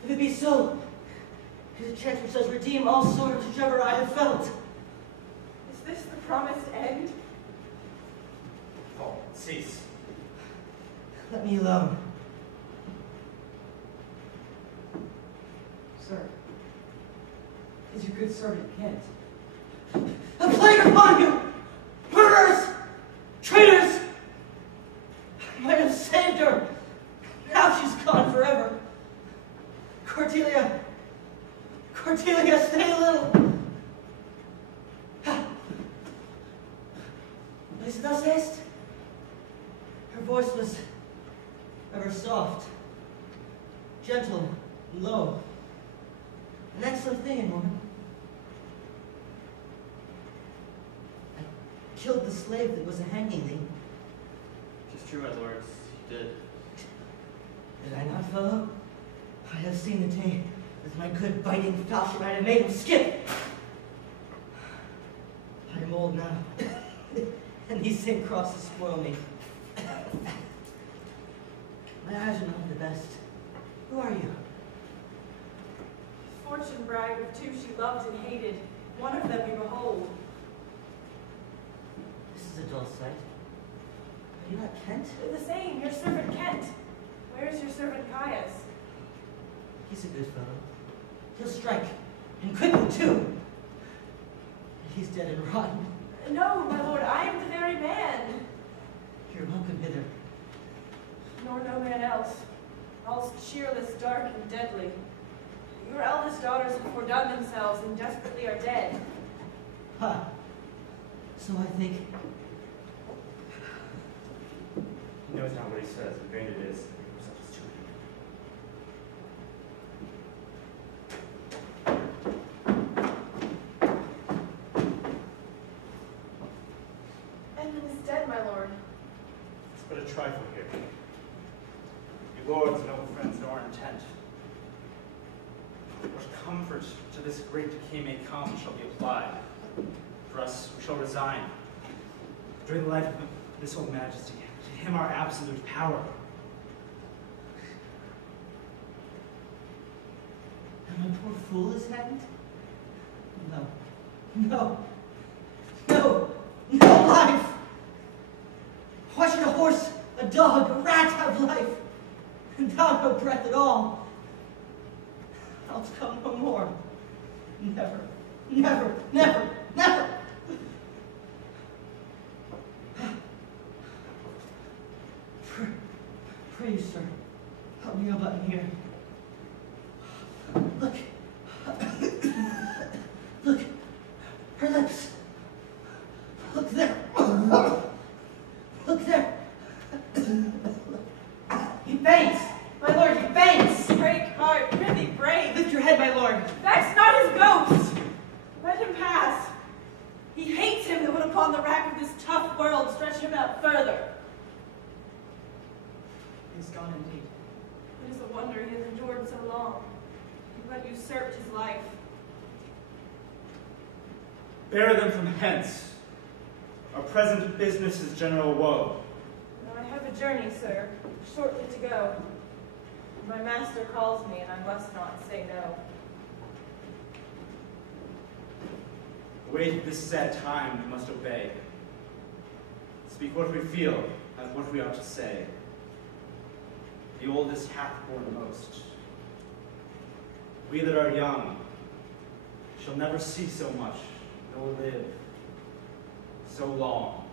If it be so, his does redeem all sorrows which ever I have felt. Is this the promised end? Paul, cease. Let me alone. Sir, is your good servant Kent? A plague upon you! Murderers! Traitors! I might have saved her. Now she's gone forever. Cordelia! Cordelia, stay a little! What is it thou sayest? Her voice was ever soft, gentle, and low. An excellent thing in woman. I killed the slave that was a hanging thee. Tis true, my lords, you did. Did I not, fellow? I have seen the day as my good biting falchion might have made him skip. I am old now, and these same crosses spoil me. My eyes are not the best. Who are you? Fortune bragged of two she loved and hated. One of them we behold. This is a dull sight. Are you not Kent? The same, your servant Kent. Where is your servant Caius? He's a good fellow. He'll strike, and quickly too. He's dead and rotten. No, my lord, I am the very man. You're welcome hither. Nor no man else. All cheerless, dark, and deadly. Your eldest daughters have fordone themselves and desperately are dead. Ha! So I think. He knows not what he says, but vain it is. Such is true. Edmund is dead, my lord. It's but a trifle here. You lords, no friends, nor intent. What comfort to this great decay may come shall be applied. For us, we shall resign. During the life of this old majesty, to him our absolute power. And my poor fool is hanged? No. No. No. No life! Why should a horse, a dog, a rat have life? And thou no breath at all? I'll come no more. Never, never, never, never! Pray you, sir, help me a button here. Look. Look. Her lips. Look there. Look there. He faints. My lord, he faints. Break heart, prithee break. Lift your head, my lord. That's not his ghost. Let him pass. He hates him that would upon the rack of this tough world stretch him out further. He is gone indeed. It is a wonder he has endured so long. He but usurped his life. Bear them from hence. Our present business is general woe. Now I have a journey, sir, shortly to go. My master calls me, and I must not say no. Awaited this sad time, we must obey. Speak what we feel, and what we ought to say. The oldest hath borne most. We that are young shall never see so much, nor live so long.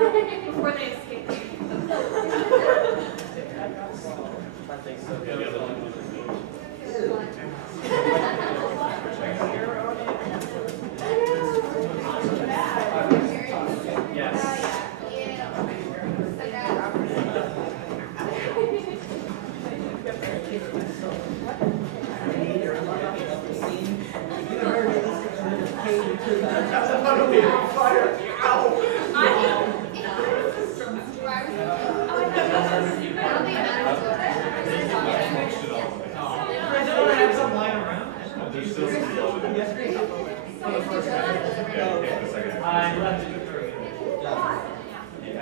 before they escape. I think so. Yes. There's still some love in it. I left it for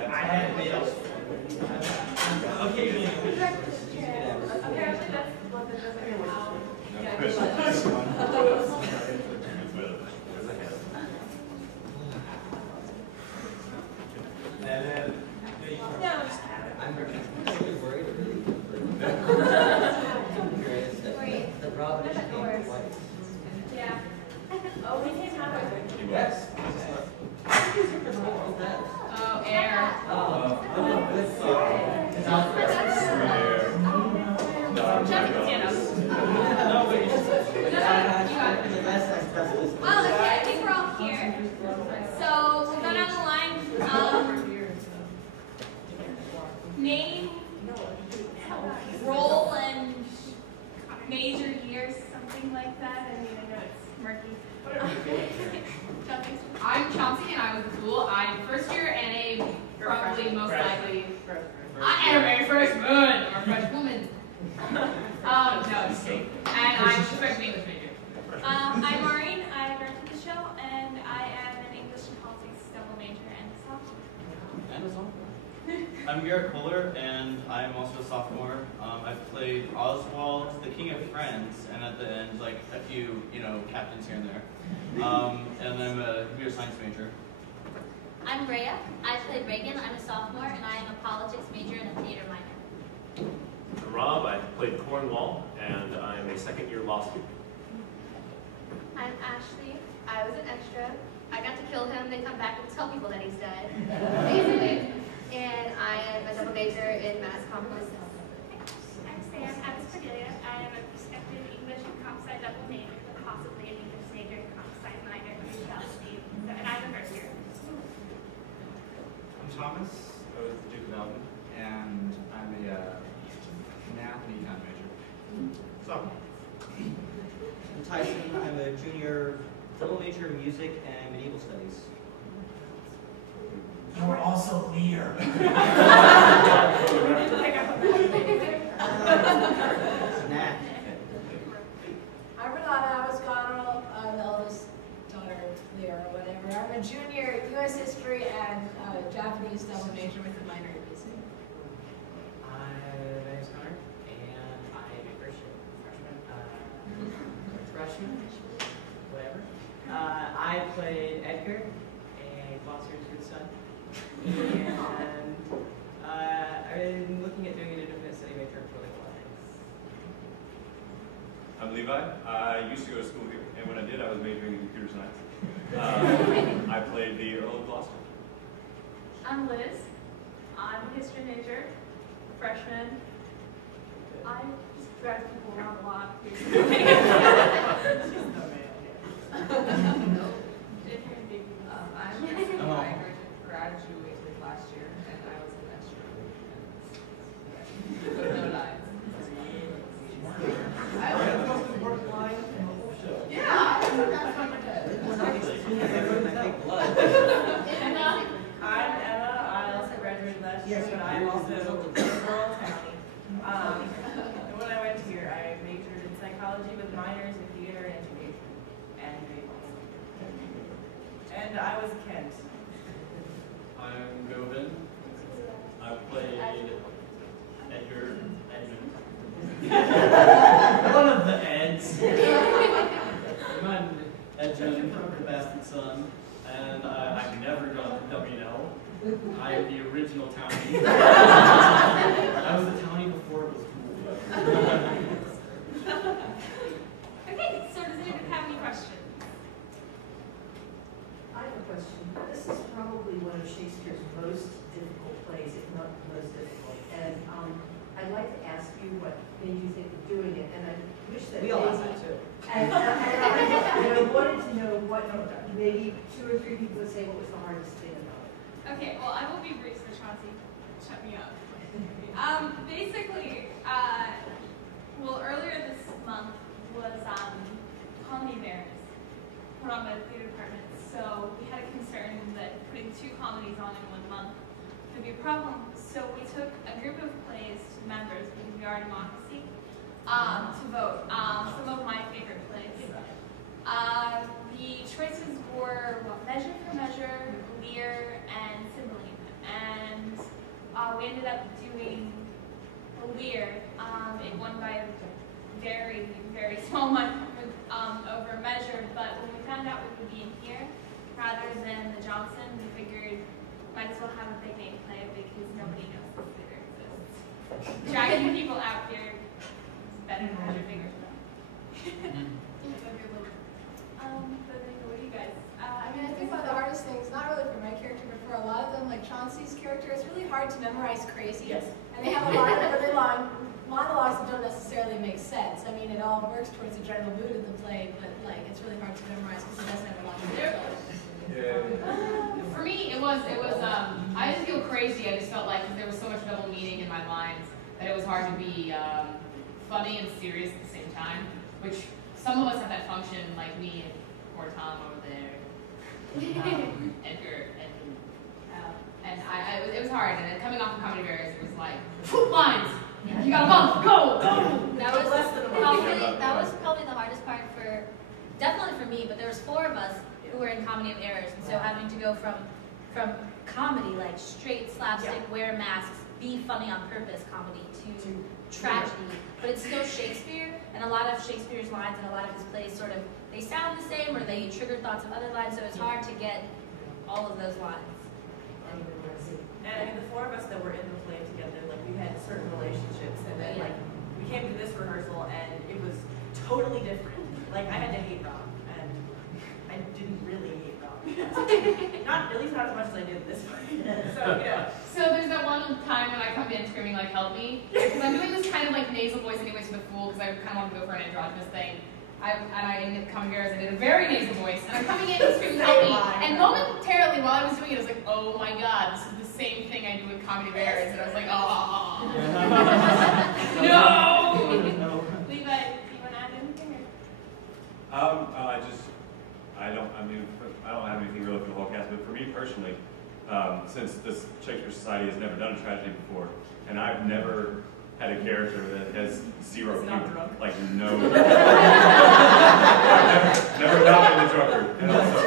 I had made up. Occasionally. Apparently that's one that doesn't come out. I'm really worried or really curious that Robin is named White. Yeah. Oh, we can't have it. Yes. Oh, air. Well, okay, I think we're all here. So we'll go down the line. Name, role, and major years, something like that. I mean, I know it's murky. I'm Chauncey, and I was a fool. I'm first year and a probably most likely. I am a freshman or fresh woman. No, just kidding. And I'm a freshman English major. I'm Maureen. I directed the show, and I am an English and politics double major and a sophomore. And a sophomore. I'm Garrett Kohler, and I'm also a sophomore. I've played Oswald, the King of Friends, and at the end, like a few, captains here and there. And I'm a computer science major. I'm Rhea. I played Reagan. I'm a sophomore, and I am a politics major and a theater minor. I'm Rob. I played Cornwall, and I'm a second-year law student. I'm Ashley. I was an extra. I got to kill him, then come back and tell people that he's dead, basically. And I am a double major in mass communication. I'm Sam. I was Cordelia. I am a prospective English and comp sci double major, but possibly an English major and comp sci minor. We shall see. And I'm a first year. I'm Thomas. I was the Duke of Alvin, and I'm a math and econ major. So, I'm Tyson. I'm a junior double major in music and medieval studies. You're also Lear. Snack. I'm Renata. I was Goneril. I'm the eldest daughter of Lear or whatever. I'm a junior U.S. history and Japanese double major with a minor in music. My name is Connor, and I'm a freshman, whatever. I played Edgar, a Foster to the Sun, and I'm looking at doing an independent study major for the I'm Levi. I used to go to school here, and when I did, I was majoring in computer science. I played the Earl of Gloucester. I'm Liz. I'm a history major, freshman. I just drive people around a lot. I'm Jessica. I graduated last year, and I was an extra. No lines. I was the most important line in the whole show. Yeah, that's on my head. I'm Emma. I also graduated last year, but I'm also a rural county. And when I went here, I majored in psychology with minors in theater and education and visuals. And I was Kent. I'm Govin. I played Edgar Edmund. One of the Eds. I'm Edmund, the bastard son, and I've never done WNL. I am the original townie. I was the townie before it was cool. Okay, so does anyone have any questions? I have a question. This is probably one of Shakespeare's Shakespeare's most difficult plays, if not the most difficult. And I'd like to ask you what made you think of doing it, and I wish that We all asked that too. And I wanted to know what maybe 2 or 3 people would say what was the hardest thing about it. Okay, well, I will be brief so Chauncey shut me up. Basically, well, earlier this month was Comedy Bears put on by the theater department. So we had a concern that putting 2 comedies on in 1 month could be a problem. So we took a group of plays to members, because we are a democracy, to vote. Some of my favorite plays. The choices were Measure for Measure, Lear, and Cymbeline. And we ended up doing Lear. It won by a very, very small margin over Measure, but when we found out we would be in here rather than the Johnson, we figured might as well have a big name play because nobody knows this theater exists. Dragging people out here is better than having fingers though. But what do you guys? I mean, I think one of the hardest things, not really for my character, but for a lot of them, like Chauncey's character, it's really hard to memorize crazy. Yes. And they have a lot of really long monologues that don't necessarily make sense. I mean, it all works towards the general mood of the play, but like it's really hard to memorize because it doesn't have a lot of detail. For me, it was. I didn't feel crazy. I just felt like there was so much double meaning in my mind that it was hard to be funny and serious at the same time. Which some of us have that function, like me and poor Tom over there, Edgar, and it was hard. And then coming off of Comedy Bears, it was like lines. You got a month. Go. That was probably the hardest part for, definitely for me. But there was 4 of us who were in Comedy of Errors, and so having to go from comedy, like straight slapstick, wear masks, be funny on purpose comedy, to tragedy. But it's still Shakespeare, and a lot of Shakespeare's lines and a lot of his plays sort of, they sound the same or they trigger thoughts of other lines, so it's hard to get all of those lines. And I mean, the 4 of us that were in the play together, like we had certain relationships, and then like we came to this rehearsal and it was totally different. Like I had to hate Rob, and I didn't really hate Rob. Not at least not as much as I did this play. So yeah. So there's that one time when I come in screaming like "Help me!" because I'm doing this kind of like nasal voice anyway to the fool because I kind of want to go for an androgynous thing. I didn't come here as I did a very nasal voice, and I'm coming in and screaming "Help me!" And momentarily while I was doing it, I was like, "Oh my God, this is the same thing I do with Comedy Bears," and I was like, "Oh, no!" Levi, do you want to add anything? I don't have anything really for the whole cast, but for me personally, since this Shakespeare Society has never done a tragedy before, and I've never had a character that has 0 humor, like no. I've never not been a drunkard, and also,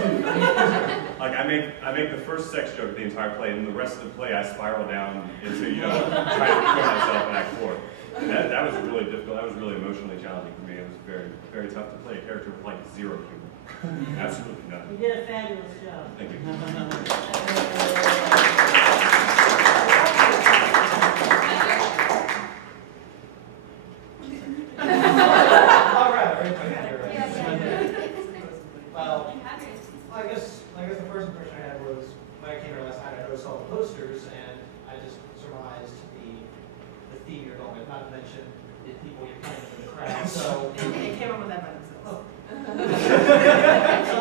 like I make the first sex joke of the entire play, and the rest of the play I spiral down into trying to kill myself in Act 4. That was really difficult. That was really emotionally challenging for me. It was very, very tough to play a character with like 0 humor. Absolutely none. You did a fabulous job. Thank you. All right. Well, I guess the first impression I had was when I came here last night, I noticed all the posters, and I just surmised the theme you're going with, not to mention the people you're playing in the crowd. So they came up with that by themselves. So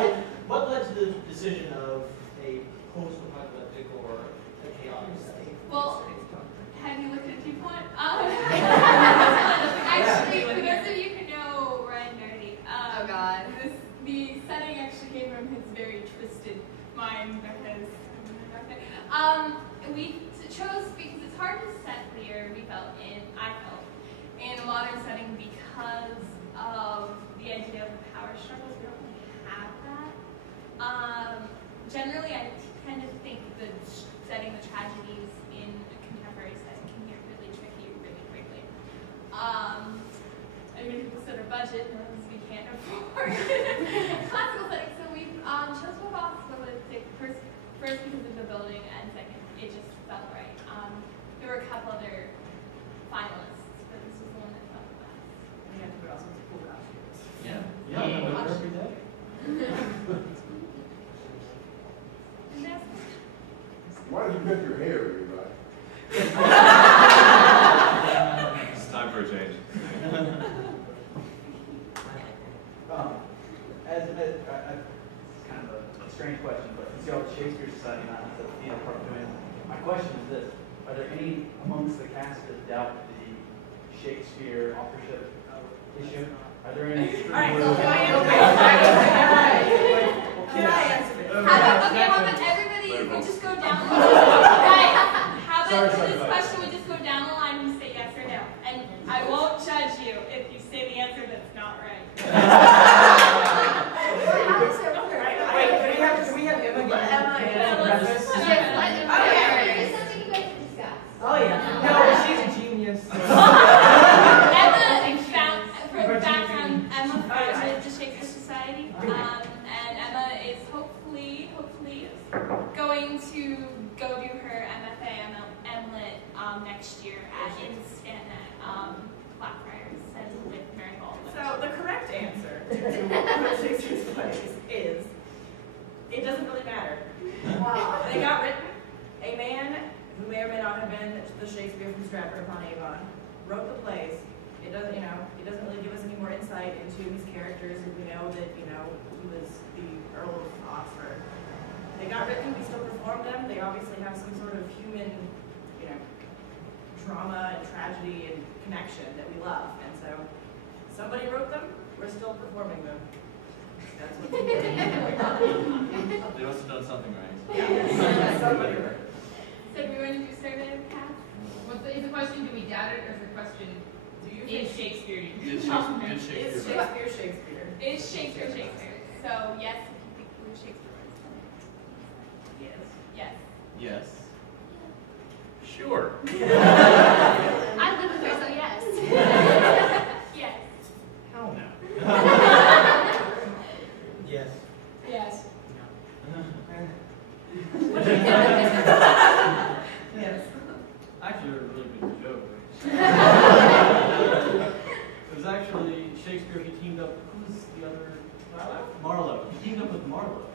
what led to the decision of a post-apocalyptic or a chaotic setting? Well, have you looked at Viewpoint? Actually, for those of you who know Ryan Doherty, oh God, the setting actually came from his very twisted mind because we chose because it's hard to set Lear. I felt in a modern setting because of the idea of the power struggles. We don't really have that. Generally, I tend to think that setting the tragedies in a contemporary setting can get really tricky really quickly. I mean, people consider budget because we can't afford classical settings, so we chose to go hospitalistic first because of the building, and second, it just felt right. There were a couple other finalists, but this was the one that felt the best. We had to put out some cool costumes. Yeah. Yeah. Every day. Why did you Are there any amongst the cast that doubt the Shakespeare authorship issue? Are there any? All right, so can I answer this? How about everybody, we just go down the line. How about for this question, we just go down the line and you say yes or no. And I won't judge you if you say the answer that's not right. Can we have Emma get Emma breakfast? Yes, let him Okay. There's something you guys can discuss. Oh yeah. No, she's a genius. Emma found, for background, Emma founded the Shakespeare Society, and Emma is hopefully going to go do her MFA MLit next year at Blackfriars and with Mary Hall. So the correct answer to Shakespeare's plays is, it doesn't really matter. Wow. They got written. A man who may or may not have been the Shakespeare from Stratford-upon-Avon wrote the plays. It doesn't really give us any more insight into his characters. If we know that, he was the Earl of Oxford. They got written. We still perform them. They obviously have some sort of human, drama and tragedy and connection that we love. And so, somebody wrote them. We're still performing them. That's what they did. They must have done something right. Yeah. Somebody wrote it. So do we want to do a survey of cast? Is the question, do we doubt it, or is the question, Do you is think Shakespeare? Is Shakespeare Shakespeare? Is Shakespeare Shakespeare? So yes, if you think Blue Shakespeare was Yes. Yes. Yes. Sure. I live with her, so yes. Yes. How now? Yes. Yes. Yes. Actually, a really good joke. It was actually Shakespeare. He teamed up. Who's the other? Marlowe. He teamed up with Marlowe,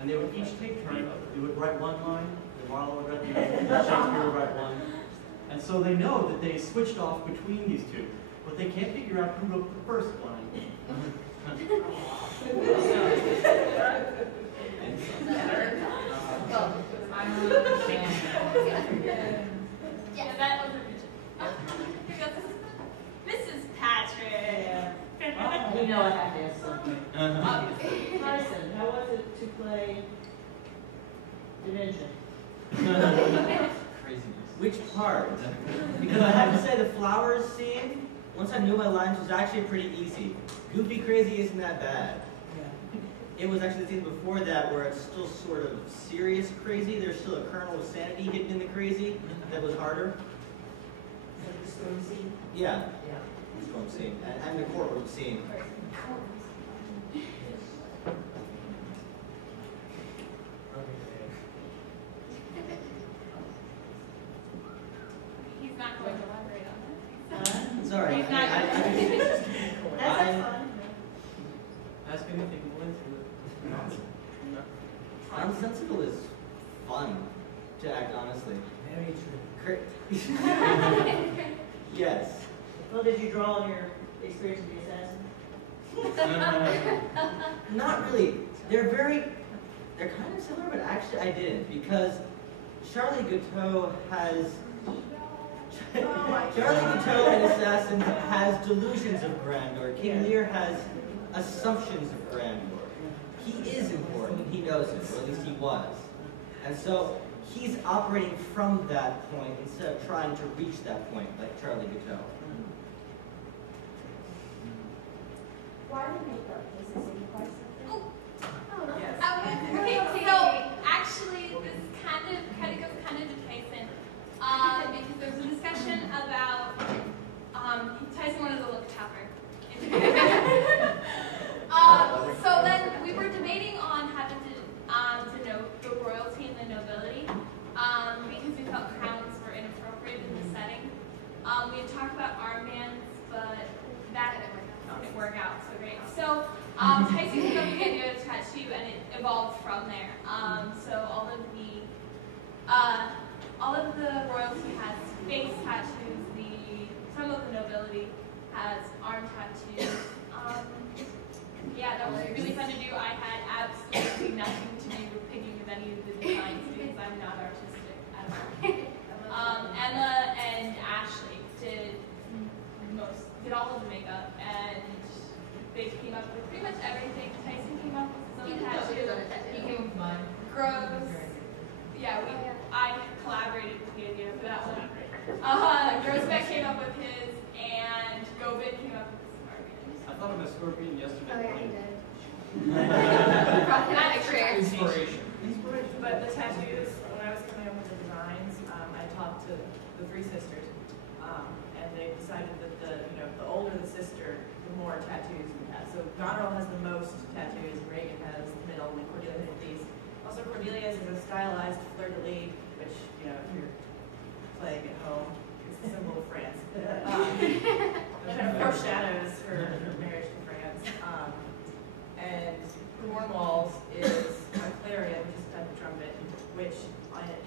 and they would each take turns. They would write one line, then Marlowe would write the other, then Shakespeare would write one. And so they know that they switched off between these two, but they can't figure out who wrote the first line. Yeah, that was Mrs. Patrick. You know I have to ask something. Obviously. Carson, how was it to play Dimension? Craziness. Which part? Because I have to say the flowers scene, once I knew my lines, was actually pretty easy. Goofy crazy isn't that bad. It was actually the scene before that where it's still sort of serious crazy. There's still a kernel of sanity hidden in the crazy that was harder. Like the storm scene? Yeah. Yeah. The storm scene. And the courtroom scene. He's not going to elaborate on it. Sorry. He's not That's fine. Ask anything, we'll answer it. Nonsensical is fun to act honestly. Very true. Yes. Well, did you draw on your experience with the assassin? Not really. They're kind of similar, but actually I didn't, because Charlie Guiteau has Charlie Guiteau in Assassins has delusions of grandeur. King Lear has assumptions of grandeur. He is important, he knows it, or at least he was. And so he's operating from that point instead of trying to reach that point, like Charlie Guiteau. Why do makeup? Is this any question? Yes. Okay, so actually this kind of goes kind of to Tyson, because there was a discussion about Tyson wanted to look tougher. So then we were debating on having to denote the royalty and the nobility, because we felt crowns were inappropriate in the setting. We had talked about armbands, but that didn't work out so great. So Tyson came up with the idea of tattoo, and it evolved from there. So all of the royalty has face tattoos. Some of the nobility has arm tattoos. Yeah, that was really fun to do. I had absolutely nothing to do with picking with any of the designs because I'm not artistic at all. Grosbeck came up with his, and Govid came up with his scorpion. I thought of a scorpion yesterday Oh, yeah, morning. he did. Inspiration. But the tattoos, when I was coming up with the designs, I talked to the three sisters, and they decided that the older the sister, the more tattoos we have. So Goneril has the most tattoos, Reagan has the middle, and Cordelia has these. Also, Cordelia's is a stylized fleur-de-lis, which, if you're playing at home, it's the symbol of France. It kind of foreshadows her marriage to France. And Cornwall's is a clarion, which is a type of trumpet, which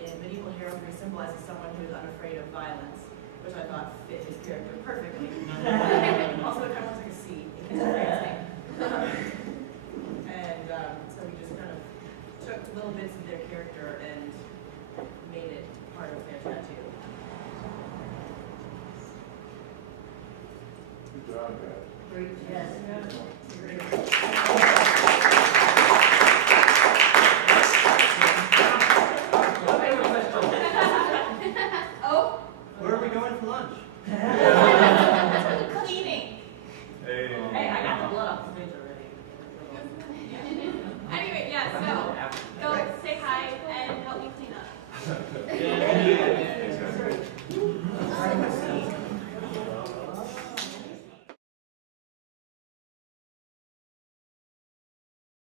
in medieval heraldry symbolizes someone who is unafraid of violence, which I thought fit his character perfectly. Also, it kind of looks like a C in his phrasing. And so we just kind of took little bits of their character and made it part of their tattoo. Good job, guys. Great, yes. Great.